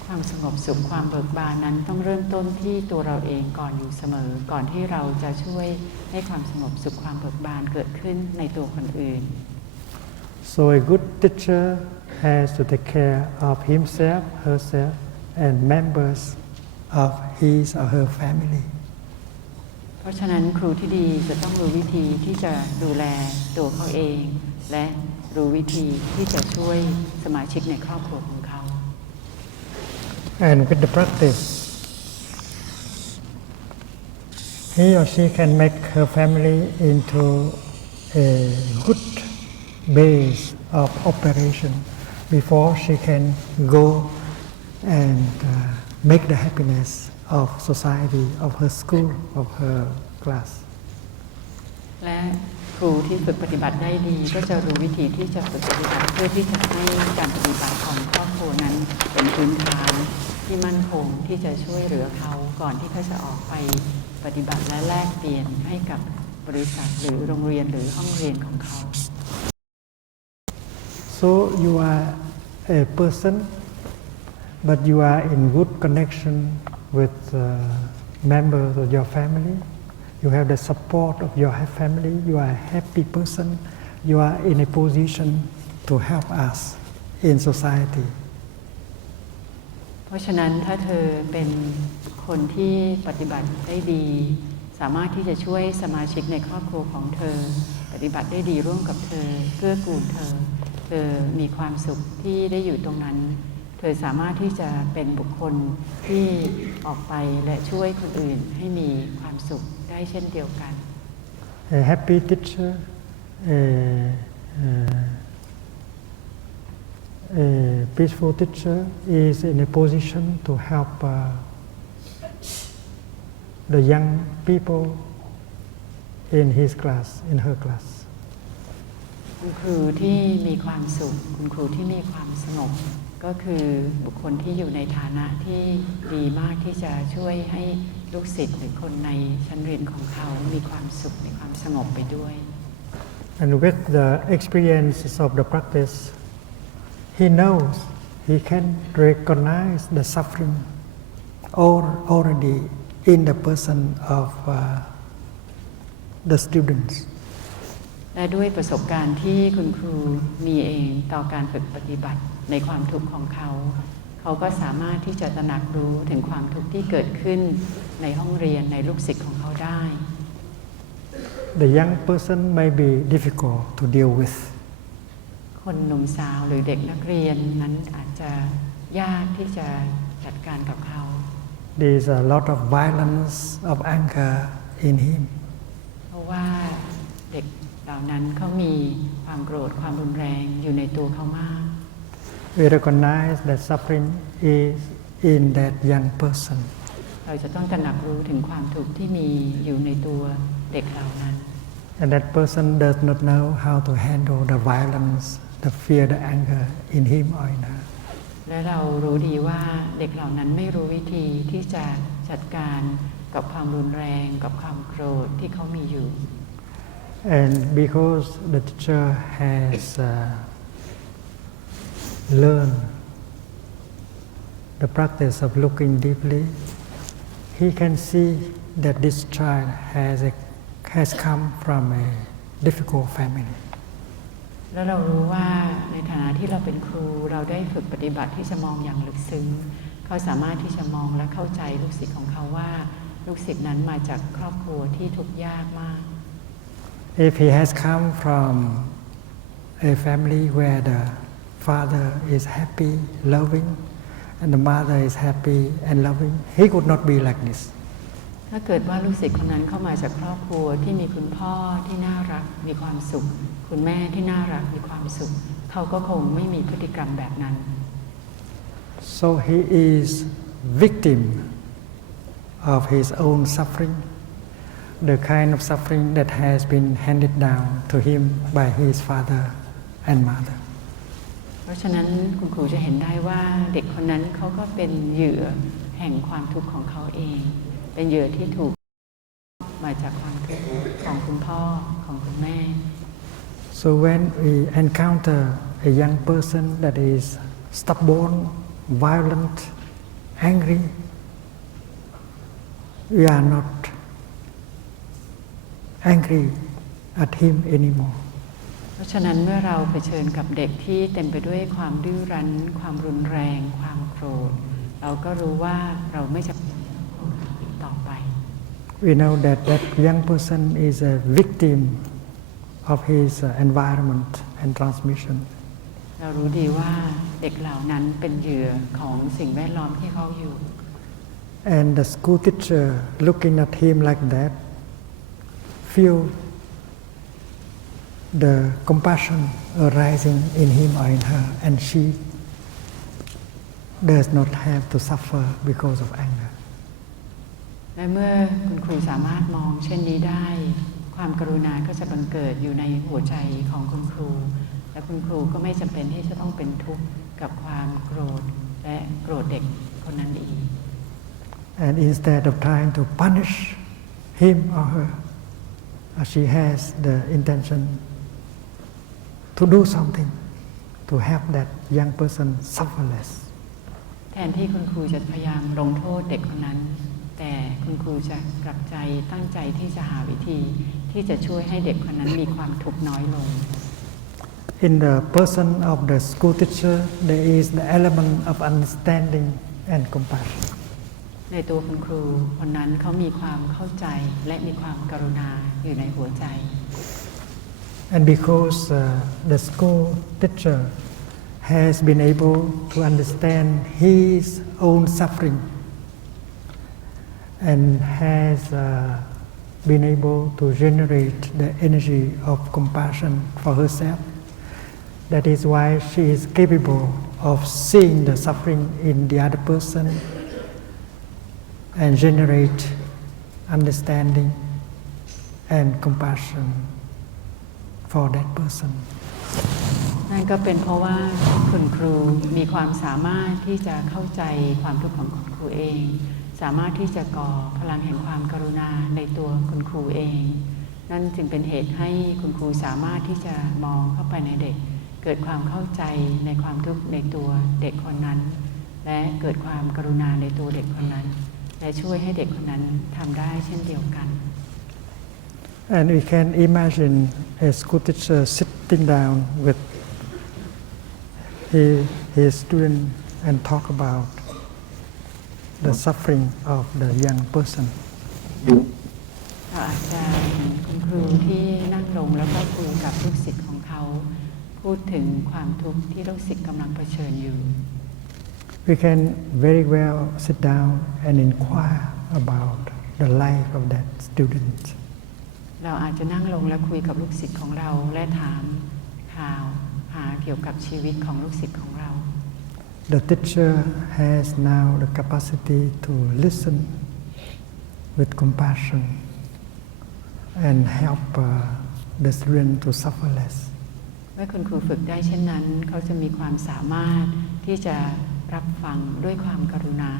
ความสงบสุขความเบิกบานนั้นต้องเริ่มต้นที่ตัวเราเองก่อนอยู่เสมอก่อนที่เราจะช่วยให้ความสงบสุขความเบิกบานเกิดขึ้นในตัวคนอื่น So a good teacher has to take care of himself, herself, and members of his or her family. เพราะฉะนั้นครูที่ดีจะต้องรู้วิธีที่จะดูแลตัวเขาเองและรู้วิธีที่จะช่วยสมาชิกในครอบครัวของเขา And with the practice, he or she can make her family into a good base of operation before she can go and make the happiness of society, of her school, of her class. และครูที่ฝึกปฏิบัติได้ดีก็จะรู้วิธีที่จะฝึกปฏิบัติเพื่อที่จะให้การปฏิบัติของครอบครัวนั้นเป็นพื้นฐานที่มั่นคงที่จะช่วยเหลือเขาก่อนที่เขาจะออกไปปฏิบัติและแลกเปลี่ยนให้กับบริษัทหรือโรงเรียนหรือห้องเรียนของเขา So you are a person, but you are in good connection with members of your family. You have the support of your family. You are a happy person. You are in a position to help us in society. เพราะฉะนั้นถ้าเธอเป็นคนที่ปฏิบัติได้ดีสามารถที่จะช่วยสมาชิกในครอบครัวของเธอปฏิบัติได้ดีร่วมกับเธอเกื้อกูลเธอมีความสุขที่ได้อยู่ตรงนั้นเธอสามารถที่จะเป็นบุคคลที่ออกไปและช่วยคนอื่นให้มีความสุขได้เช่นเดียวกัน A happy teacher, a peaceful teacher is in a position to help the young people in his class, in her class. คุณครูที่มีความสุขคุณครูที่มีความสงบก็คือบุคคลที่อยู่ในฐานะที่ดีมากที่จะช่วยให้ลูกศิษย์หรือคนในชั้นเรียนของเขามีความสุขมีความสงบไปด้วย And with the experiences of the practice, he knows he can recognize the suffering already in the person of the students. และด้วยประสบการณ์ที่คุณครูมีเองต่อการฝึกปฏิบัติในความทุกข์ของเขา เขาก็สามารถที่จะตระหนักรู้ถึงความทุกข์ที่เกิดขึ้นในห้องเรียนในลูกศิษย์ของเขาได้ The young person may be difficult to deal with. คนหนุ่มสาวหรือเด็กนักเรียนนั้นอาจจะยากที่จะจัดการกับเขา There is a lot of violence, of anger in him. เพราะว่าเด็กเหล่านั้นเขามีความโกรธความรุนแรงอยู่ในตัวเขามาก We recognize that suffering is in that young person. เราจะต้องตระหนักรู้ถึงความทุกข์ที่มีอยู่ในตัวเด็กเหล่านั้น And that person does not know how to handle the violence, the fear, the anger in him or in her. และเรารู้ดีว่าเด็กเหล่านั้นไม่รู้วิธีที่จะจัดการกับความรุนแรงกับความโกรธที่เขามีอยู่ And because the teacher has learned the practice of looking deeply, he can see that this child has come from a difficult family. แล้วเรารู้ว่าในฐานะที่เราเป็นครูเราได้ฝึกปฏิบัติที่จะมองอย่างลึกซึ้งเขาสามารถที่จะมองและเข้าใจลูกศิษย์ของเขาว่าลูกศิษย์นั้นมาจากครอบครัวที่ทุกข์ยากมาก If he has come from a family where the father is happy, loving, and the mother is happy and loving, he could not be like this. ถ้าเกิดว่าลูกศิษย์คนนั้นเข้ามาจากครอบครัวที่มีคุณพ่อที่น่ารักมีความสุขคุณแม่ที่น่ารักมีความสุขเขาก็คงไม่มีพฤติกรรมแบบนั้น So he is victim of his own suffering, the kind of suffering that has been handed down to him by his father and mother. เพราะฉะนั้นคุณครูจะเห็นได้ว่าเด็กคนนั้นเขาก็เป็นเหยื่อแห่งความทุกข์ของเขาเองเป็นเหยื่อที่ถูกมาจากความทุกข์ของคุณพ่อของคุณแม่ So when we encounter a young person that is stubborn, violent, angry, we are not angry at him anymore. เพราะฉะนั้นเมื่อเราเผชิญกับเด็กที่เต็มไปด้วยความดื้อรั้นความรุนแรงความโกรธเราก็รู้ว่าเราไม่จะต่อไป We know that that young person is a victim of his environment and transmission. เรารู้ดีว่าเด็กเหล่านั้นเป็นเหยื่อของสิ่งแวดล้อมที่เขาอยู่ And the school teacher looking at him like that feel the compassion arising in him or in her, and she does not have to suffer because of anger. และเมื่อคุณครูสามารถมองเช่นนี้ได้ความกรุณาก็จะบังเกิดอยู่ในหัวใจของคุณครูและคุณครูก็ไม่จำเป็นที่จะต้องเป็นทุกข์กับความโกรธและโกรธเด็กคนนั้นอีก And instead of trying to punish him or her, she has the intention to do something to help that young person suffer less. แทนที่คุณครูจะพยายามลงโทษเด็กคนนั้นแต่คุณครูจะกลับใจตั้งใจที่จะหาวิธีที่จะช่วยให้เด็กคนนั้นมีความทุกข์น้อยลง In the person of the school teacher, there is the element of understanding and compassion. ในตัวคุณครูคนนั้นเขามีความเข้าใจและมีความกรุณาอยู่ในหัวใจ And because the school teacher has been able to understand his own suffering and has been able to generate the energy of compassion for herself, That is why she is capable of seeing the suffering in the other person and generate understanding and compassion for that person. นั่นก็เป็นเพราะว่าคุณครูมีความสามารถที่จะเข้าใจความทุกข์ของคุณครูเองสามารถที่จะก่อพลังแห่งความกรุณาในตัวคุณครูเองนั่นจึงเป็นเหตุให้คุณครูสามารถที่จะมองเข้าไปในเด็กเกิดความเข้าใจในความทุกข์ในตัวเด็กคนนั้นและเกิดความกรุณาในตัวเด็กคนนั้นและช่วยให้เด็กคนนั้นทำได้เช่นเดียวกัน And we can imagine a school teacher sitting down with his student and talk about the suffering of the young person. เราอาจจะเห็นคุณครูที่นั่งลงแล้วก็คุยกับลูกศิษย์ของเขาพูดถึงความทุกข์ที่ลูกศิษย์กำลังเผชิญอยู่ We can very well sit down and inquire about the life of that student. เราอาจจะนั่งลงและคุยกับลูกศิษย์ของเราและถามข่าวหาเกี่ยวกับชีวิตของลูกศิษย์ของเรา The teacher has now the capacity to listen with compassion and help the student to suffer less. เมื่อคุณครูฝึกได้เช่นนั้นเขาจะมีความสามารถที่จะรับฟังด้วยความกรุณา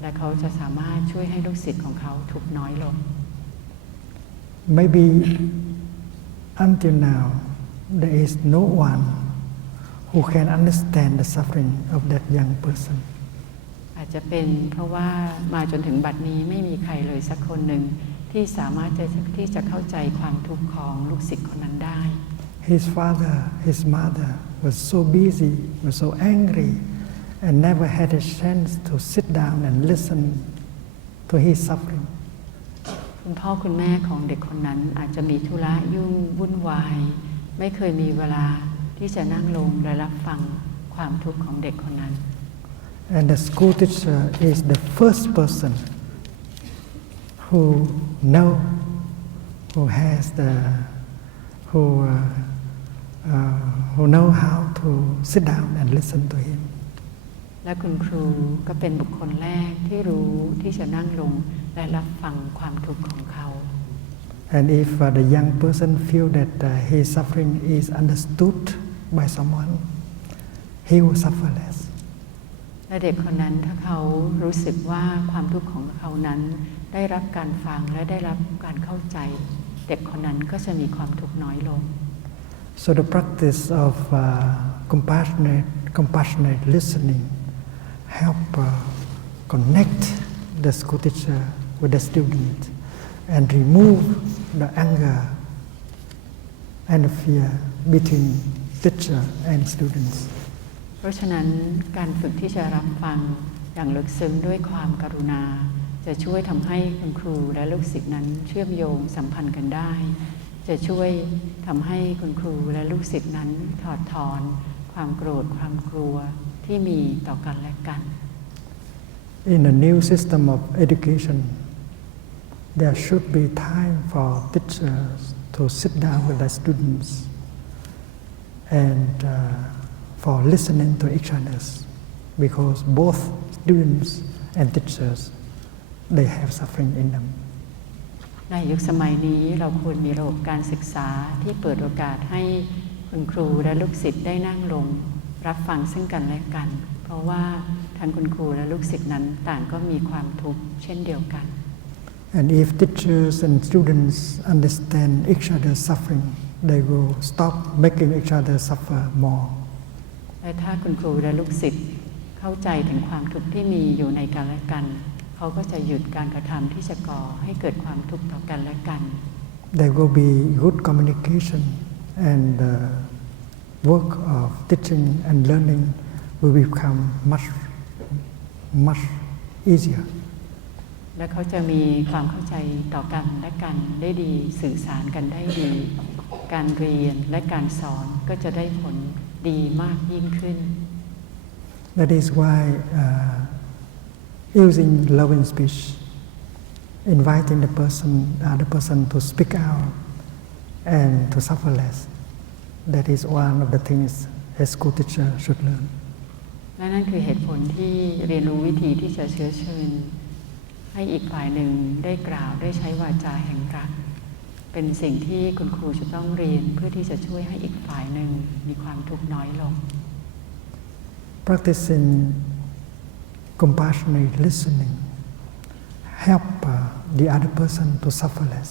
และเขาจะสามารถช่วยให้ลูกศิษย์ของเขาทุกข์น้อยลง Maybe until now there is no one who can understand the suffering of that young person. อาจจะเป็นเพราะว่ามาจนถึงบัดนี้ไม่มีใครเลยสักคนหนึ่งที่สามารถที่จะเข้าใจความทุกข์ของลูกศิษย์คนนั้นได้ His father, his mother was so busy, was so angry, and never had a chance to sit down and listen to his suffering. คุณพ่อคุณแม่ของเด็กคนนั้นอาจจะมีธุระยุ่งวุ่นวายไม่เคยมีเวลาที่จะนั่งลงและรับฟังความทุกข์ของเด็กคนนั้น And the school teacher is the first person who know how to sit down and listen to him. และคุณครูก็เป็นบุคคลแรกที่รู้ที่จะนั่งลงและรับฟังความทุกข์ของเขา And if the young person feel that his suffering is understood by someone, he will suffer less. และเด็กคนนั้นถ้าเขารู้สึกว่าความทุกข์ของเขานั้นได้รับการฟังและได้รับการเข้าใจเด็กคนนั้นก็จะมีความทุกข์น้อยลง So the practice of compassionate listening help connect the school teacher with the student and remove the anger and the fear between teacher and students. เพราะฉะนั้นการฝึกที่จะรับฟังอย่างลึกซึ้งด้วยความกรุณาจะช่วยทำให้คุณครูและลูกศิษย์นั้นเชื่อมโยงสัมพันธ์กันได้จะช่วยทำให้คุณครูและลูกศิษย์นั้นถอดถอนความโกรธความกลัวที่มีต่อกันและกัน In a new system of education, there should be time for teachers to sit down with the students and for listening to each other, because both students and teachers they have suffering in them. ในยุคสมัยนี้เราควรมีระบบการศึกษาที่เปิดโอกาสให้คุณครูและลูกศิษย์ได้นั่งลงรับฟังซึ่งกันและกันเพราะว่าทั้งคุณครูและลูกศิษย์นั้นต่างก็มีความทุกข์เช่นเดียวกัน And if teachers and students understand each other's suffering, they will stop making each other suffer more. และถ้าคุณครูและลูกศิษย์เข้าใจถึงความทุกข์ที่มีอยู่ในกันและกันเขาก็จะหยุดการกระทำที่จะก่อให้เกิดความทุกข์ต่อกันและกัน There will be good communication and work of teaching and learning will become much easier. และเขาจะมีความเข้าใจต่อกันและกันได้ดีสื่อสารกันได้ดีการเรียนและการสอนก็จะได้ผลดีมากยิ่งขึ้น That is why using loving speech, inviting the other person to speak out and to suffer less, that is one of the things a school teacher should learn. และนั่นคือเหตุผลที่เรียนรู้วิธีที่จะเชื้อเชิญให้อีกฝ่ายหนึ่งได้กล่าวได้ใช้วาจาแห่งรักเป็นสิ่งที่คุณครูจะต้องเรียนเพื่อที่จะช่วยให้อีกฝ่ายหนึ่งมีความทุกข์น้อยลง Practicing compassionate listening help the other person to suffer less.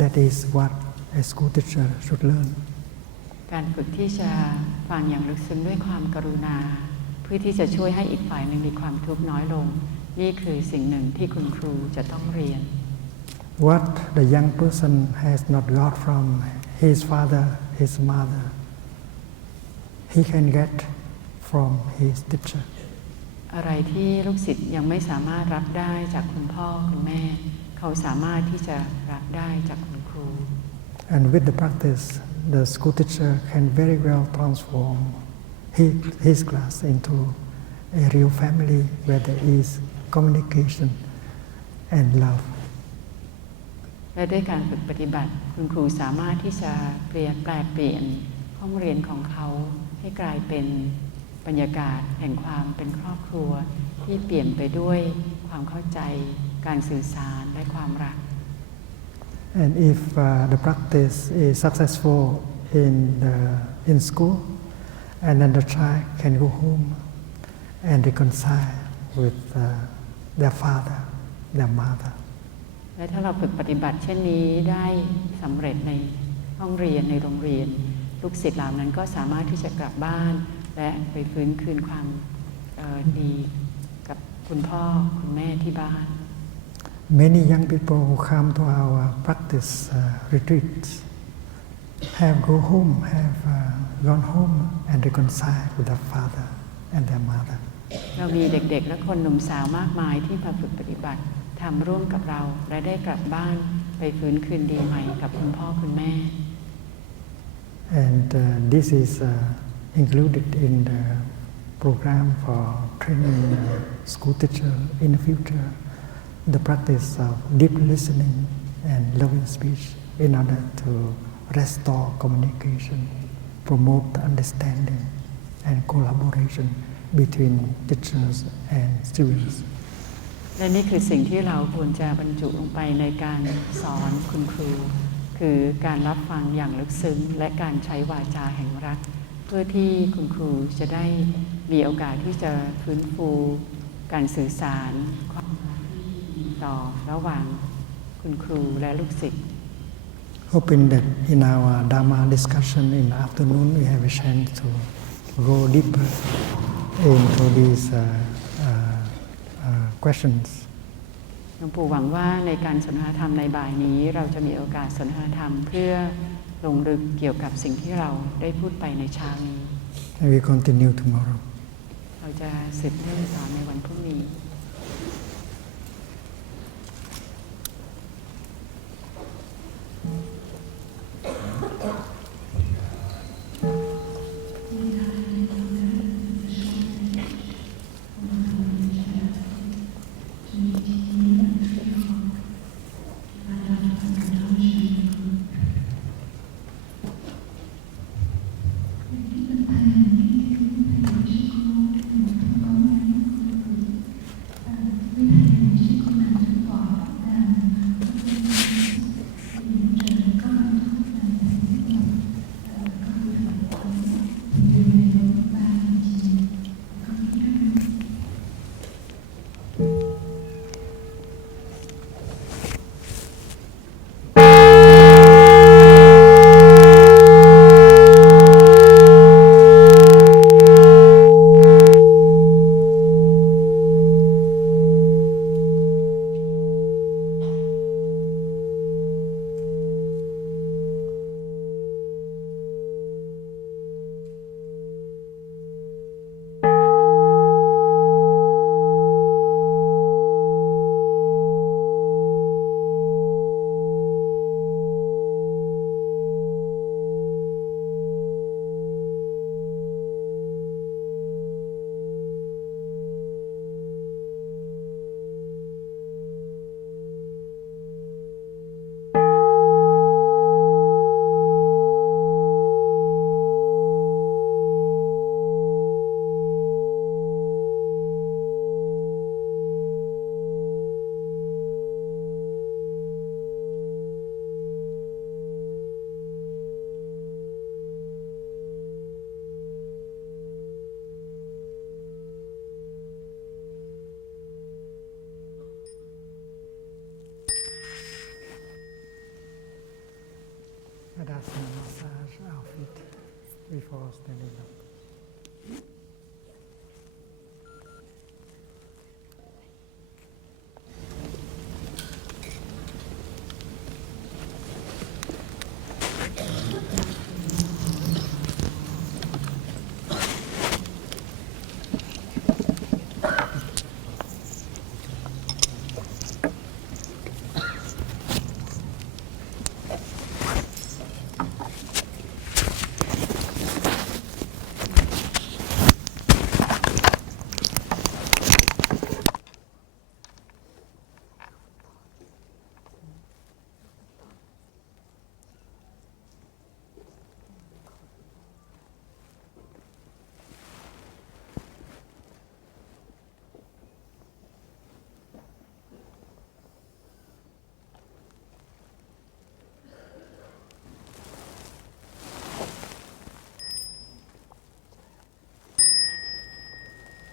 That is what a school teacher should learn. การฝึกที่จะฟังอย่างลึกซึ้งด้วยความกรุณาเพื่อที่จะช่วยให้อีกฝ่ายหนึ่งมีความทุกข์น้อยลงนี่คือสิ่งหนึ่งที่คุณครูจะต้องเรียน What the young person has not got from his father, his mother, he can get from his teacher. อะไรที่ลูกศิษย์ยังไม่สามารถรับได้จากคุณพ่อคุณแม่เขาสามารถที่จะรับได้จากคุณครู And with the practice, the school teacher can very well transform his class into a real family where there is communication and love. และด้วยการฝึกปฏิบัติคุณครูสามารถที่จะแปลเปลี่ยนห้องเรียนของเขาให้กลายเป็นบรรยากาศแห่งความเป็นครอบครัวที่เปลี่ยนไปด้วยความเข้าใจการสื่อสารและความรัก And if the practice is successful in school, and then the child can go home and reconcile with their father, their mother. และถ้าเราฝึกปฏิบัติเช่นนี้ได้สำเร็จในห้องเรียนในโรงเรียนลูกศิษย์เหล่านั้นก็สามารถที่จะกลับบ้านและไปฟื้นคืนความดีกับคุณพ่อคุณแม่ที่บ้าน Many young people who come to our practice retreats have gone home and reconciled with their father and their mother. เรามีเด็กๆและคนหนุ่มสาวมากมายที่มาฝึกปฏิบัติทำร่วมกับเราและได้กลับบ้านไปฟื้นคืนดีใหม่กับคุณพ่อคุณแม่ And this is included in the program for training school teacher in the future, the practice of deep listening and loving speech in order to restore communication, promote understanding and collaboration between teachers and students. และนี่คือสิ่งที่เราควรจะบรรจุลงไปในการสอนคุณครูคือการรับฟังอย่างลึกซึ้งและการใช้วาจาแห่งรักเพื่อที่คุณครูจะได้มีโอกาสที่จะฟื้นฟูการสื่อสารความรักต่อระหว่างคุณครูและลูกศิษย์ Hoping that in our Dharma discussion in the afternoon we have a chance to go deeper into these questions. หลวงปู่หวังว่าในการสนทนาธรรมในบ่ายนี้เราจะมีโอกาสสนทนาธรรมเพื่อลงลึกเกี่ยวกับสิ่งที่เราได้พูดไปในเช้านี้ And we continue tomorrow. เราจะสืบเนื่องต่อในวันพรุ่งนี้ Tadasana massage our feet before standing up.